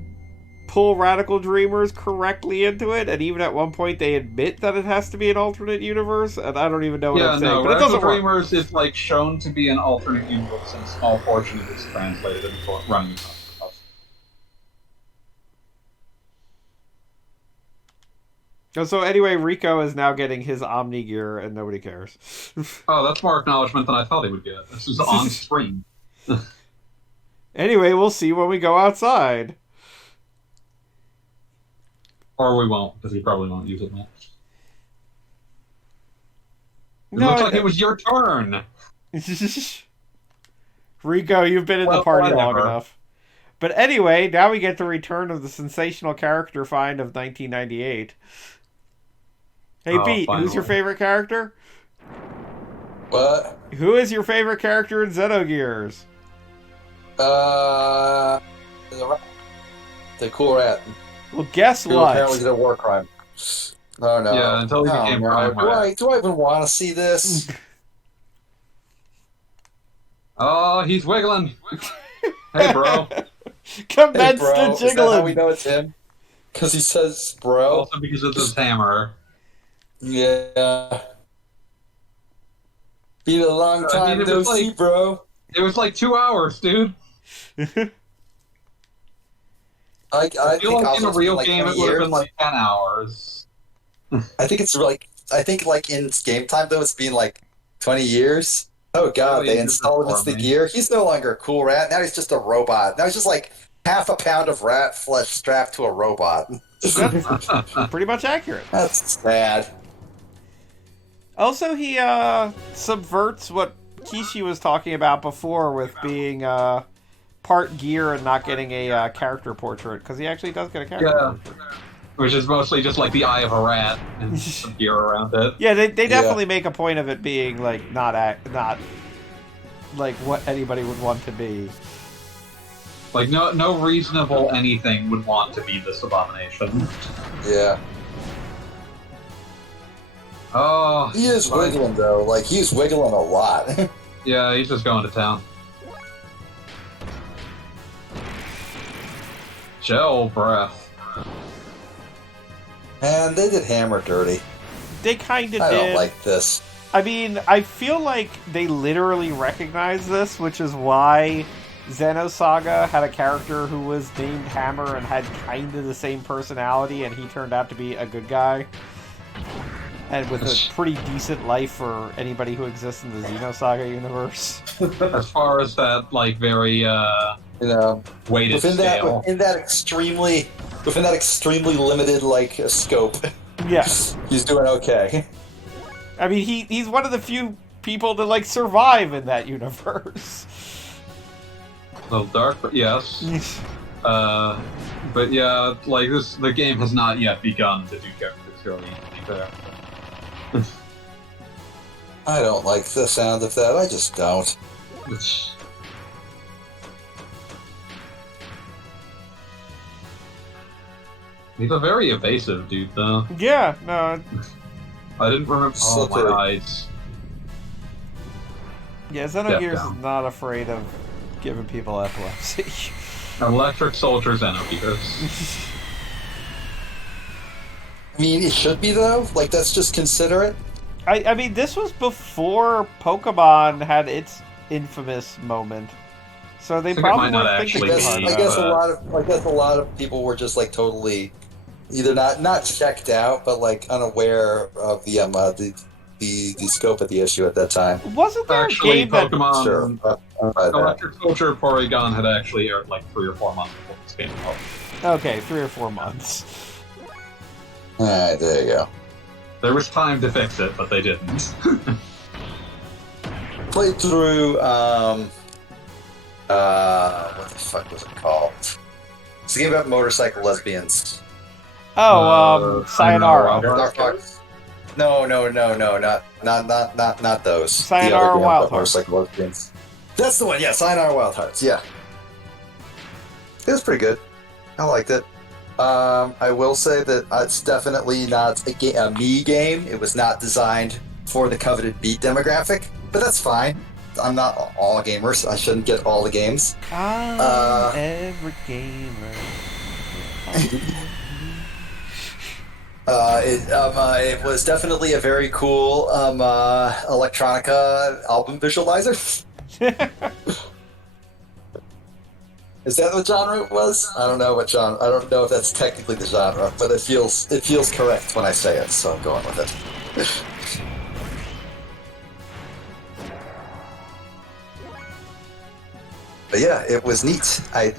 pull Radical Dreamers correctly into it, and even at one point they admit that it has to be an alternate universe, and I don't even know what I'm saying. No, but it Radical doesn't work. Dreamers is like shown to be an alternate universe, and a small portion of it's translated into running. So anyway, Rico is now getting his Omni gear, and nobody cares. Oh, that's more acknowledgement than I thought he would get. This is on screen. Anyway, we'll see when we go outside. Or we won't, because he probably won't use it much. It No, looks like it was your turn. Rico, you've been in the Well, party long whatever. enough. But anyway, now we get the return of the sensational character find of 1998. Hey, Oh, Pete, who's your finally. favorite character? What? Who is your favorite character in Xenogears? The cool rat. Well, guess Who apparently what? did a war crime. Oh no. Yeah, until he became no. Prime Rat. Do I even want to see this? Oh, he's wiggling. Hey, bro. Commence Hey, bro. the Is that how we jiggling. know it's him? Because he says bro. Also because of this hammer. Yeah. Been a long I time mean, it no was see, like- bro. It was like 2 hours, dude. I I feel think like in also a it's real been, game 20 it would have years. been like 10 hours. I think it's like in game time though it's been like 20 years. Oh god, Really they installed him into the for me. gear. He's no longer a cool rat. Now he's just a robot. Now he's just like half a pound of rat flesh strapped to a robot. That's pretty much accurate. That's sad. Also, he subverts what Kishi was talking about before with being part gear and not getting a character portrait, because he actually does get a character Yeah. portrait. Which is mostly just like the eye of a rat and some gear around it. Yeah, they definitely make a point of it being like not like what anybody would want to be. Like no reasonable anything would want to be this abomination. Yeah. Oh, He is wiggling though. Like he's wiggling a lot. yeah, he's just going to town. Gel breath. Man, they did Hammer dirty. They kind of I did. don't like this. I mean, I feel like they literally recognize this, which is why Xenosaga had a character who was named Hammer and had kind of the same personality, and he turned out to be a good guy. And with a pretty decent life for anybody who exists in the Xenosaga universe. As far as that, like, very, You know, weighted within scale. that extremely limited like scope, Yeah. he's doing okay. I mean, he's one of the few people to, like, survive in that universe. A little dark, but yes. But yeah, like, the game has not yet begun to do characters really, to be fair. I don't like the sound of that. I just don't. He's a very evasive dude, though. Yeah, no. I didn't remember. Oh, my Slippery. eyes. Yeah, Xenogears down. is not afraid of giving people epilepsy. Electric Soldier Xenogears. I mean, it should be though. Like that's just considerate. I mean, this was before Pokemon had its infamous moment. So they I think it probably might not weren't I thinking actually too guess, hard be, I about guess it. a lot of people were just like totally either not checked out, but like unaware of the scope of the issue at that time. Wasn't there Actually, a game that... Pokemon Sure. That. Electric Soldier Porygon had actually aired like 3 or 4 months before this game out. Okay, 3 or 4 months. Alright, there you go. There was time to fix it, but they didn't. played through what the fuck was it called? It's a game about motorcycle lesbians. Oh, Sayonara. Wild No, not those. Sayonara the other game Wild about motorcycle lesbians. That's the one. Yeah, Sayonara Wild Hearts. Yeah, it was pretty good. I liked it. I will say that it's definitely not a me game. It was not designed for the coveted beat demographic, but that's fine. I'm not all gamers. I shouldn't get all the games. I'm every gamer. It was definitely a very cool electronica album visualizer. Is that what genre it was? I don't know what genre. I don't know if that's technically the genre, but it feels correct when I say it, so I'm going with it. But yeah, it was neat. I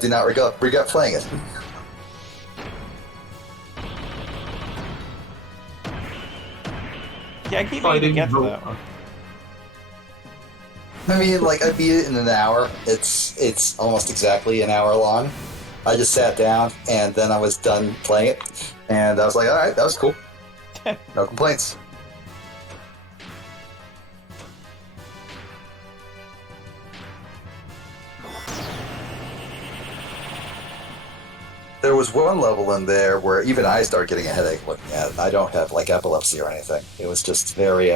do not regret playing it. Yeah, I keep meaning to get to that one. I mean, like, I beat it in an hour. It's almost exactly an hour long. I just sat down, and then I was done playing it, and I was like, all right, that was cool. No complaints. There was one level in there where even I start getting a headache looking at it. I don't have, like, epilepsy or anything. It was just very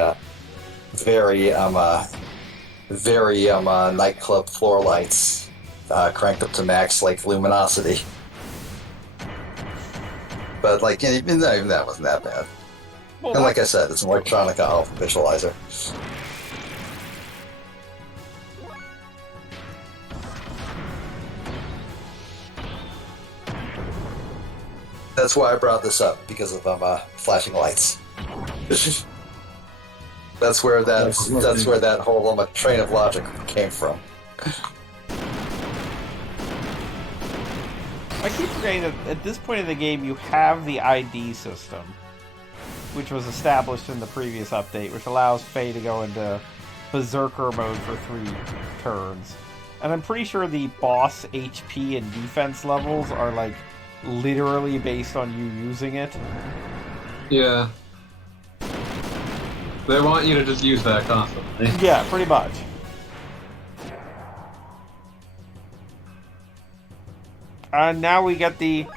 nightclub floor lights cranked up to max, like, luminosity. But, like, even that wasn't that bad. Well, And like I said, it's an electronica album visualizer. That's why I brought this up, because of flashing lights. That's where that whole train of logic came from. I keep forgetting that at this point in the game you have the ID system, which was established in the previous update, which allows Faye to go into Berserker mode for 3 turns. And I'm pretty sure the boss HP and defense levels are, like, literally based on you using it. Yeah. They want you to just use that constantly. Yeah, pretty much. And now we get the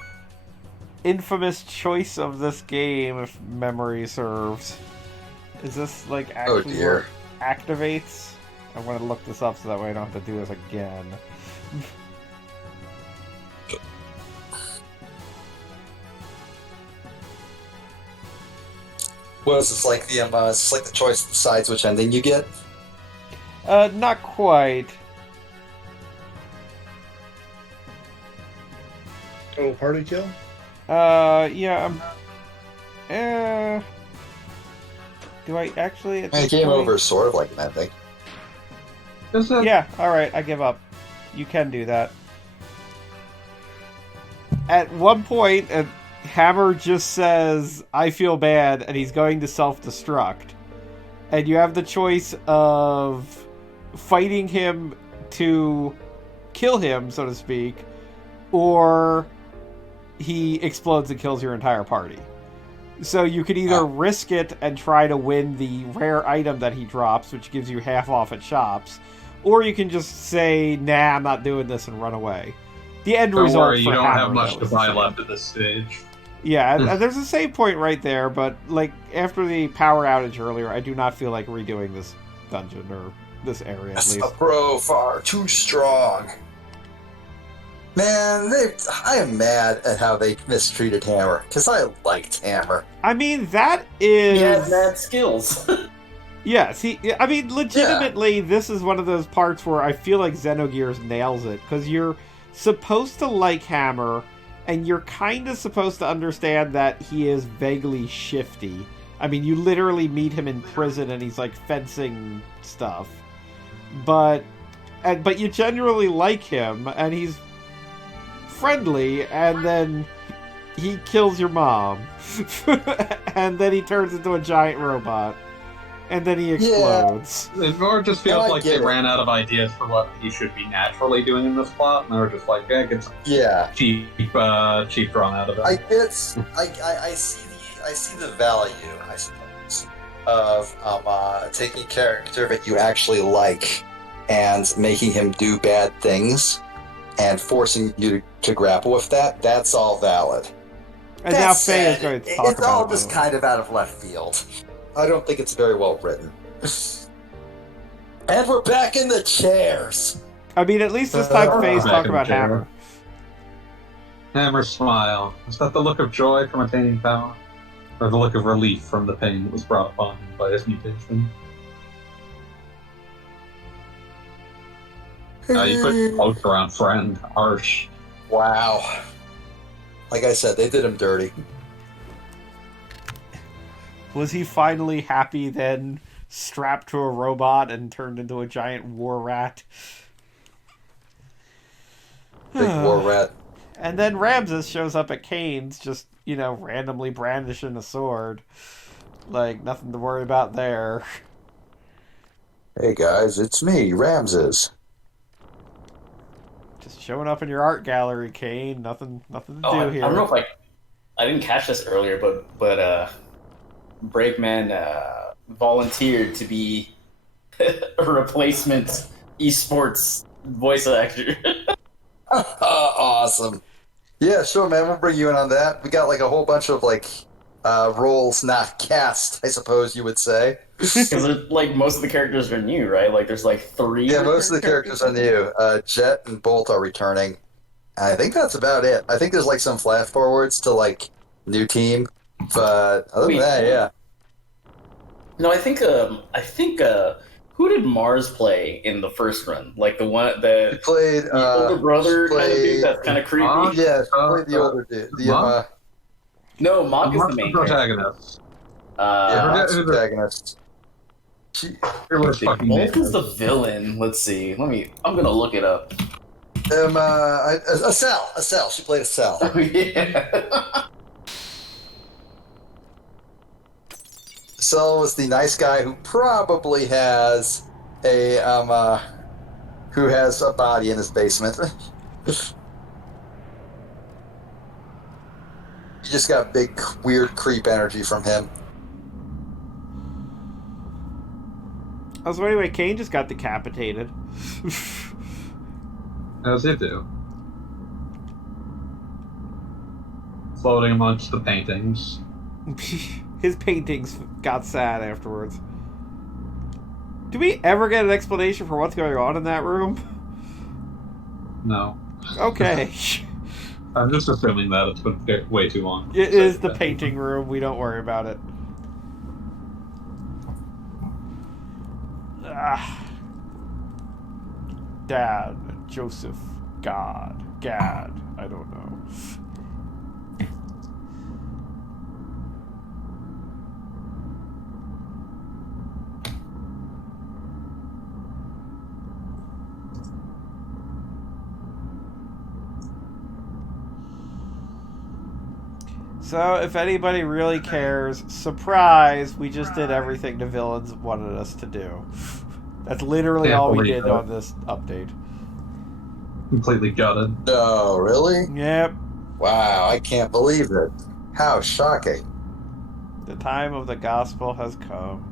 infamous choice of this game, if memory serves. Is this, like, actually what activates? I want to look this up so that way I don't have to do this again. What is this, like the choice decides which ending you get? Not quite. Total party kill? Yeah, do I actually... Game over is sort of like an ending. Is it? Yeah, alright, I give up. You can do that. At one point, Hammer just says, I feel bad, and he's going to self-destruct. And you have the choice of fighting him to kill him, so to speak, or he explodes and kills your entire party. So you could either risk it and try to win the rare item that he drops, which gives you half off at shops, or you can just say, nah, I'm not doing this, and run away. The end Don't result worry, for you don't Hammer, have much though, to is the buy same. left at this stage. Yeah, and there's a save point right there, but, like, after the power outage earlier, I do not feel like redoing this dungeon, or this area, at That's least. a bro far too strong. Man, I am mad at how they mistreated Hammer, because I liked Hammer. I mean, that is... He has mad skills. Yeah, see, I mean, legitimately, this is one of those parts where I feel like Xenogears nails it, because you're supposed to like Hammer, and you're kind of supposed to understand that he is vaguely shifty. I mean, you literally meet him in prison, and he's, like, fencing stuff. But you generally like him, and he's friendly, and then he kills your mom. And then he turns into a giant robot. and then he explodes. It more just feels I like they get it. ran out of ideas for what he should be naturally doing in this plot, and they were just like, get some Yeah. cheap drawn out of it. I see the value, I suppose, of taking a character that you actually like and making him do bad things and forcing you to grapple with that. That's all valid. And That now Faye is said, going to talk it's all about just it. kind of out of left field. I don't think it's very well written. And we're back in the chairs. I mean, at least this time Faye's back talking in the about chair. Hammer. Hammer's smile. Was that the look of joy from attaining power? Or the look of relief from the pain that was brought upon him by his mutation? You put cloak around friend. Harsh. Wow. Like I said, they did him dirty. Was he finally happy then, strapped to a robot and turned into a giant war rat? Big war rat. And then Ramsus shows up at Kane's, just, randomly brandishing a sword. Like, nothing to worry about there. Hey guys, it's me, Ramsus. Just showing up in your art gallery, Kane. Nothing to do here. I don't know if I didn't catch this earlier, but Breakman volunteered to be a replacement esports voice actor. Awesome. Yeah, sure, man. We'll bring you in on that. We got like a whole bunch of roles not cast, I suppose you would say. Because most of the characters are new, right? Like there's 3. Yeah, most of the characters are new. Jet and Bolt are returning. And I think that's about it. I think there's some flash forwards to new team, but other than that, yeah. No, I think who did Mars play in the first run? Like the one He played the older brother kind of dude that's kind of creepy. Yeah, he played the older dude. No, Mach is the Mark's main protagonist. Yeah, Mark's protagonist. It was fucking Bolt is the villain. Let's see. I'm gonna look it up. Estelle. She played Estelle. Oh, yeah. Estelle was the nice guy who probably has a body in his basement. You just got big, weird creep energy from him. Oh, so anyway, Kane just got decapitated. How's it do? Floating amongst the paintings. His paintings got sad afterwards. Do we ever get an explanation for what's going on in that room? No. Okay. I'm just assuming that it's been way too long. It is the painting room. We don't worry about it. Dad, Joseph, Gad, I don't know. So, if anybody really cares, surprise, we just did everything the villains wanted us to do. That's literally all we did on this update. Completely gutted. No, really? Yep. Wow, I can't believe it. How shocking. The time of the gospel has come.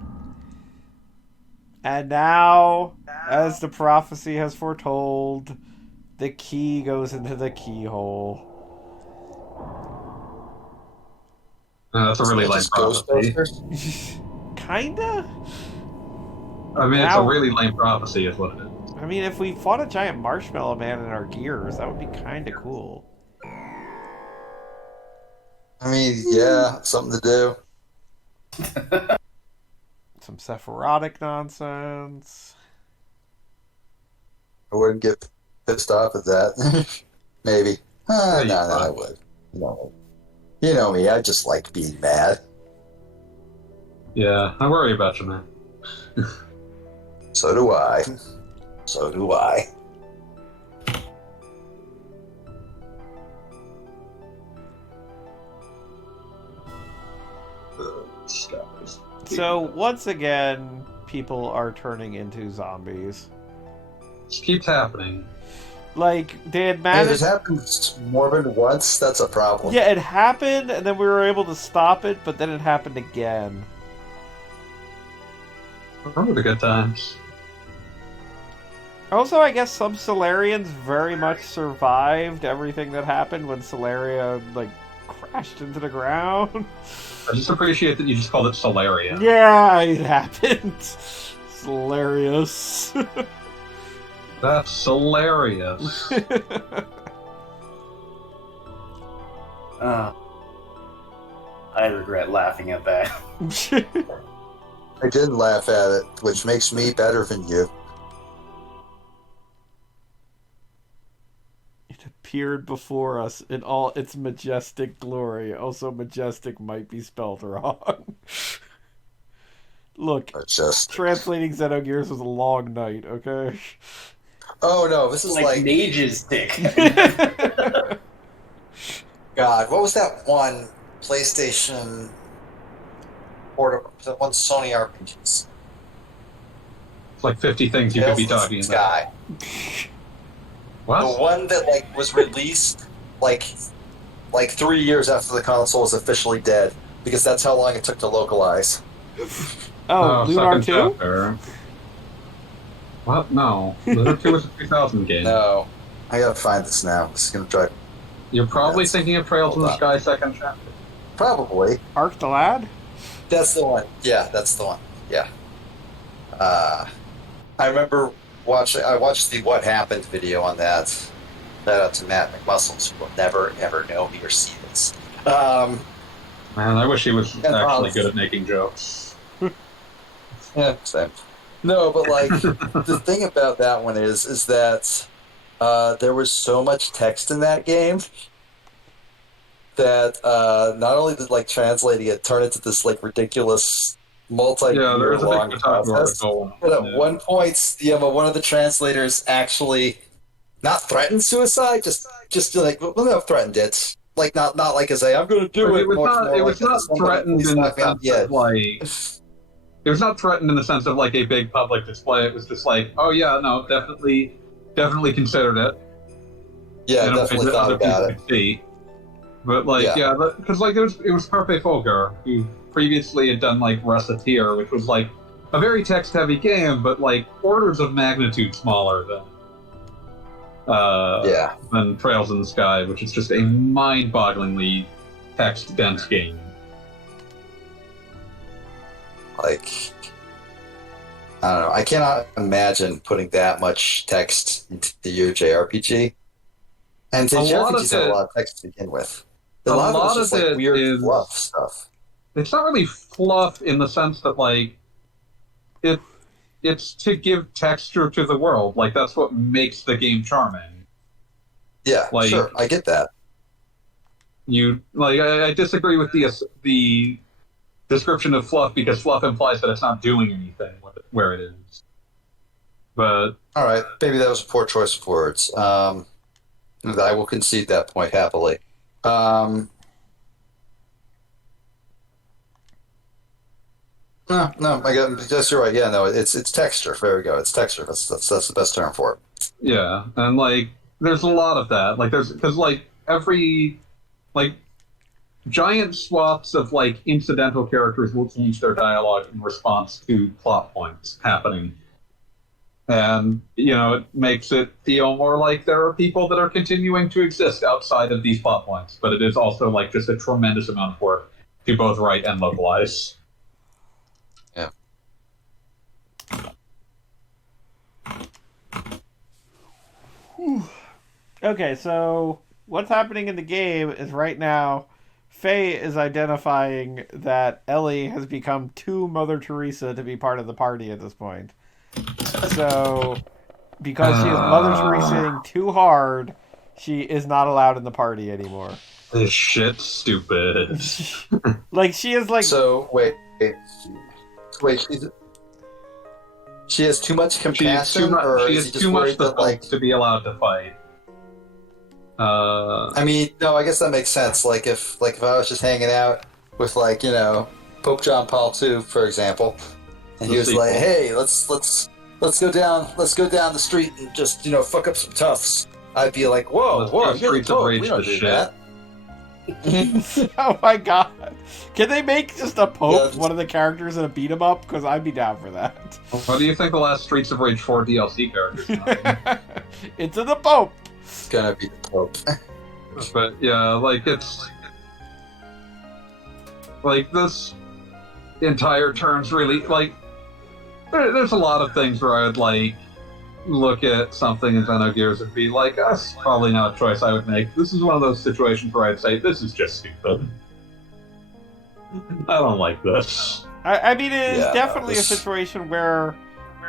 And now, as the prophecy has foretold, the key goes into the keyhole. That's a really lame prophecy. Kinda? I mean, it's a really lame prophecy is what it is. I mean, if we fought a giant marshmallow man in our gears, that would be kinda cool. I mean, yeah, something to do. Some Sephirotic nonsense. I wouldn't get pissed off at that. Maybe. No, I would. No. You know me, I just like being mad. Yeah, I worry about you, man. So do I. So do I. Stars. So once again, people are turning into zombies. It keeps happening. Like they had If it managed. happens more than once, that's a problem. Yeah, it happened, and then we were able to stop it, but then it happened again. Remember the good times. Also, I guess some Solarians very much survived everything that happened when Solaria, like, crashed into the ground. I just appreciate that you just called it Solaria. Yeah, it happened. It's hilarious. That's hilarious. I regret laughing at that. I didn't laugh at it, which makes me better than you. It appeared before us in all its majestic glory. Also, majestic might be spelled wrong. Look, translating Xenogears was a long night, okay? Oh no, this is like Mage's dick. God, what was that one PlayStation or the one Sony RPGs? It's like 50 things you could be talking about. What? The one that like was released like 3 years after the console was officially dead, because that's how long it took to localize. Oh, Lunar 2? Chapter. What? No. Lunar 2 was a 2000 game. No. I gotta find this now. This is gonna drive. You're probably thinking of Trails in the Sky second chapter. Probably. Arc the Lad? That's the one. Yeah, that's the one. Yeah. I remember I watched the What Happened video on that. Shout out to Matt McMuscles, who will never, ever know me or see this. Man, I wish he was actually good at making jokes. Yeah, same. No, but like, the thing about that one is that there was so much text in that game that not only did like translating it turn into this like ridiculous multi-year long process, but at one point, one of the translators actually not threatened suicide, just like, well, no, threatened it. Like not like as I'm going to do it. It was not threatened in the sense of like. It was not threatened in the sense of like a big public display. It was just like, oh yeah, no, definitely considered it. Yeah, definitely thought about it. See. But like, because like it was Carpe Fulgur, who previously had done like Reciteer, which was like a very text-heavy game, but like orders of magnitude smaller than Trails in the Sky, which is just a mind-bogglingly text-dense game. Like, I don't know. I cannot imagine putting that much text into your JRPG. And JRPGs have a lot of text to begin with. A lot of it's just like weird fluff stuff. It's not really fluff in the sense that like it's to give texture to the world. Like that's what makes the game charming. Yeah, like, sure, I get that. I disagree with the description of fluff, because fluff implies that it's not doing anything where it is. But all right, maybe that was a poor choice of words. I will concede that point happily. No, I guess you're right. Yeah, no, it's texture. There we go. It's texture. That's the best term for it. Yeah, and like there's a lot of that. Like because like every like giant swaths of like incidental characters will change their dialogue in response to plot points happening. And, it makes it feel more like there are people that are continuing to exist outside of these plot points. But it is also like just a tremendous amount of work to both write and localize. Yeah. Okay, so what's happening in the game is right now Faye is identifying that Ellie has become too Mother Teresa to be part of the party at this point. So, because she is Mother Teresaing too hard, she is not allowed in the party anymore. This shit's stupid. Like, she is like... So, wait. She has too much compassion, she has too much to be allowed to fight. I mean, no, I guess that makes sense. Like if I was just hanging out with Pope John Paul II, for example, and he The was sequel. like, "Hey, let's go down the street and just fuck up some toughs." I'd be like, "Whoa, Let's whoa, get you're the Streets of Pope. Rage We don't to do shit." that." Oh my god. Can they make just a Pope Yeah. one of the characters in a beat 'em up? Because I'd be down for that. What do you think the last Streets of Rage 4 DLC character is gonna be? Into the Pope. It's gonna be the Pope. But yeah, like it's like this entire turn's really like there's a lot of things where I'd like look at something in Xenogears and be like, that's probably not a choice I would make. This is one of those situations where I'd say, this is just stupid. I don't like this. I mean, it is Yeah, definitely a this- situation where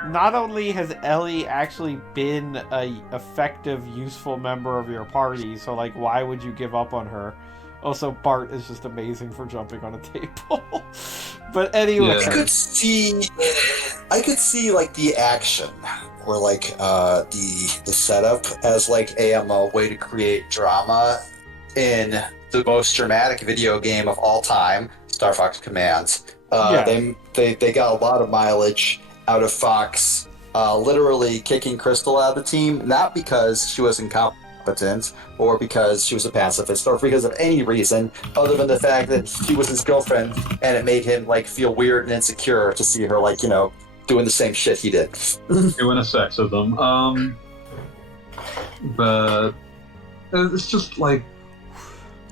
not only has Ellie actually been a effective, useful member of your party, so like, why would you give up on her? Also, Bart is just amazing for jumping on a table. But anyway, Yeah. I could see like the action or like the setup as like a way to create drama in the most dramatic video game of all time, Star Fox Commands. Yeah. They got a lot of mileage out of Fox, literally kicking Crystal out of the team, not because she was incompetent or because she was a pacifist or because of any reason other than the fact that she was his girlfriend and it made him like feel weird and insecure to see her like doing the same shit he did. Doing a sex with them. But it's just like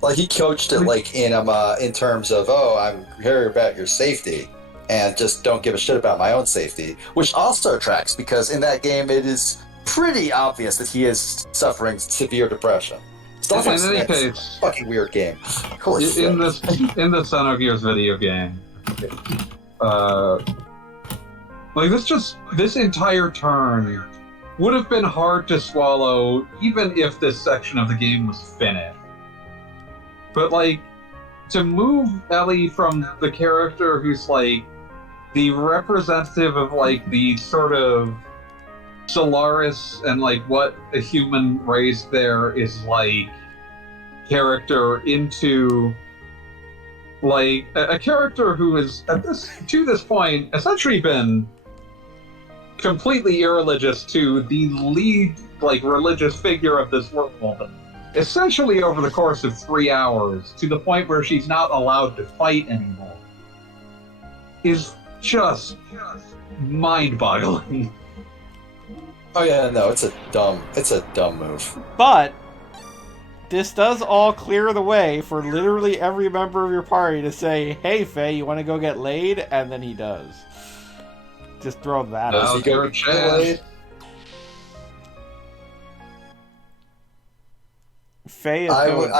Like he coached it like in terms of, oh, I'm here about your safety and just don't give a shit about my own safety, which also tracks because in that game it is pretty obvious that he is suffering severe depression. Star Fox in any Commands is a case, fucking weird game. Holy shit. in the Xenogears video game, like this entire turn would have been hard to swallow even if this section of the game was finished. But like to move Ellie from the character who's like the representative of like the sort of Solaris and like what a human raised there is like character into like a character who is to this point essentially been completely irreligious to the lead like religious figure of this world essentially over the course of 3 hours to the point where she's not allowed to fight anymore is just mind-boggling. Oh yeah, no, it's a dumb move. but this does all clear the way for literally every member of your party to say, "Hey, Faye, you want to go get laid?" And then he does. Just throw that Does out. he go Chaz? Faye is I'm going.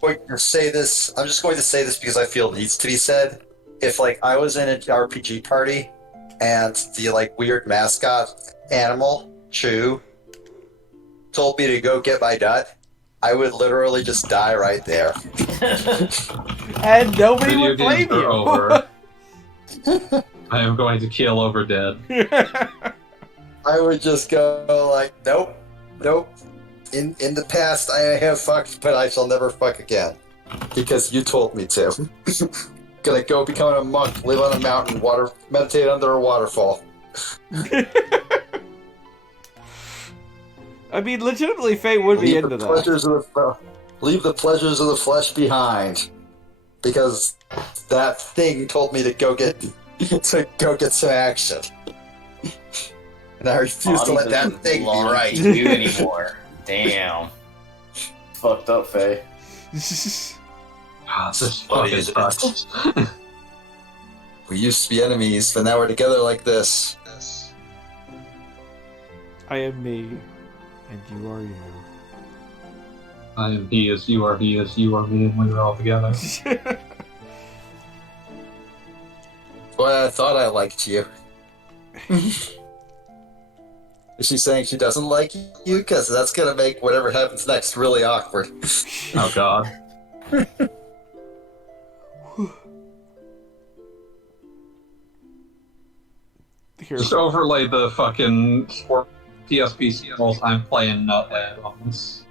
going to say this. I'm just going to say this because I feel it needs to be said. If like I was in an RPG party and the like weird mascot animal Chew told me to go get my nut, I would literally just die right there. And nobody Video would blame games are you. over. I am going to kill over dead. I would just go like, nope. In the past, I have fucked, but I shall never fuck again because you told me to. Gonna go become a monk, live on a mountain, meditate under a waterfall. I mean, legitimately, Faye would be into that. Leave the pleasures of the flesh behind, because that thing told me to go get some action, and I refuse to let that thing be right. To do anymore. Damn. Fucked up, Faye. God, this funny, fucking isn't it? sucks. We used to be enemies, but now we're together like this. I am me, and you are you. I am he is, you are he is, you are me, and we are all together. Well, I thought I liked you. Is she saying she doesn't like you? Because that's gonna make whatever happens next really awkward. Oh god. Here. Just overlay the fucking sport PSP skills I'm playing Nutland on this.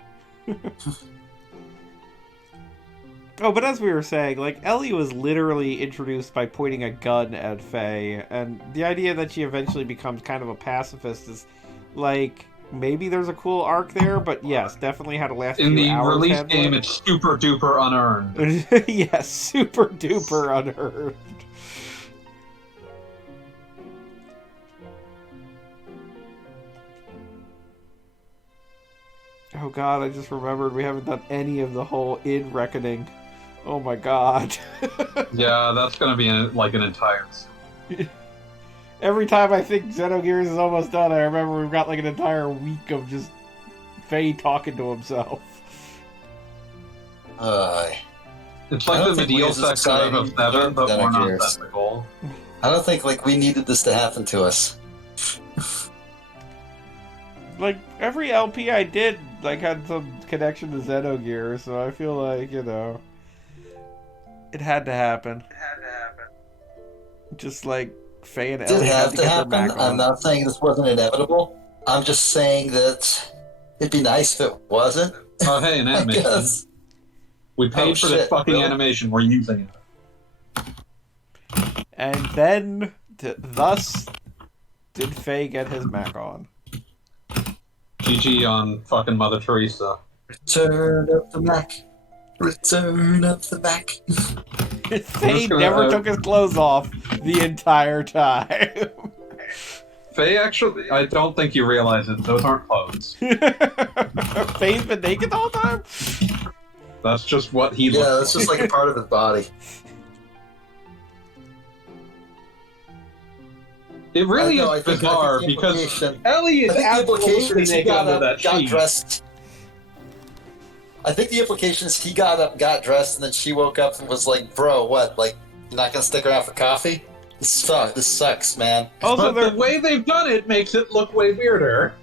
Oh, but as we were saying, like, Ellie was literally introduced by pointing a gun at Faye, and the idea that she eventually becomes kind of a pacifist is, like, maybe there's a cool arc there, but yes, definitely had to last In few the hours. release game, it's super duper unearned. Yes, super duper unearned. Oh god, I just remembered we haven't done any of the whole id reckoning. Oh my god. Yeah, that's gonna be like an entire. Every time I think Xenogears is almost done, I remember we've got like an entire week of just Faye talking to himself. It's like the medieval section of Seven, but more nonsensical. I don't think like we needed this to happen to us. Like every LP I did, like had some connection to Xenogears, so I feel like it had to happen. Just like Faye and Ellie had to get their Mac on. I'm not saying this wasn't inevitable. I'm just saying that it'd be nice if it wasn't. Oh, hey, an animation. We paid for this fucking animation. We're using it. And then, thus, did Faye get his Mac on. GG on fucking Mother Teresa. Return of the Mac. Return of the Mac. Faye never took his clothes off the entire time. Faye, actually, I don't think you realize it. Those aren't clothes. Faye's been naked the whole time? That's just what he looks like. Yeah, that's just like a part of his body. It really is bizarre because Ellie is absolutely naked under that sheet. Dressed. I think the implication is he got up, got dressed, and then she woke up and was like, "Bro, what? Like, you're not gonna stick around for coffee? This sucks, man." Also, the way they've done it makes it look way weirder.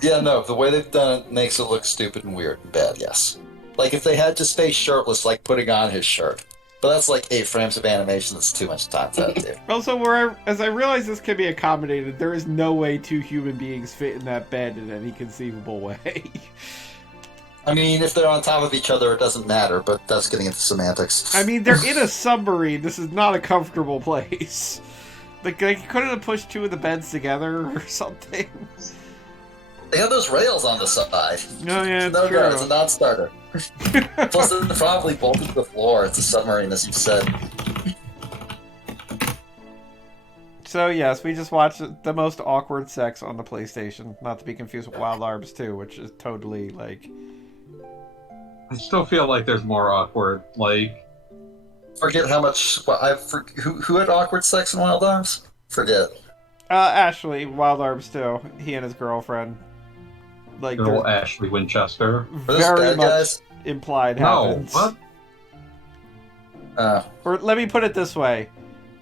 Yeah, no, the way they've done it makes it look stupid and weird and bad. Yes, like if they had to stay shirtless, like putting on his shirt. But that's like 8 frames of animation. That's too much time for that, dude. Also, as I realize this can be accommodated, there is no way 2 human beings fit in that bed in any conceivable way. I mean, if they're on top of each other, it doesn't matter, but that's getting into semantics. I mean, they're in a submarine. This is not a comfortable place. Like, they couldn't have pushed 2 of the beds together or something. They have those rails on the side. Oh, yeah, no, true. No, it's a non-starter. Plus, they're probably bolted to the floor. It's a submarine, as you said. So, yes, we just watched the most awkward sex on the PlayStation. Not to be confused with Wild Arms 2, which is totally, like... I still feel like there's more awkward, like... Forget how much... Who had awkward sex in Wild Arms? Forget. Ashley, Wild Arms 2. He and his girlfriend. Like, little Ashley Winchester. Very much implied happens. No, what? Or let me put it this way.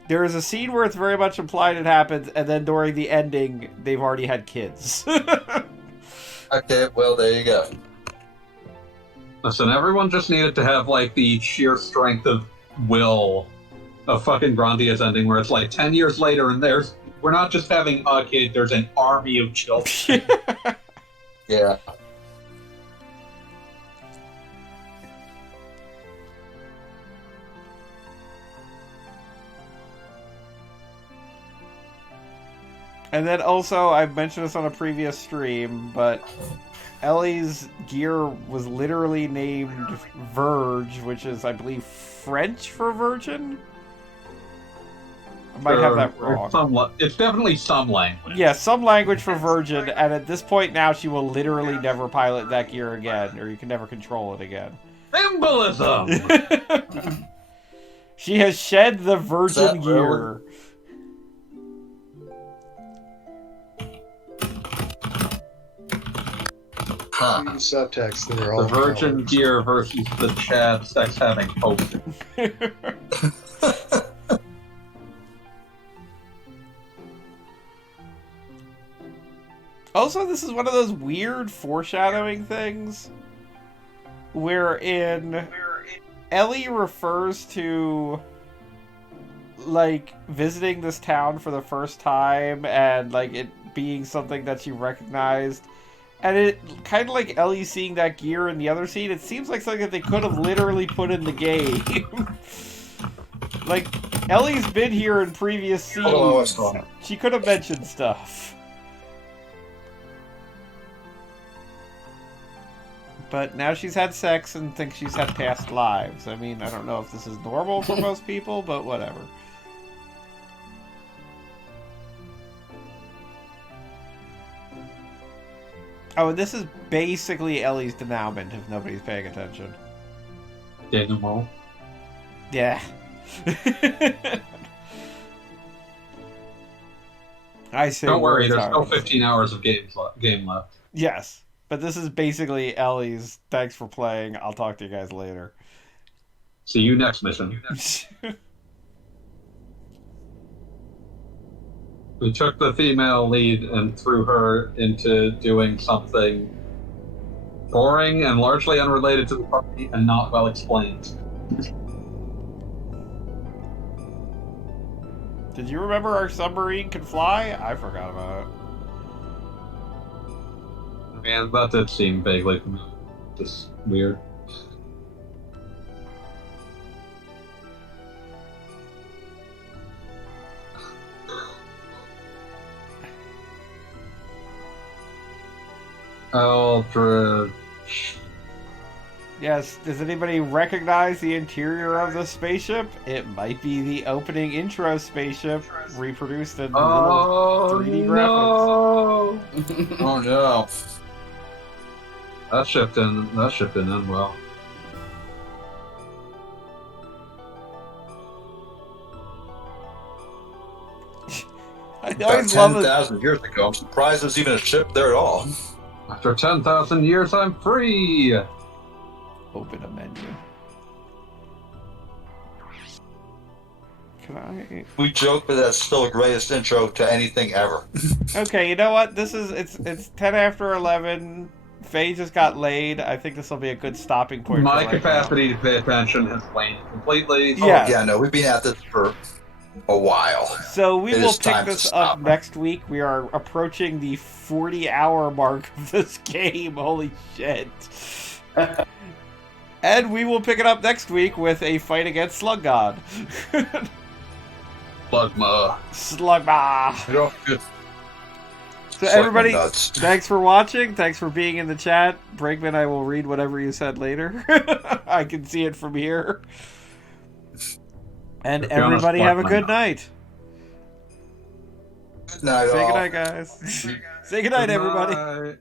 There is a scene where it's very much implied it happens, and then during the ending, they've already had kids. Okay, well, there you go. Listen, everyone just needed to have, like, the sheer strength of will of fucking Grandia's ending, where it's like 10 years later, and we're not just having a kid, there's an army of children. Yeah. And then also, I've mentioned this on a previous stream, but Ellie's gear was literally named Verge, which is, I believe, French for virgin? I might have that wrong. It's definitely some language. Yeah, some language for virgin, and at this point now she will literally never pilot that gear again, or you can never control it again. Symbolism! She has shed the virgin gear. Huh. Subtext that are all the virgin gear versus the Chad sex having potion. Also, this is one of those weird foreshadowing things wherein Ellie refers to, like, visiting this town for the first time and, like, it being something that she recognized And it kind of like Ellie seeing that gear in the other scene. It seems like something that they could have literally put in the game. Like Ellie's been here in previous scenes. Oh, what's going on? She could have mentioned stuff. But now she's had sex and thinks she's had past lives. I mean, I don't know if this is normal for most people, but whatever. Oh, and this is basically Ellie's denouement if nobody's paying attention. Denouement. Yeah. I say Don't worry, words there's no hard. 15 hours of game left. Yes, but this is basically Ellie's. Thanks for playing. I'll talk to you guys later. See you next mission. We took the female lead and threw her into doing something boring and largely unrelated to the party and not well explained. Did you remember our submarine can fly? I forgot about it. Man, that did seem vaguely familiar. Just weird. Eldritch. Yes, does anybody recognize the interior of the spaceship? It might be the opening intro spaceship reproduced in little 3D graphics. No! Oh no. That ship didn't end well. I About always love it. 10,000 years ago, I'm surprised there's even a ship there at all. After 10,000 years, I'm free! Open a menu. Can I? We joke, but that's still the greatest intro to anything ever. Okay, you know what? It's 10 after 11. Faye just got laid. I think this will be a good stopping point. My for right capacity to pay attention has waned completely. Yeah. Oh, yeah, no, we've been at this for a while. now. So we It will is pick time to this stop. up next week. We are approaching the 40-hour mark of this game. Holy shit. And we will pick it up next week with a fight against Slug God. Plugma. Slugma! You know, good. So everybody, Nuts. thanks for watching. Thanks for being in the chat. Brakeman, I will read whatever you said later. I can see it from here. And If you're on a everybody have a Slugma good now. night. Good night, Say all. goodnight, guys. Say goodnight, everybody. Goodnight.